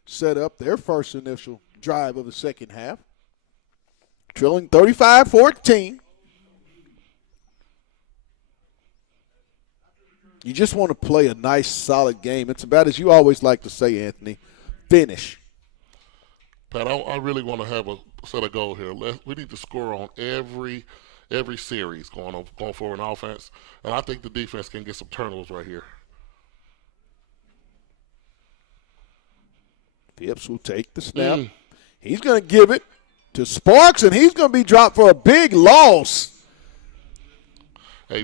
set up their first initial drive of the second half. Trailing 35-14. You just want to play a nice, solid game. It's about, as you always like to say, Anthony, finish. Pat, I really want to have a set a goal here. We need to score on every series going forward in offense, and I think the defense can get some turnovers right here. Phipps will take the snap. He's going to give it to Sparks, and he's going to be dropped for a big loss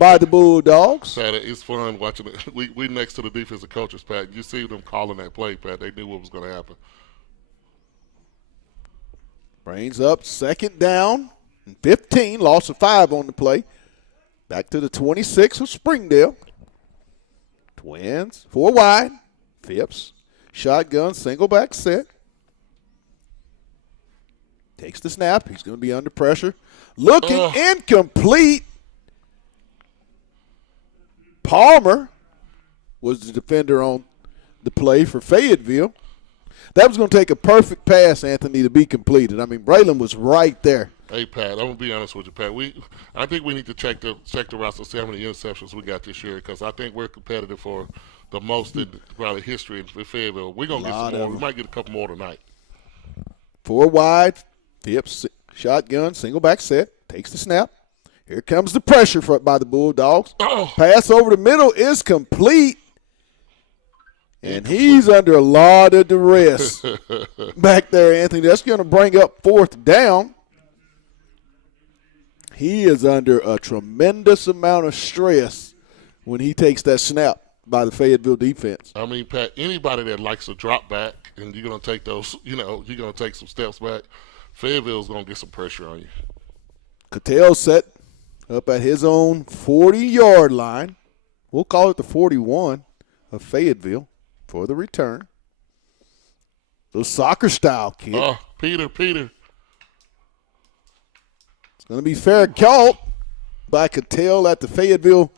by the Bulldogs. Pat, it's fun watching it. We next to the defensive coaches, Pat. You see them calling that play, Pat. They knew what was going to happen. Brings up second down and 15, loss of 5 on the play. Back to the 26 of Springdale. Twins, 4 wide. Phipps, shotgun, single back set. Takes the snap. He's going to be under pressure. Looking incomplete. Palmer was the defender on the play for Fayetteville. That was going to take a perfect pass, Anthony, to be completed. I mean, Braylon was right there. Hey, Pat, I'm going to be honest with you, Pat. I think we need to check the roster, see how many interceptions we got this year, because I think we're competitive for the most in probably history in Fayetteville. We're going to get some more. We might get a couple more tonight. 4 wide. Phipps, shotgun, single back set. Takes the snap. Here comes the pressure by the Bulldogs. Pass over the middle is complete. And he's under a lot of duress back there, Anthony. That's going to bring up 4th down. He is under a tremendous amount of stress when he takes that snap by the Fayetteville defense. I mean, Pat, anybody that likes to drop back and you're going to take those, you're going to take some steps back, Fayetteville's going to get some pressure on you. Cattell set up at his own 40-yard line. We'll call it the 41 of Fayetteville. For the return. Little soccer-style kick. Peter. It's going to be fair caught by Cattell at the Fayetteville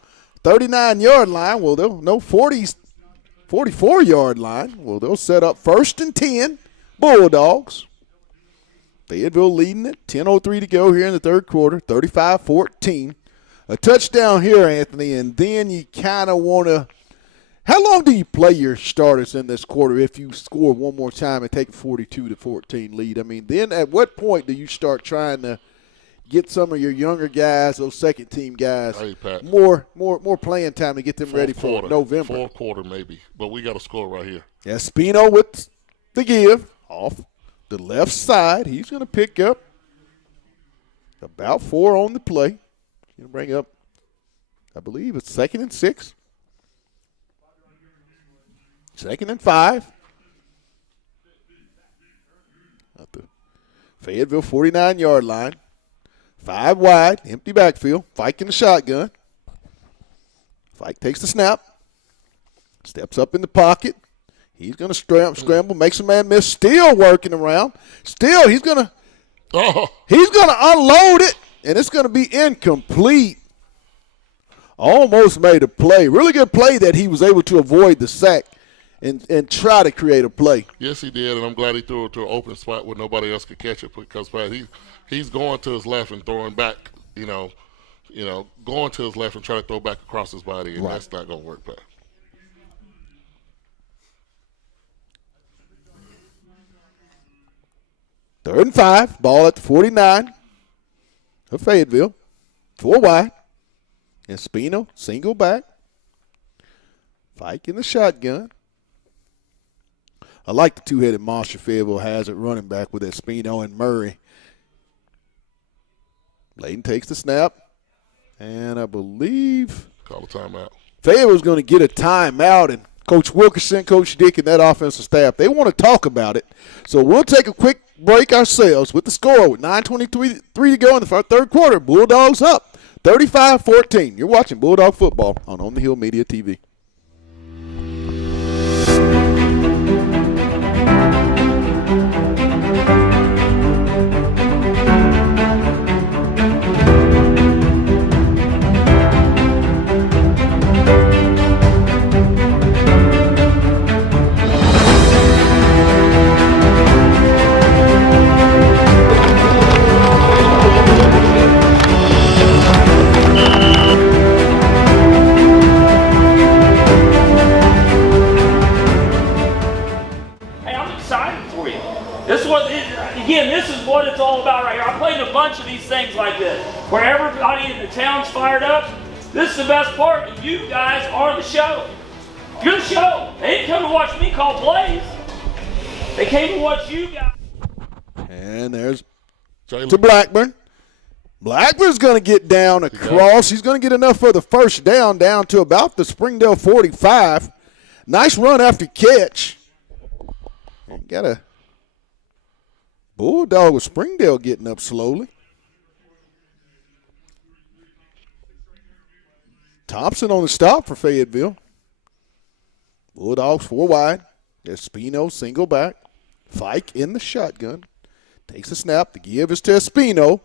39-yard line. Well, they'll no 44-yard line. Well, they'll set up 1st and 10, Bulldogs. Fayetteville leading it. 10:03 to go here in the third quarter. 35-14. A touchdown here, Anthony, and then you kind of want to. How long do you play your starters in this quarter if you score one more time and take a 42-14 lead? I mean, then at what point do you start trying to get some of your younger guys, those second-team guys, more playing time to get them ready for November? Fourth quarter maybe, but we got a score right here. Yeah, Spino with the give off the left side. He's going to pick up about 4 on the play. He's going to bring up, I believe it's 2nd and 6. 2nd and 5. At the Fayetteville 49-yard line. 5 wide, empty backfield. Fike in the shotgun. Fike takes the snap. Steps up in the pocket. He's going to scramble, makes a man miss. Still working around. Still, he's going to unload it, and it's going to be incomplete. Almost made a play. Really good play that he was able to avoid the sack and try to create a play. Yes, he did, and I'm glad he threw it to an open spot where nobody else could catch it because he's going to his left and throwing back, going to his left and trying to throw back across his body, and that's not going to work, Pat. Third and 5, ball at the 49 of Fayetteville. 4 wide. And Spino, single back. Fike in the shotgun. I like the two-headed monster Fayetteville has at running back with that Spino and Murray. Layden takes the snap. And I believe call a timeout. Fayetteville's going to get a timeout, and Coach Wilkerson, Coach Dick, and that offensive staff, they want to talk about it. So we'll take a quick break ourselves with the score with 9:23 to go in the third quarter. Bulldogs up 35-14. You're watching Bulldog football on the Hill Media TV. Again, this is what it's all about right here. I played a bunch of these things like this, where everybody in the town's fired up. This is the best part, and you guys are the show. You're the show. They didn't come to watch me call plays. They came to watch you guys. And there's to Blackburn. Blackburn's going to get down across. He's going to get enough for the first down to about the Springdale 45. Nice run after catch. And got a Bulldog with Springdale getting up slowly. Thompson on the stop for Fayetteville. Bulldogs 4 wide. There's Spino single back. Fike in the shotgun. Takes a snap. The give is to Spino.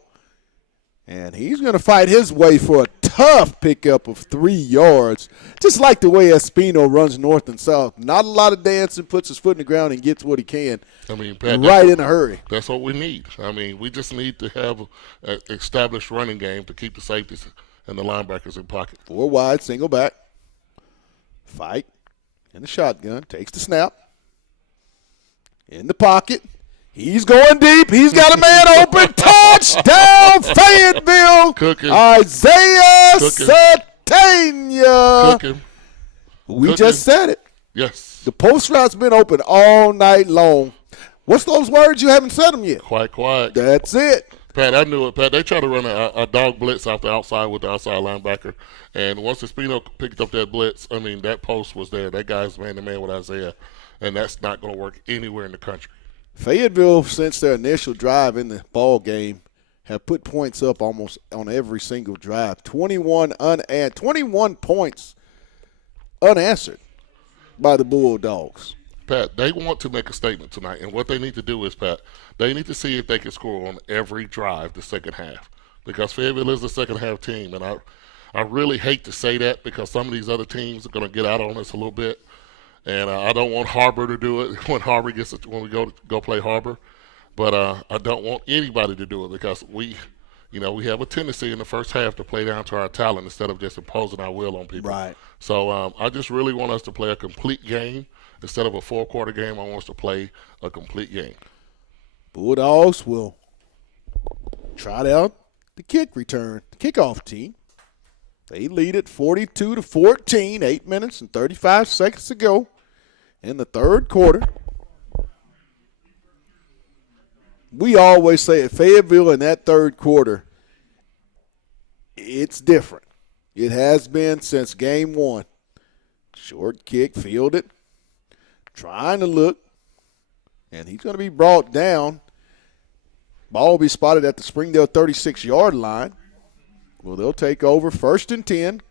And he's going to fight his way for a tough pickup of 3 yards. Just like the way Espino runs north and south. Not a lot of dancing, puts his foot in the ground and gets what he can. I mean, Pat, right in a hurry. That's what we need. I mean, we just need to have an established running game to keep the safeties and the linebackers in pocket. 4 wide, single back. Fight in the shotgun. Takes the snap. In the pocket. He's going deep. He's got a man open. Touchdown, Fayetteville. Cooking. Isaiah Satania. Cooking. We just said it. Yes. The post route's been open all night long. What's those words? You haven't said them yet. Quiet. That's it. Pat, I knew it. Pat, they tried to run a dog blitz off the outside with the outside linebacker. And once Espino picked up that blitz, I mean, that post was there. That guy's man-to-man with Isaiah. And that's not going to work anywhere in the country. Fayetteville, since their initial drive in the ball game, have put points up almost on every single drive. 21 points unanswered by the Bulldogs. Pat, they want to make a statement tonight, and what they need to do is, Pat, they need to see if they can score on every drive the second half, because Fayetteville is the second half team, and I really hate to say that because some of these other teams are going to get out on us a little bit, and I don't want Harbor to do it when we go play Harbor, but I don't want anybody to do it because we have a tendency in the first half to play down to our talent instead of just imposing our will on people. Right. So I just really want us to play a complete game instead of a 4-quarter game. I want us to play a complete game. Bulldogs will trot out the kickoff team. They lead it 42-14, 8 minutes and 35 seconds to go in the third quarter. We always say at Fayetteville in that third quarter, it's different. It has been since game one. Short kick, fielded, trying to look, and he's going to be brought down. Ball will be spotted at the Springdale 36-yard line. Well, they'll take over 1st and 10,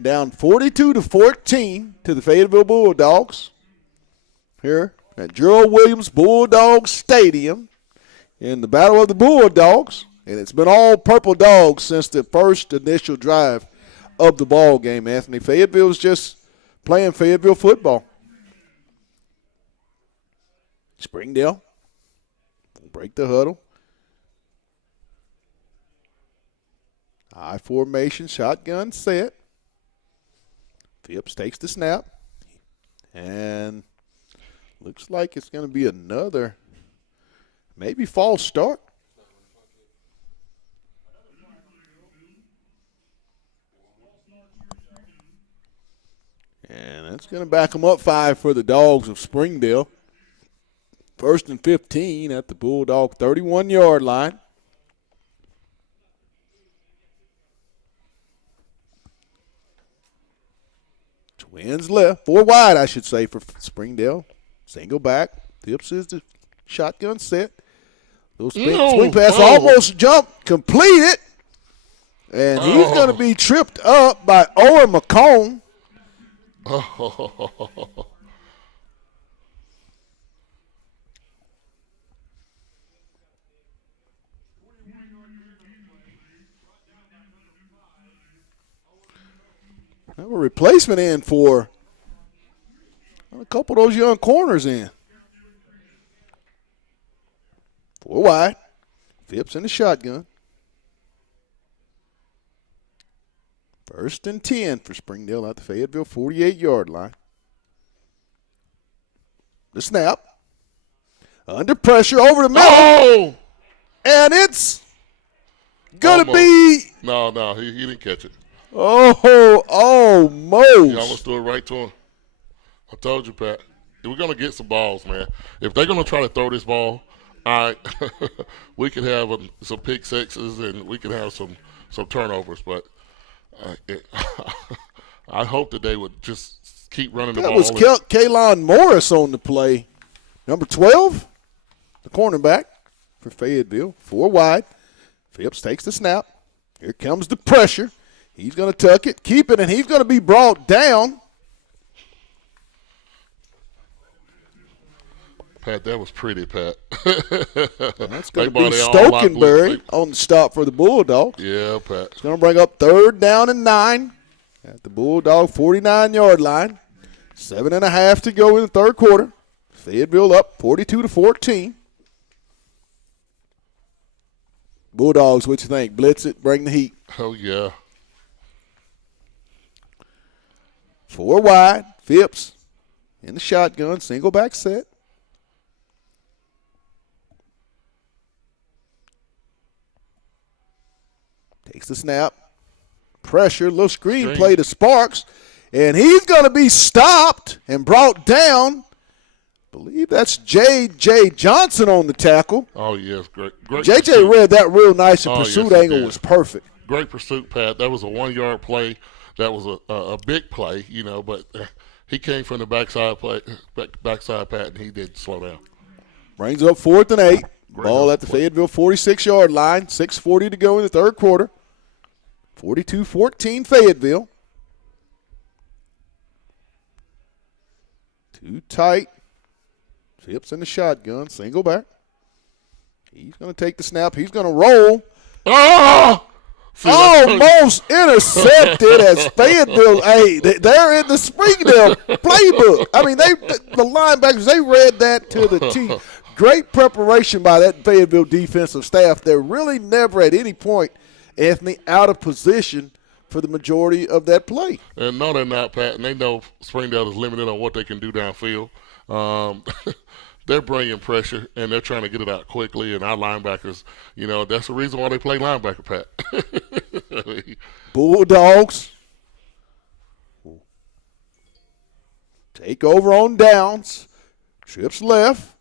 down 42-14 to the Fayetteville Bulldogs here at Gerald Williams Bulldog Stadium in the Battle of the Bulldogs. And it's been all purple dogs since the first initial drive of the ball game, Anthony. Fayetteville's just playing Fayetteville football. Springdale will break the huddle. I formation, shotgun set. Phipps takes the snap. And looks like it's going to be another maybe false start. And that's going to back them up 5 for the Dogs of Springdale. 1st and 15 at the Bulldog 31-yard line. Twins left. 4 wide, I should say, for Springdale. Single back. Phipps is the shotgun set. Little swing pass, almost jump, completed. And he's going to be tripped up by Owen McComb. Have a replacement in for a couple of those young corners in. 4 wide. Phipps in the shotgun. 1st and 10 for Springdale at the Fayetteville 48-yard line. The snap. Under pressure over the middle. Oh! And it's going to be. No, he didn't catch it. Oh, almost. He almost threw it right to him. I told you, Pat. We're going to get some balls, man. If they're going to try to throw this ball, we could have some pick sixes and we could have some turnovers. But I hope that they would just keep running the ball. That was Kaylon Morris on the play. Number 12, the cornerback for Fayetteville. 4 wide. Phipps takes the snap. Here comes the pressure. He's going to tuck it, keep it, and he's going to be brought down. Pat, that was pretty, Pat. That's going to be Stokenberry on the stop for the Bulldogs. Yeah, Pat. It's going to bring up 3rd down and 9 at the Bulldog 49-yard line. 7.5 to go in the third quarter. Fayetteville up 42-14. Bulldogs, what you think? Blitz it, bring the heat. Oh, yeah. 4 wide. Phipps in the shotgun, single back set. Takes the snap. Pressure, little screen play to Sparks. And he's going to be stopped and brought down. I believe that's J.J. Johnson on the tackle. Oh, yes, great J.J. pursuit. read that real nice, and pursuit yes, angle was perfect. Great pursuit, Pat. That was a 1-yard play. That was a big play, but he came from the backside, Pat, and he didn't slow down. Brings up 4th and 8. Ball at the Fayetteville 46-yard line. 6:40 to go in the third quarter. 42-14 Fayetteville. Too tight. Phipps in the shotgun. Single back. He's going to take the snap. He's going to roll. Oh! Almost intercepted as Fayetteville. Hey, they're in the Springdale playbook. I mean, the linebackers, they read that to the T. Great preparation by that Fayetteville defensive staff. They're really never at any point, Anthony, out of position for the majority of that play. And no, they're not, Pat. And they know Springdale is limited on what they can do downfield. They're bringing pressure, and they're trying to get it out quickly. And our linebackers, that's the reason why they play linebacker, Pat. Bulldogs take over on downs. Trips left.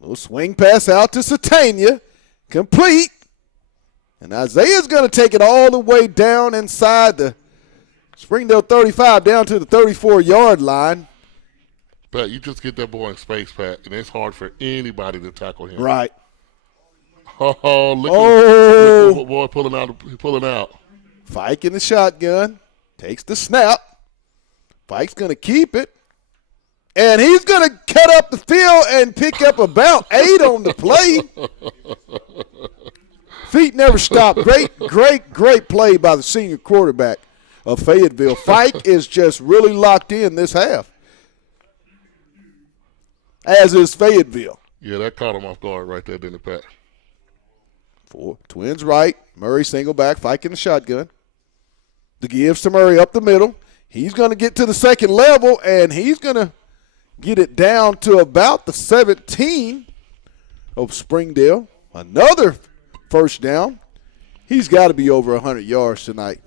Little swing pass out to Satania. Complete. And Isaiah's going to take it all the way down inside the Springdale 35 down to the 34-yard line. Pat, you just get that boy in space, Pat, and it's hard for anybody to tackle him. Right. Oh, look at the boy pulling out. Fike in the shotgun. Takes the snap. Fike's going to keep it. And he's going to cut up the field and pick up about 8 on the play. Feet never stop. Great play by the senior quarterback of Fayetteville. Fike is just really locked in this half, as is Fayetteville. Yeah, that caught him off guard right there, didn't it, Pat? 4. Twins right. Murray single back. Fike in the shotgun. The gives to Murray up the middle. He's going to get to the second level, and he's going to get it down to about the 17 of Springdale. Another first down. He's got to be over 100 yards tonight.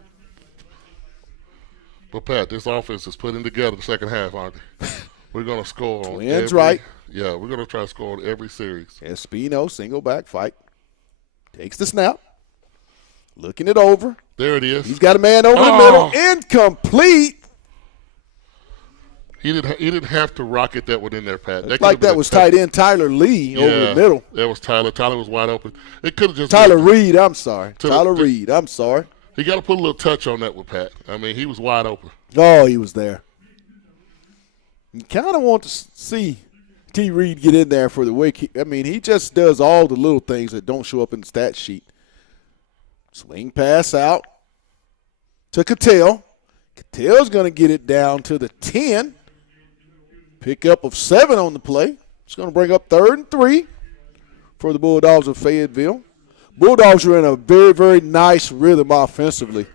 But, Pat, this offense is putting together the second half, aren't they? We're going to score on Twins right. Yeah, we're going to try to score on every series. Espino, single back, Fike. Takes the snap. Looking it over. There it is. He's got a man over the middle. Incomplete. He didn't have to rocket that one in there, Pat. That was tight end Tyler Lee over the middle. That was Tyler. Tyler was wide open. It could have just Tyler Reed, I'm sorry. Tyler Reed, I'm sorry. He got to put a little touch on that with Pat. I mean, he was wide open. Oh, he was there. You kind of want to see T. Reed get in there for the week. He just does all the little things that don't show up in the stat sheet. Swing pass out to Cattell. Cattell's going to get it down to the 10. Pickup of 7 on the play. It's going to bring up 3rd and 3 for the Bulldogs of Fayetteville. Bulldogs are in a very, very nice rhythm offensively.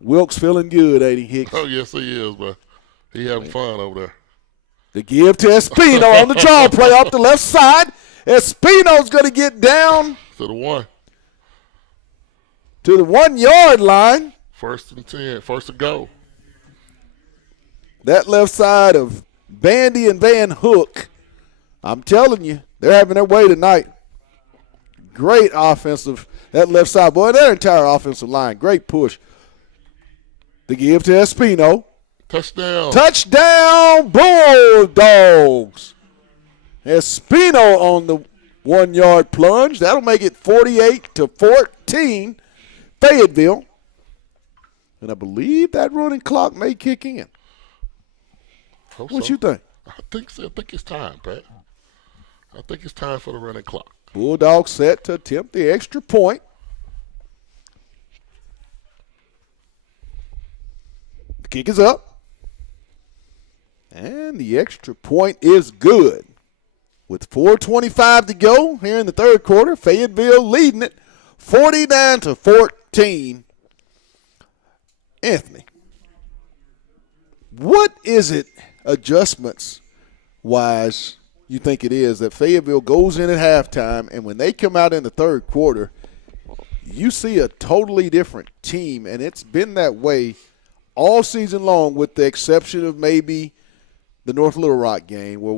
Wilkes feeling good, ain't he, Hicks? Oh, yes, he is, but he having fun over there. The give to Espino on the draw play off the left side. Espino's going to get down to the 1. To the 1-yard line. 1st and 10, first to go. That left side of Bandy and Van Hook, I'm telling you, they're having their way tonight. Great offensive, that left side. Boy, their entire offensive line, great push. The give to Espino. Touchdown. Touchdown, Bulldogs. Espino on the 1-yard plunge. That'll make it 48-14, Fayetteville. And I believe that running clock may kick in. What you think? I think it's time, Pat. I think it's time for the running clock. Bulldogs set to attempt the extra point. The kick is up. And the extra point is good. With 4:25 to go here in the third quarter, Fayetteville leading it 49-14. Anthony, what is it adjustments-wise you think it is that Fayetteville goes in at halftime, and when they come out in the third quarter, you see a totally different team, and it's been that way all season long with the exception of maybe the North Little Rock game where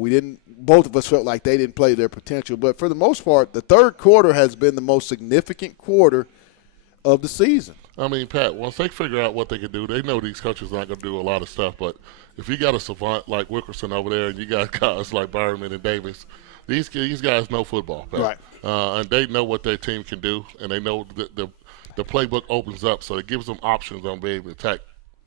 both of us felt like they didn't play their potential. But for the most part, the third quarter has been the most significant quarter of the season. I mean, Pat, once they figure out what they can do, they know these coaches aren't going to do a lot of stuff. But if you got a savant like Wickerson over there and you got guys like Byerman and Davis, these guys know football, Pat. Right. And they know what their team can do, and they know the playbook opens up, so it gives them options on being able to attack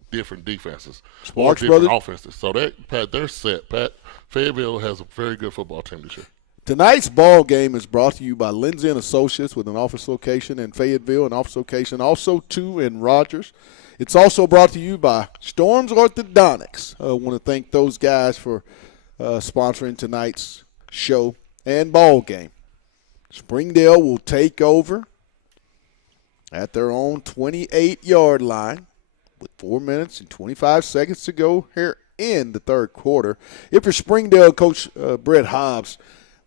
different defenses Sparks or different brothers. offenses. So, Pat, they're set. Pat, Fayetteville has a very good football team this year. Tonight's ball game is brought to you by Lindsay & Associates with an office location in Fayetteville, an office location also two in Rogers. It's also brought to you by Storms Orthodontics. I want to thank those guys for sponsoring tonight's show and ball game. Springdale will take over at their own 28-yard line with 4 minutes and 25 seconds to go here in the third quarter. If you're Springdale, Coach Brett Hobbs,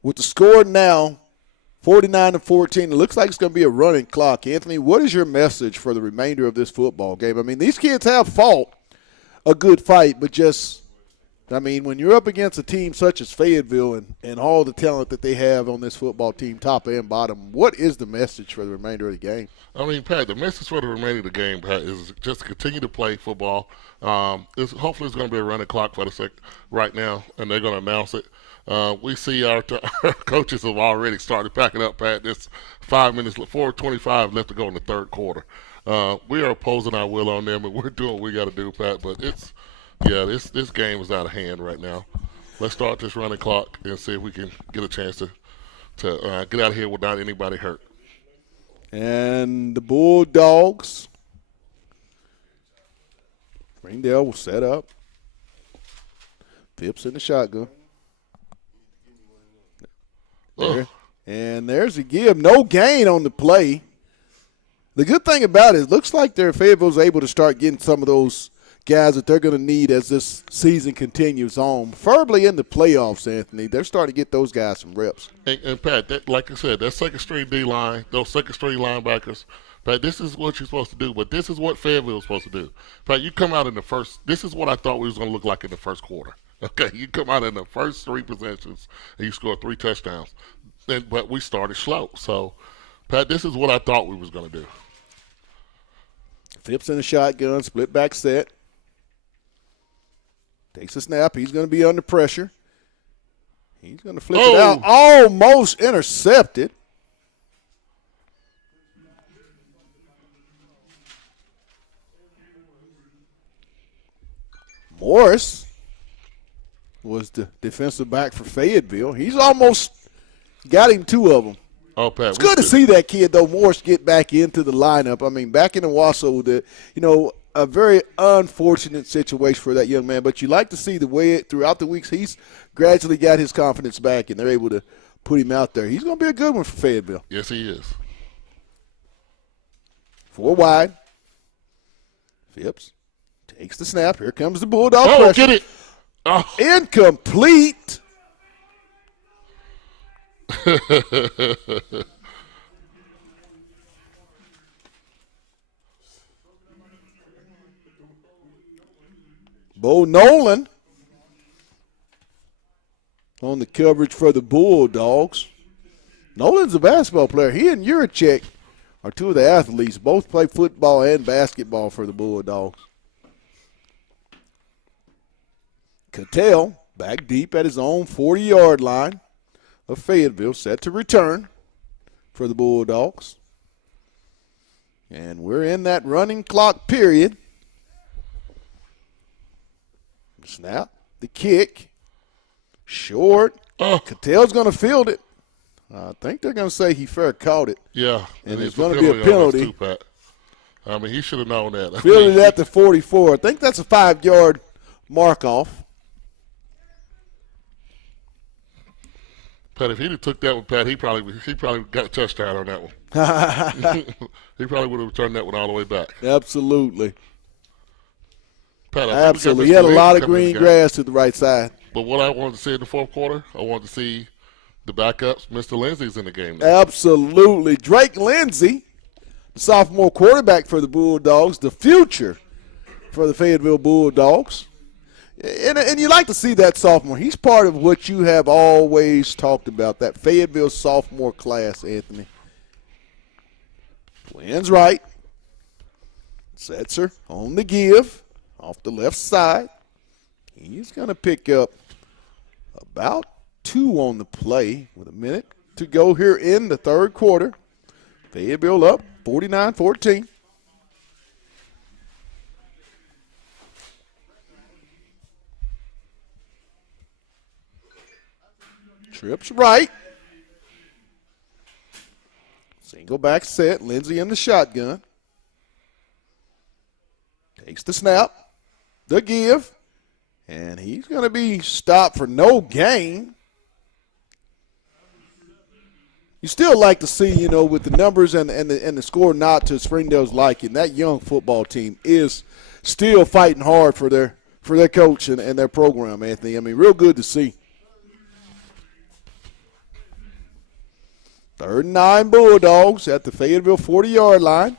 with the score now 49-14, it looks like it's going to be a running clock. Anthony, what is your message for the remainder of this football game? I mean, these kids have fought a good fight, but when you're up against a team such as Fayetteville and all the talent that they have on this football team, top and bottom, what is the message for the remainder of the game? I mean, Pat, the message for the remainder of the game, Pat, is just to continue to play football. Hopefully it's going to be a running clock for the right now, and they're going to announce it. We see our coaches have already started packing up, Pat. There's 4:25 left to go in the third quarter. We are opposing our will on them, and we're doing what we got to do, Pat. But this game is out of hand right now. Let's start this running clock and see if we can get a chance to get out of here without anybody hurt. And the Bulldogs, Springdale will set up. Phipps in the shotgun. There. And there's a give. No gain on the play. The good thing about it looks like Fayetteville's able to start getting some of those guys that they're going to need as this season continues on. Preferably in the playoffs, Anthony. They're starting to get those guys some reps. And Pat, like I said, that second-string D-line, those second-string linebackers, Pat, this is what you're supposed to do, but this is what Fayetteville's supposed to do. Pat, you come out in the first – this is what I thought we was going to look like in the first quarter. Okay, you come out in the first three possessions and you score 3 touchdowns. But we started slow. So, Pat, this is what I thought we was going to do. Phipps in the shotgun, split back set. Takes a snap. He's going to be under pressure. He's going to flip it out. Almost intercepted. Morris was the defensive back for Fayetteville. He's almost got him 2 of them. Oh, Pat, it's good to see that kid, though, Morris, get back into the lineup. I mean, back in the Wasso, a very unfortunate situation for that young man. But you like to see the way throughout the weeks he's gradually got his confidence back, and they're able to put him out there. He's going to be a good one for Fayetteville. Yes, he is. 4 wide. Phipps takes the snap. Here comes the Bulldog pressure. Get it. Oh. Incomplete. Bo Nolan on the coverage for the Bulldogs. Nolan's a basketball player. He and Juracek are 2 of the athletes. Both play football and basketball for the Bulldogs. Cattell back deep at his own 40-yard line of Fayetteville, set to return for the Bulldogs. And we're in that running clock period. Snap, the kick, short. Cattell's going to field it. I think they're going to say he fair caught it. Yeah. And it's going to be a penalty. Too, Pat. I mean, he should have known that. Fielded it at the 44. I think that's a 5-yard mark off. Pat, if he'd have took that one, Pat, he probably got a touchdown on that one. He probably would have returned that one all the way back. Absolutely. Pat, absolutely. He had a lot of green grass to the right side. But what I wanted to see in the fourth quarter, I wanted to see the backups. Mr. Lindsay's in the game now. Absolutely. Drake Lindsay, the sophomore quarterback for the Bulldogs, the future for the Fayetteville Bulldogs. And you like to see that sophomore. He's part of what you have always talked about, that Fayetteville sophomore class, Anthony. Twins right. Sets her on the give off the left side. He's going to pick up about 2 on the play with a minute to go here in the third quarter. Fayetteville up 49-14. Trips right. go back set. Lindsey in the shotgun. Takes the snap, the give, and he's going to be stopped for no gain. You still like to see, with the numbers and the score not to Springdale's liking, that young football team is still fighting hard for their coach and their program, Anthony. I mean, real good to see. 3rd and 9 Bulldogs at the Fayetteville 40-yard line.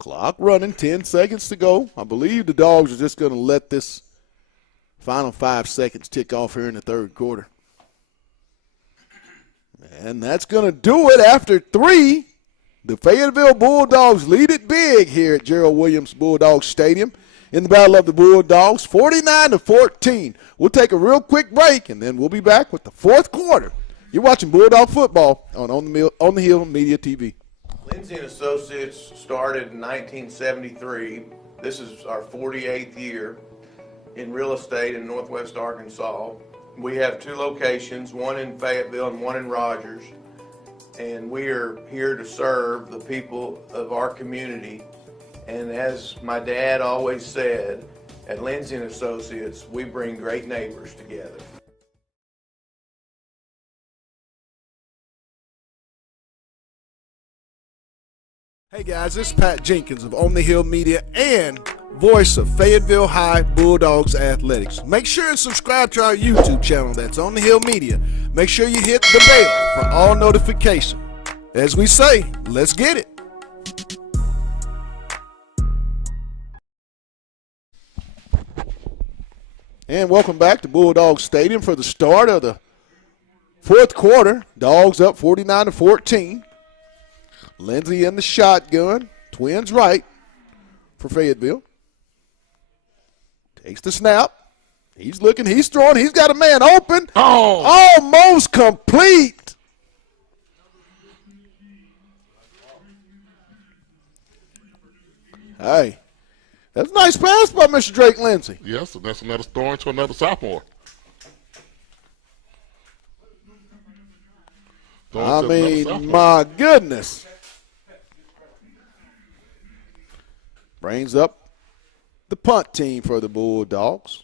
Clock running, 10 seconds to go. I believe the Dogs are just going to let this final 5 seconds tick off here in the 3rd quarter. And that's going to do it after 3. The Fayetteville Bulldogs lead it big here at Gerald Williams Bulldog Stadium in the Battle of the Bulldogs, 49-14. We'll take a real quick break, and then we'll be back with the 4th quarter. You're watching Bulldog football on the Hill Media TV. Lindsey & Associates started in 1973. This is our 48th year in real estate in Northwest Arkansas. We have 2 locations, one in Fayetteville and one in Rogers. And we are here to serve the people of our community. And as my dad always said, at Lindsey & Associates, we bring great neighbors together. Hey guys, this is Pat Jenkins of On the Hill Media and voice of Fayetteville High Bulldogs Athletics. Make sure and subscribe to our YouTube channel. That's On the Hill Media. Make sure you hit the bell for all notifications. As we say, let's get it. And welcome back to Bulldog Stadium for the start of the 4th quarter. Dogs up 49-14. Lindsey in the shotgun. Twins right for Fayetteville. Takes the snap. He's looking. He's throwing. He's got a man open. Oh! Almost complete. Hey, that's a nice pass by Mr. Drake Lindsey. Yes, and that's another throwing to another sophomore. I mean, my goodness. Brings up the punt team for the Bulldogs.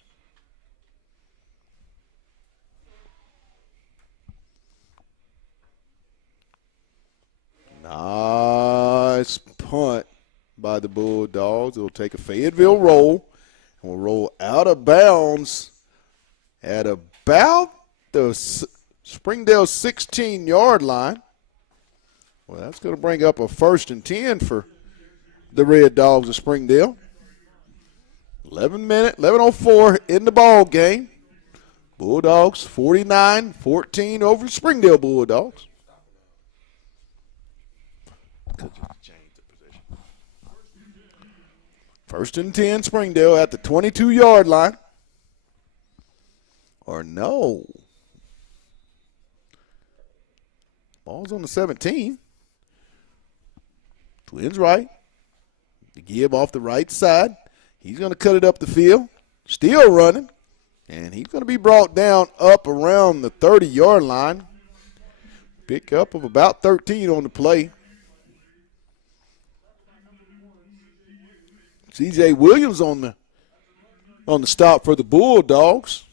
Nice punt by the Bulldogs. It'll take a Fayetteville roll, and will roll out of bounds at about the Springdale 16-yard line. Well, that's going to bring up a 1st and 10 for the Red Dogs of Springdale. 11:04 in the ball game. Bulldogs 49-14 over Springdale Bulldogs. 1st and 10 Springdale at the 22-yard line. Or no. Ball's on the 17. Twins right. The give off the right side. He's going to cut it up the field. Still running. And he's going to be brought down up around the 30-yard line. Pick up of about 13 on the play. C.J. Williams on the stop for the Bulldogs.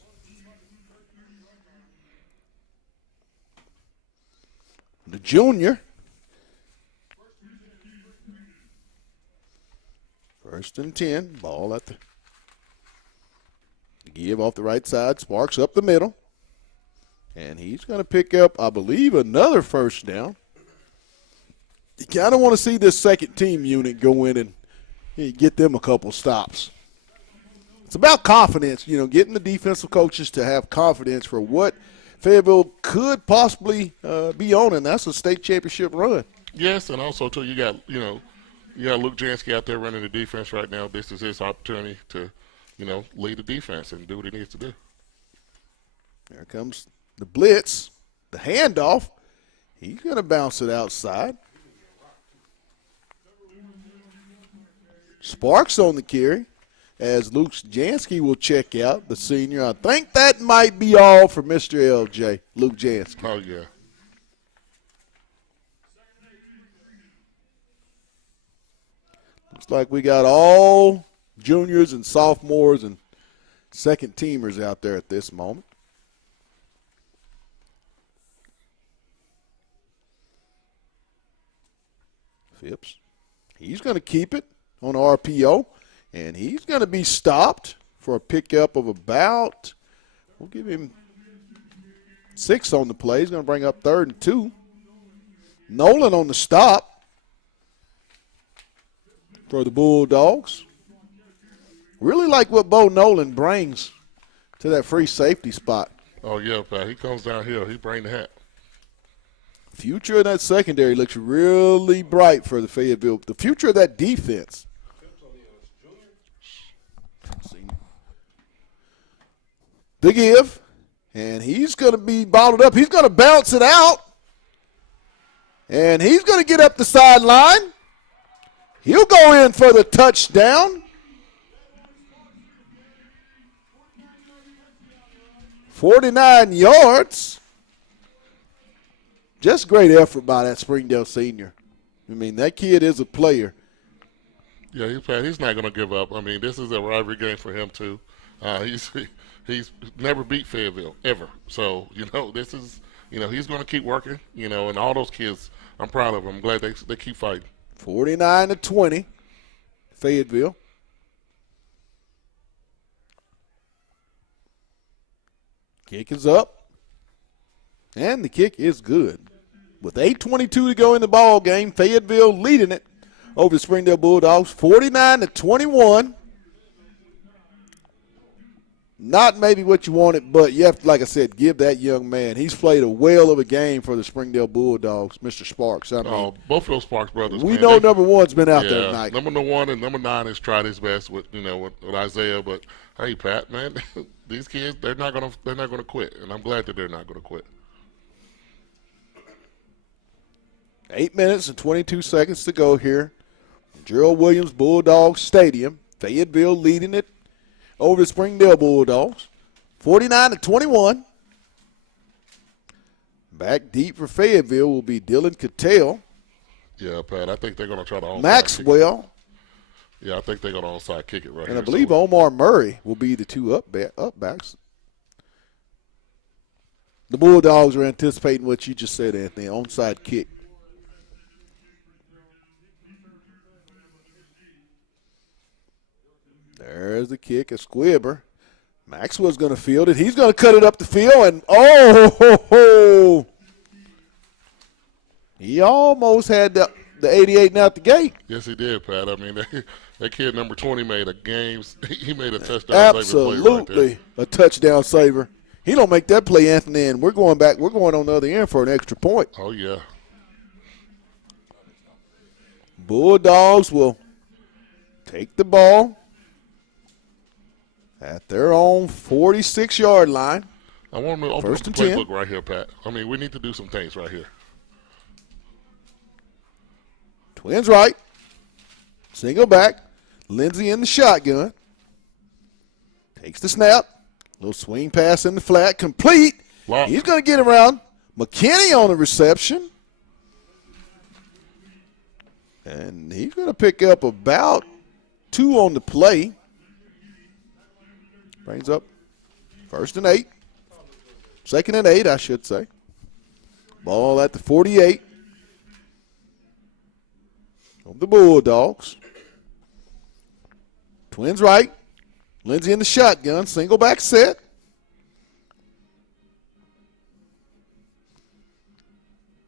The junior. 1st and 10. Ball at the give off the right side. Sparks up the middle. And he's going to pick up, I believe, another 1st down. You kind of want to see this second team unit go in and get them a couple stops. It's about confidence, getting the defensive coaches to have confidence for what Fayetteville could possibly be on, and that's a state championship run. Yes, and also, too, you got Luke Janske out there running the defense right now. This is his opportunity to, lead the defense and do what he needs to do. There comes the blitz, the handoff. He's going to bounce it outside. Sparks on the carry as Luke Janske will check out, the senior. I think that might be all for Mr. LJ, Luke Janske. Oh, yeah. Looks like we got all juniors and sophomores and second teamers out there at this moment. Phipps, he's going to keep it on RPO, and he's going to be stopped for a pickup of about, we'll give him 6 on the play. He's going to bring up 3rd and 2. Nolan on the stop for the Bulldogs. Really like what Bo Nolan brings to that free safety spot. Oh, yeah, Pat. He comes down here. He brings the hat. Future of that secondary looks really bright for the Fayetteville. The future of that defense. The give, and he's going to be bottled up. He's going to bounce it out, and he's going to get up the sideline. He'll go in for the touchdown. 49 yards. Just great effort by that Springdale senior. I mean, that kid is a player. Yeah, he's not going to give up. I mean, this is a rivalry game for him, too. He's never beat Fayetteville, ever. So, this is, he's going to keep working, and all those kids, I'm proud of them. I'm glad they keep fighting. 49-20, Fayetteville. Kick is up, and the kick is good. With 8:22 to go in the ball game, Fayetteville leading it over the Springdale Bulldogs, 49-21. Not maybe what you wanted, but you have to, like I said, give that young man. He's played a whale of a game for the Springdale Bulldogs, Mr. Sparks. I mean, both of those Sparks brothers. We know number 1's been out there tonight. Number 1 and number 9 has tried his best with with Isaiah, but hey, Pat, man, these kids they're not gonna quit, and I'm glad that they're not gonna quit. 8 minutes and 22 seconds to go here. Gerald Williams Bulldogs Stadium. Fayetteville leading it over the Springdale Bulldogs. 49-21. Back deep for Fayetteville will be Dylan Cattell. Yeah, Pat, I think they're going to try to onside Maxwell. Yeah, I think they're going to onside kick it right and here. I believe Omar Murray will be the 2 up backs. The Bulldogs are anticipating what you just said, Anthony, onside kick. There's the kick, a squibber. Maxwell's going to field it. He's going to cut it up the field, and he almost had the 88 out the gate. Yes, he did, Pat. I mean, that kid number 20 made a he made a touchdown Absolutely saver play right a touchdown saver. He don't make that play, Anthony, and we're going back. We're going on the other end for an extra point. Oh, yeah. Bulldogs will take the ball at their own 46-yard line. I want to open up the playbook right here, Pat. I mean, we need to do some things right here. Twins right. Single back. Lindsey in the shotgun. Takes the snap. Little swing pass in the flat. Complete. Wow. He's going to get around McKinney on the reception. And he's going to pick up about 2 on the play. Brings up 1st and 8. 2nd and 8, I should say. Ball at the 48 of the Bulldogs. Twins right. Lindsey in the shotgun. Single back set.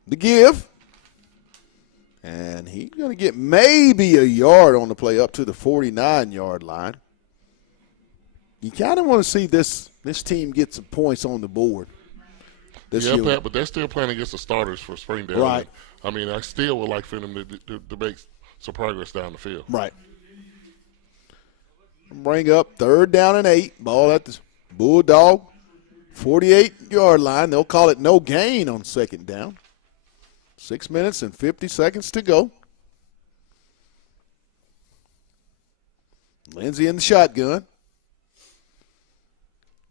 The give. And he's going to get maybe a yard on the play up to the 49-yard line. You kind of want to see this team get some points on the board this year. Pat, but they're still playing against the starters for Springdale. Right. I mean, I still would like for them to make some progress down the field. Right. Bring up 3rd down and 8. Ball at the Bulldog 48-yard line. They'll call it no gain on 2nd down. 6 minutes and 50 seconds to go. Lindsey in the shotgun.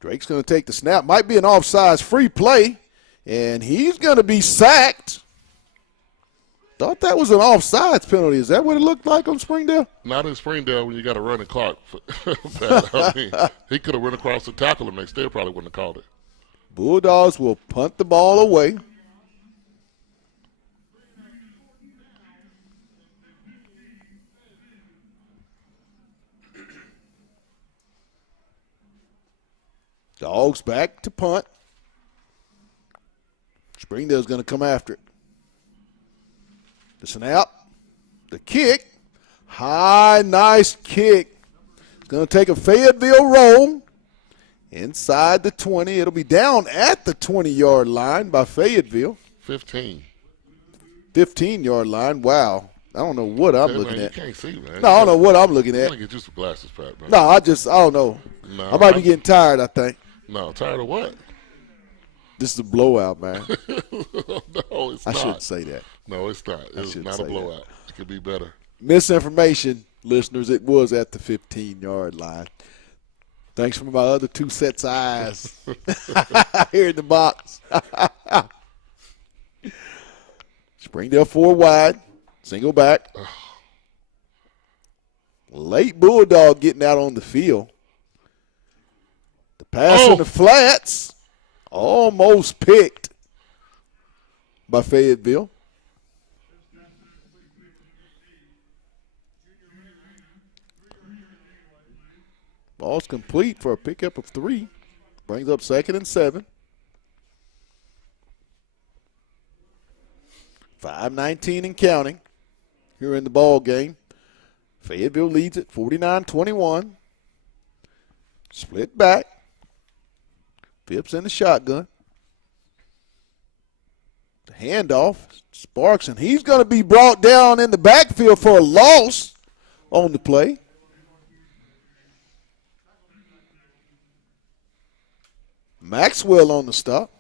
Drake's going to take the snap. Might be an offsides free play, and he's going to be sacked. Thought that was an offsides penalty. Is that what it looked like on Springdale? Not in Springdale when you got a running clock. I mean, he could have run across the tackle and they still probably wouldn't have called it. Bulldogs will punt the ball away. Dogs back to punt. Springdale's going to come after it. The snap. The kick. High, nice kick. It's going to take a Fayetteville roll. Inside the 20. It'll be down at the 20-yard line by Fayetteville. 15. 15-yard line. Wow. I don't know what I'm looking at. You can't see, man. No, I don't know what I'm looking at. I'm going to get you some glasses, Pat, bro. No, I don't know. No, I might be getting tired, I think. No, tired of what? This is a blowout, man. No, it's I not. shouldn't say that. No, it's not. It's not a blowout. It could be better. Misinformation, listeners. It was at the 15-yard line. Thanks for my other two sets of eyes here in the box. Springdale 4 wide. Single back. Late Bulldog getting out on the field. The pass in the flats. Almost picked by Fayetteville. Ball's complete for a pickup of 3. Brings up 2nd and 7. 5:19 and counting here in the ball game. Fayetteville leads it 49-21. Split back. Phipps in the shotgun. The handoff. Sparks, and he's going to be brought down in the backfield for a loss on the play. Maxwell on the stop.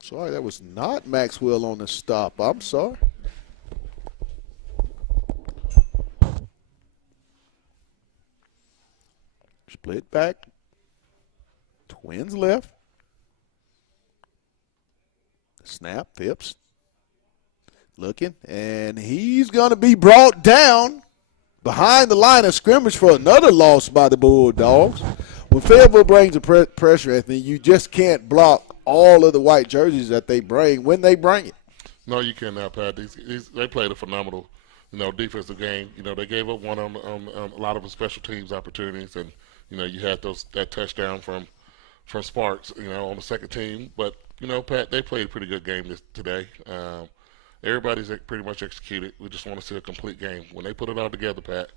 Sorry, that was not Maxwell on the stop. I'm sorry. Split back. Twins left. Snap, Phipps. Looking, and he's going to be brought down behind the line of scrimmage for another loss by the Bulldogs. When Fayetteville brings the pressure, Anthony, you just can't block all of the white jerseys that they bring when they bring it. No, you cannot, Pat. They played a phenomenal, defensive game. They gave up one on a lot of the special teams opportunities, and you had that touchdown from Sparks, on the second team. But Pat, they played a pretty good game today. Everybody's pretty much executed. We just want to see a complete game. When they put it all together, Pat,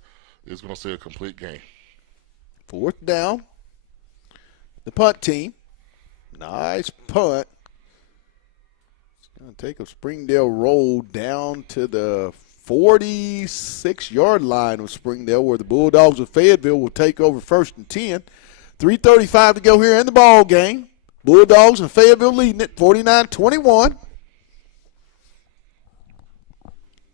it's going to see a complete game. 4th down. The punt team. Nice punt. It's going to take a Springdale roll down to the 46-yard line of Springdale, where the Bulldogs of Fayetteville will take over 1st and 10. 3:35 to go here in the ball game. Bulldogs and Fayetteville leading it 49-21.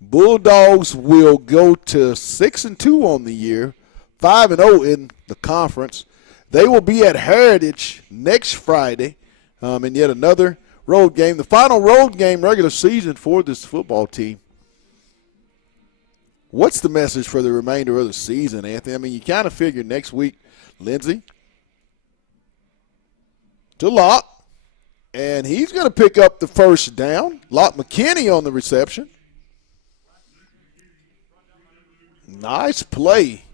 Bulldogs will go to 6-2 on the year, 5-0 in the conference. They will be at Heritage next Friday, and yet another road game. The final road game regular season for this football team. What's the message for the remainder of the season, Anthony? I mean, you kind of figure next week, Lindsey to Locke, and he's going to pick up the first down. Locke McKinney on the reception. Nice play.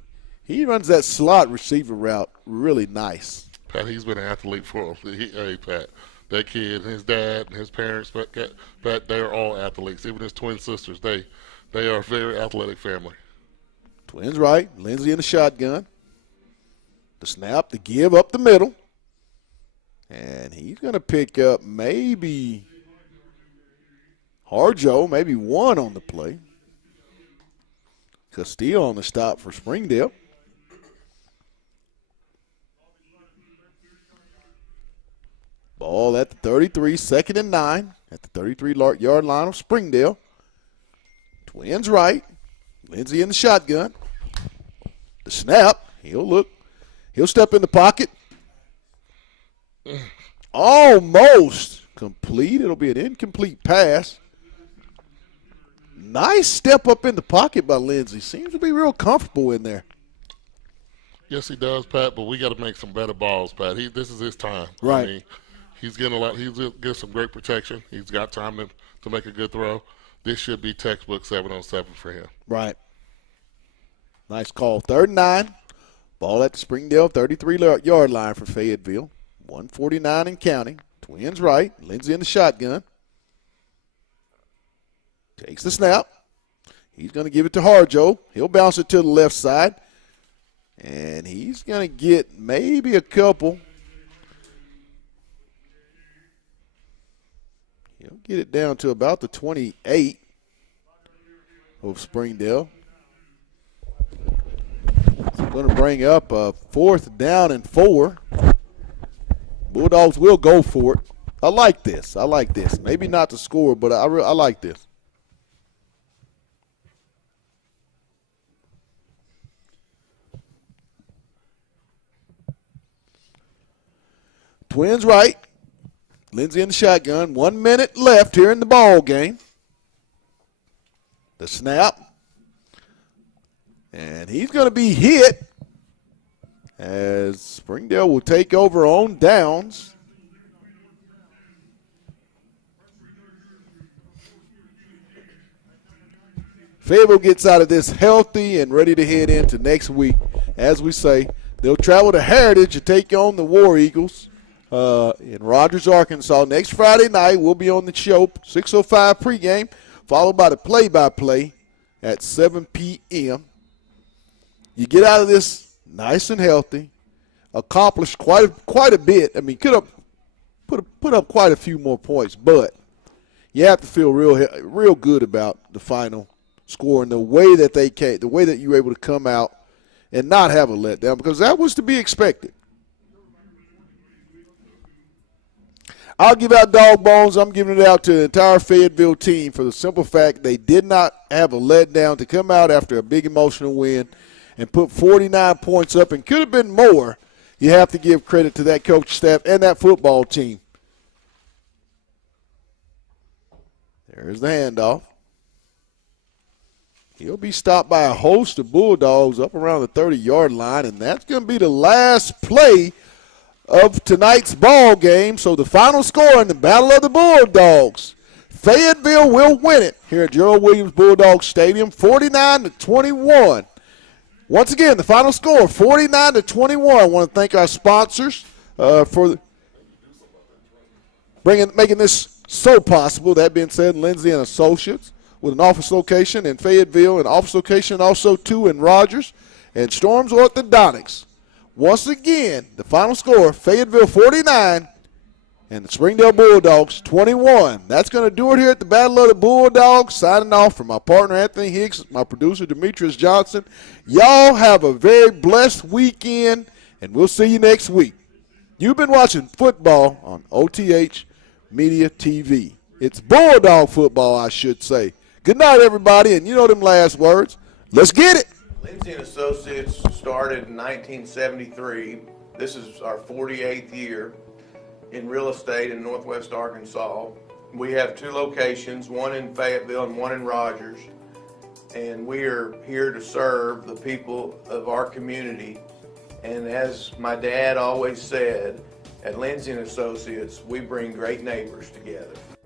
He runs that slot receiver route really nice. Pat, he's been an athlete for him. Hey, Pat, that kid, his dad, and his parents, Pat, they are all athletes. Even his twin sisters, they are a very athletic family. Twins right. Lindsey in the shotgun. The snap, the give up the middle. And he's going to pick up maybe Harjo, maybe 1 on the play. Castillo on the stop for Springdale. Ball at the 33, 2nd and 9 at the 33-yard line of Springdale. Twins right. Lindsey in the shotgun. The snap. He'll look. He'll step in the pocket. Almost complete. It'll be an incomplete pass. Nice step up in the pocket by Lindsey. Seems to be real comfortable in there. Yes, he does, Pat, but we got to make some better balls, Pat. This is his time. Right. I mean, he's getting a lot. He's getting some great protection. He's got time to make a good throw. This should be textbook 7-on-7 for him. Right. Nice call. 3rd and 9. Ball at the Springdale 33-yard line for Fayetteville. 1:49 and counting. Twins right. Lindsey in the shotgun. Takes the snap. He's going to give it to Harjo. He'll bounce it to the left side. And he's going to get maybe a couple. He'll get it down to about the 28 of Springdale. So going to bring up a 4th down and 4. Bulldogs will go for it. I like this. Maybe not the score, but I like this. Twins right. Lindsey in the shotgun. 1 minute left here in the ball game. The snap. And he's going to be hit as Springdale will take over on downs. Fayetteville gets out of this healthy and ready to head into next week. As we say, they'll travel to Heritage to take on the War Eagles in Rogers, Arkansas. Next Friday night, we'll be on the show, 6:05 pregame, followed by the play-by-play at 7 p.m. You get out of this nice and healthy, accomplished quite a bit. I mean, could have put up quite a few more points, but you have to feel real good about the final score and the way that they came, the way that you were able to come out and not have a letdown, because that was to be expected. I'll give out dog bones. I'm giving it out to the entire Fayetteville team for the simple fact they did not have a letdown to come out after a big emotional win and put 49 points up, and could have been more. You have to give credit to that coach staff and that football team. There's the handoff. He'll be stopped by a host of Bulldogs up around the 30-yard line, and that's going to be the last play of tonight's ball game. So the final score in the Battle of the Bulldogs, Fayetteville will win it here at Gerald Williams Bulldog Stadium, 49-21. Once again, the final score, 49-21. I want to thank our sponsors for making this so possible. That being said, Lindsey and Associates, with an office location in Fayetteville, an office location also too in Rogers, and Storms Orthodontics. Once again, the final score, Fayetteville 49 and the Springdale Bulldogs 21. That's going to do it here at the Battle of the Bulldogs. Signing off from my partner Anthony Hicks, my producer Demetrius Johnson. Y'all have a very blessed weekend, and we'll see you next week. You've been watching football on OTH Media TV. It's Bulldog football, I should say. Good night, everybody, and you know them last words. Let's get it. Lindsey & Associates started in 1973. This is our 48th year in real estate in Northwest Arkansas. We have 2 locations, one in Fayetteville and one in Rogers, and we are here to serve the people of our community. And as my dad always said, at Lindsey & Associates, we bring great neighbors together.